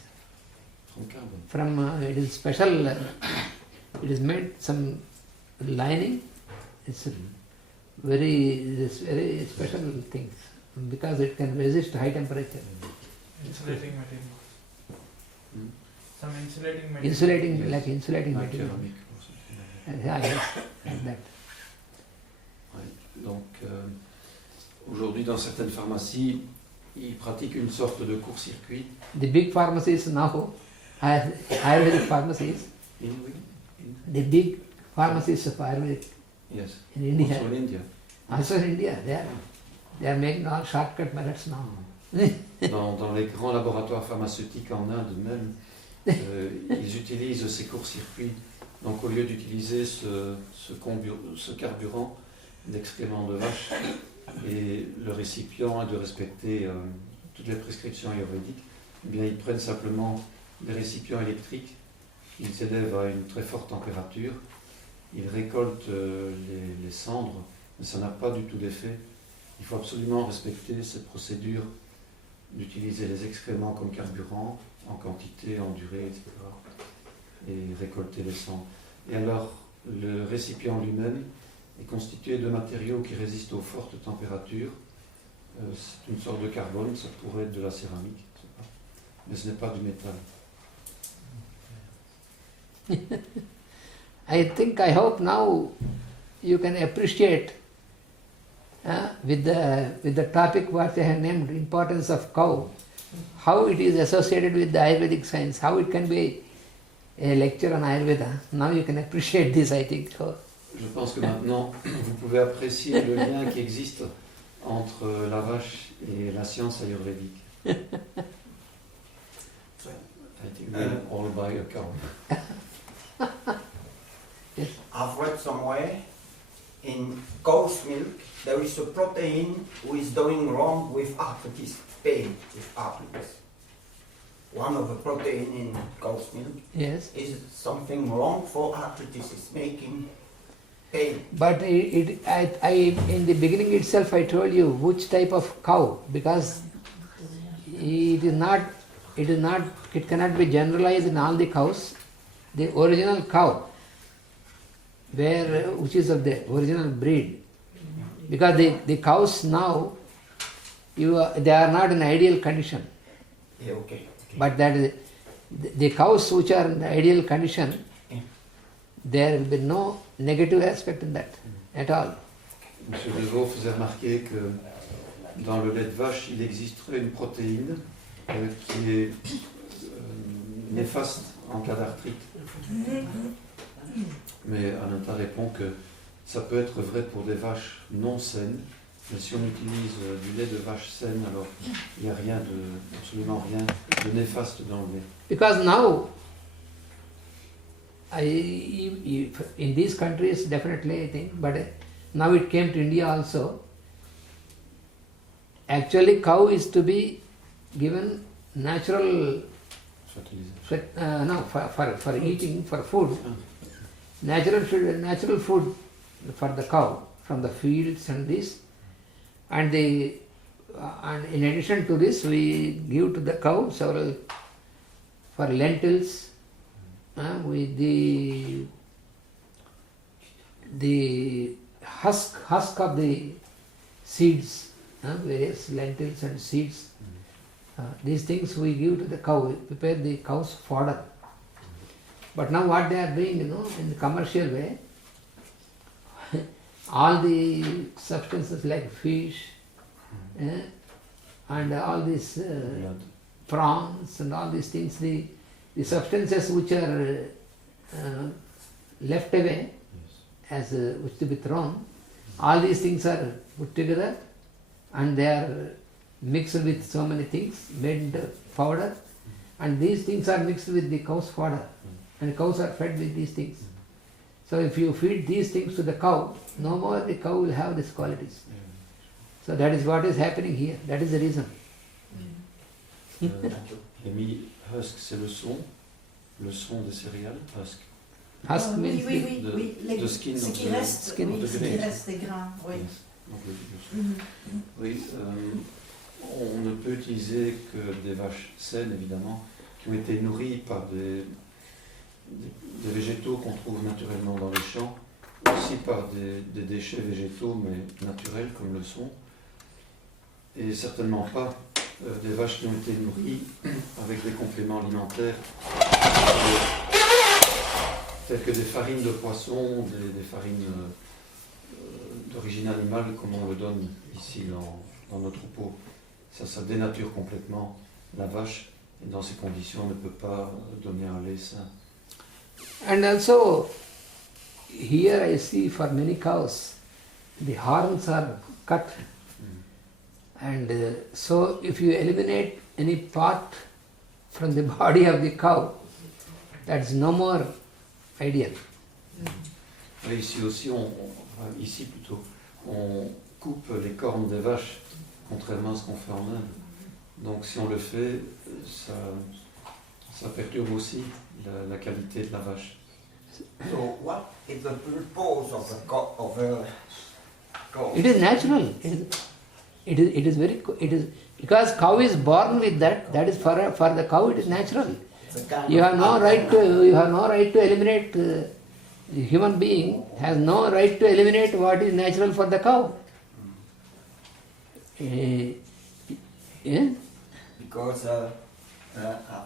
From carbon. It is special. It is made some lining. It's very special things because it can resist high temperature. Insulating material. Some insulating material. Insulating, Yes. like insulating Like material. céramique or something like that. Yeah, yes, like that. Ouais. Donc, aujourd'hui, dans certaines pharmacies, ils pratiquent une sorte de court-circuit. The big pharmacies now, Ayurvedic pharmacies, the big pharmacies of Ayurvedic Yes. in India, Also in India. also in India, they are making all shortcut methods now. Dans les grands laboratoires pharmaceutiques en Inde même, ils utilisent ces courts-circuits. Donc au lieu d'utiliser ce carburant d'excréments de vache, et le récipient est de respecter toutes les prescriptions ayurvédiques, eh bien ils prennent simplement des récipients électriques, ils s'élèvent à une très forte température, ils récoltent les cendres, mais ça n'a pas du tout d'effet. Il faut absolument respecter cette procédure d'utiliser les excréments comme carburant, en quantité, en durée, etc. Et récolter les cendres. Et alors, le récipient lui-même est constitué de matériaux qui résistent aux fortes températures. C'est une sorte de carbone, ça pourrait être de la céramique, je sais pas. Mais ce n'est pas du métal. I hope now you can appreciate with the topic what they have named, importance of cow, how it is associated with the Ayurvedic science, how it can be a lecture on Ayurveda. Now you can appreciate this, I think. So, Je pense que maintenant, vous pouvez apprécier le lien qui existe entre la vache et la science ayurvédique. I think we'll all buy a cow. I've read somewhere in cow's milk there is a protein who is doing wrong with arthritis, pain with arthritis. One of the protein in cow's milk yes. is something wrong for arthritis. It's making pain. But I in the beginning itself I told you which type of cow, because it cannot be generalized in all the cows. The original cow, which is of the original breed, because the cows now they are not in ideal condition. Yeah, okay. But that is, the cows which are in ideal condition, there will be no negative aspect in that at all. Monsieur Devaux faisait remarquer que dans le lait de vache, il existerait une protéine qui est néfaste en cas d'arthrite. Mais Ananta répond que ça peut être vrai pour des vaches non saines, mais si on utilise du lait de vache saine, alors il n'y a absolument rien de néfaste dans le lait. Because now, in these countries definitely I think, but now it came to India also. Actually, cow is to be given natural, for eating, for food. Natural food for the cow from the fields and this, and in addition to this, we give to the cow several for lentils, with the husk of the seeds, various lentils and seeds. These things we give to the cow, prepare the cow's fodder. But now what they are doing, in the commercial way, all the substances like fish, and all these prawns and all these things, the substances which are left away, as which to be thrown, all these things are put together and they are mixed with so many things, made into powder, and these things are mixed with the cow's fodder, and cows are fed with these things. So if you feed these things to the cow, no more the cow will have these qualities. So that is what is happening here. That is the reason. Amy, husk, c'est le son des céréales, husk. Husk means de skin, ce qui reste, skin. oui, ce qui reste des grains, oui. Yes. Donc, oui, on ne peut utiliser que des vaches saines, évidemment, qui ont été nourries par des végétaux qu'on trouve naturellement dans les champs, aussi par des déchets végétaux, mais naturels comme le son, et certainement pas des vaches qui ont été nourries avec des compléments alimentaires tels que des farines de poisson, des farines d'origine animale comme on le donne ici dans nos troupeaux. Ça dénature complètement la vache, et dans ces conditions on ne peut pas donner un lait sain. And also, here I see for many cows, the horns are cut. And so if you eliminate any part from the body of the cow, that's no more ideal. Et ici aussi, ici plutôt, on coupe les cornes des vaches, contrairement à ce qu'on fait en Inde. Donc si on le fait, ça perturbe aussi la qualité de la vache. So what is the purpose of a cow? It is natural. It is because cow is born with that. That is for the cow. It is natural. You have no right to eliminate. The human being has no right to eliminate what is natural for the cow. Yeah? Because I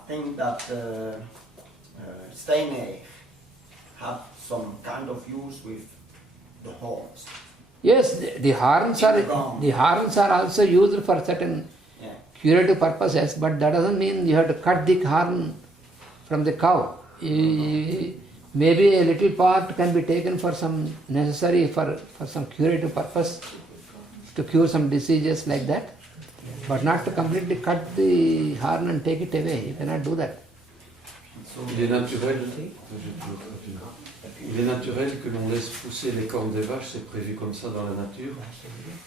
think that Steiner have some kind of use with the horns. Yes, the horns are also used for certain curative purposes, but that doesn't mean you have to cut the horn from the cow. Maybe a little part can be taken for some necessary for some curative purpose, to cure some diseases like that, but not to completely cut the horn and take it away. You cannot do that. Il est naturel que l'on laisse pousser les cornes des vaches, c'est prévu comme ça dans la nature,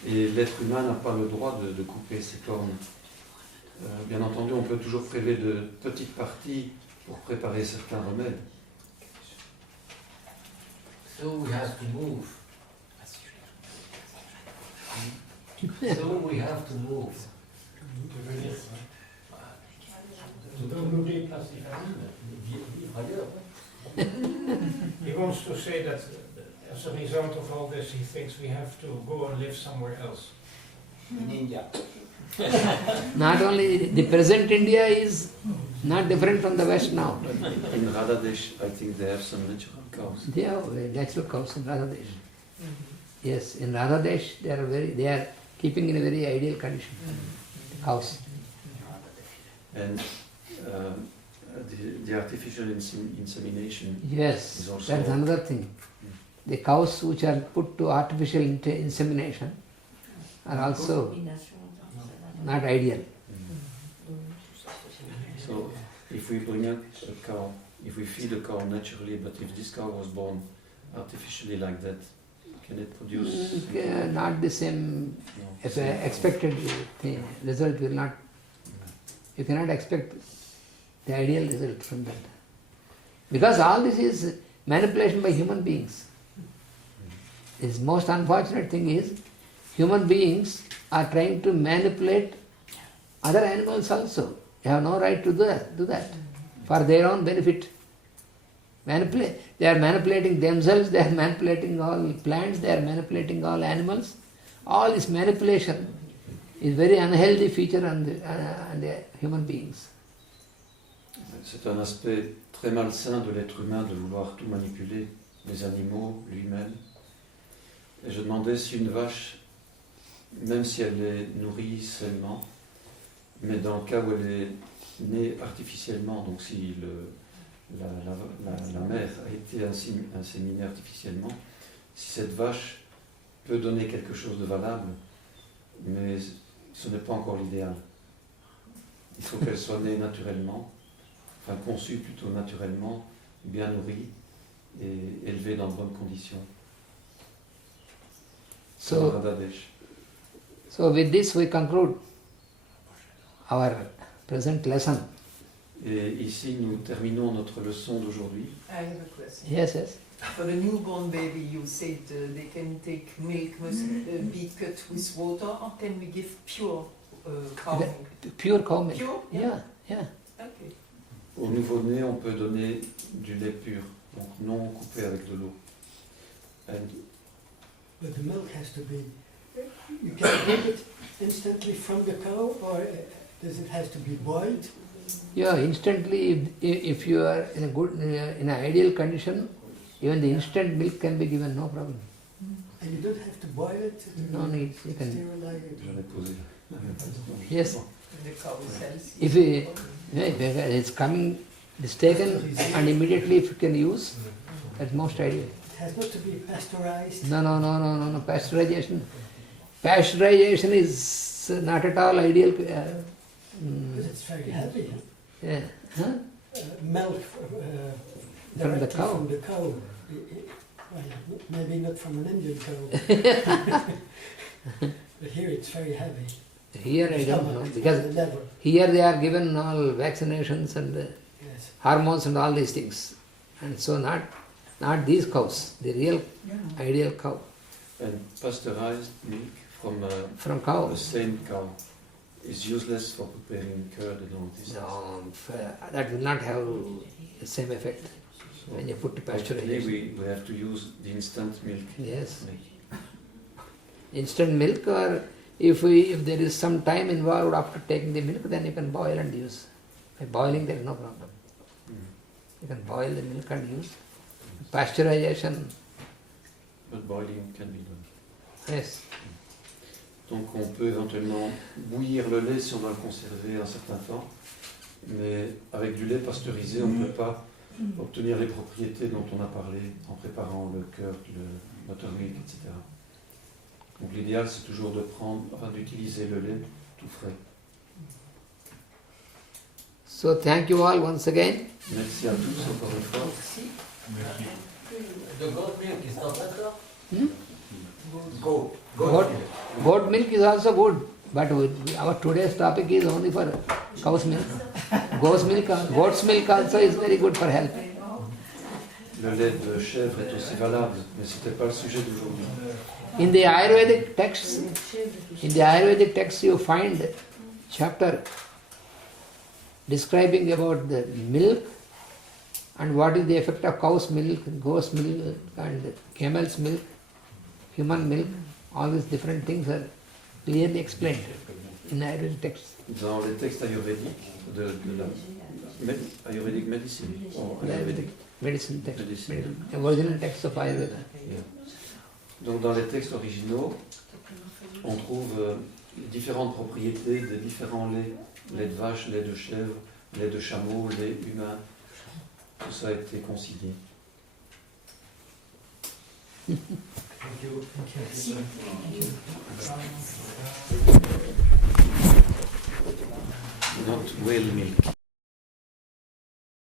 et l'être humain n'a pas le droit de couper ses cornes. Bien entendu, on peut toujours prélever de petites parties pour préparer certains remèdes. So we have to move. So we have to move. He wants to say that as a result of all this, he thinks we have to go and live somewhere else. In India. Not only the present India is Not different from the West now. In Radhadesh, I think they have some natural cows. They have natural cows in Radhadesh. Yes, in Radhadesh they are keeping in a very ideal condition. Cows. And the artificial insemination Yes, is also... that's another thing. The cows which are put to artificial insemination are also not ideal. So, if we bring up a cow, if we feed a cow naturally, but if this cow was born artificially like that, can it produce? Not the same expected thing. Result will not. You cannot expect the ideal result from that. Because all this is manipulation by human beings. This most unfortunate thing is, human beings are trying to manipulate other animals also. They have no right to do that for their own benefit. They are manipulating themselves, they are manipulating all plants, they are manipulating all animals. All this manipulation is very unhealthy feature on the human beings. C'est un aspect très malsain de l'être humain de vouloir tout manipuler, les animaux, lui-même. Et je demandais si une vache, même si elle est nourrie sainement, mais dans le cas où elle est née artificiellement, donc si la mère a été inséminée artificiellement, si cette vache peut donner quelque chose de valable, mais ce n'est pas encore l'idéal. Il faut qu'elle soit née naturellement, enfin conçue plutôt naturellement, bien nourrie et élevée dans de bonnes conditions. So with this we conclude our present lesson. Et ici nous terminons notre leçon d'aujourd'hui. I have a question. Yes. For a newborn baby, you said they can take milk, must be cut with water, or can we give pure cow milk? Pure cow milk. Pure? Yeah. Okay. Au nouveau-né, on peut donner du lait pur, donc non coupé avec de l'eau. But the milk has to be, you can take it instantly from the cow, or does it have to be boiled? Yeah, instantly, if you are in an ideal condition, even the instant milk can be given, no problem. And you don't have to boil it? No need, you can. Sterilize it? J'en ai posé. Yes. The cow is healthy. If it's taken and immediately if you can use, that's most ideal. It has not to be pasteurized? No. Pasteurization is not at all ideal. Because it's very heavy. Yeah. Huh? Milk From the directly cow. From the cow. Well, maybe not from an Indian cow. But here it's very heavy. Here I don't know, The because level. here they are given all vaccinations and Yes. hormones and all these things. And so not these cows, the real ideal cow. And pasteurized milk From cow. the same cow is useless for preparing curd and all this. No, that will not have the same effect So when you put to actually pasteurization. we have to use the instant milk. Yes. Instant milk, or if there is some time involved after taking the milk, then you can boil and use. By boiling there is no problem. You can boil the milk and use. Pasteurization, But boiling can be done. yes. Donc on peut éventuellement bouillir le lait si on doit le conserver un certain temps, mais avec du lait pasteurisé, on ne peut pas obtenir les propriétés dont on a parlé en préparant le curd, le buttermilk, etc. Donc l'idéal c'est toujours d'utiliser le lait tout frais. So thank you all once again. Merci à tous encore une fois. The goat milk is not better? Goat milk is also good, but our today's topic is only for cow's milk. Goat's milk also is very good for health. Le lait de chèvre est aussi valable, mais ce n'était pas le sujet d'aujourd'hui. In the Ayurvedic texts, you find chapter describing about the milk and what is the effect of cow's milk, goat's milk and camel's milk, human milk. All these different things are clearly explained. in Ayurvedic texts. Dans les textes ayurvédiques de la ayurvedic medicine, or ayurvedic Medicine text. medicine. The original text of Ayurveda. Yeah. Donc dans les textes originaux, on trouve les différentes propriétés des différents laits, lait de vache, lait de chèvre, lait de chameau, lait humain. Tout ça a été consigné. Not whale milk.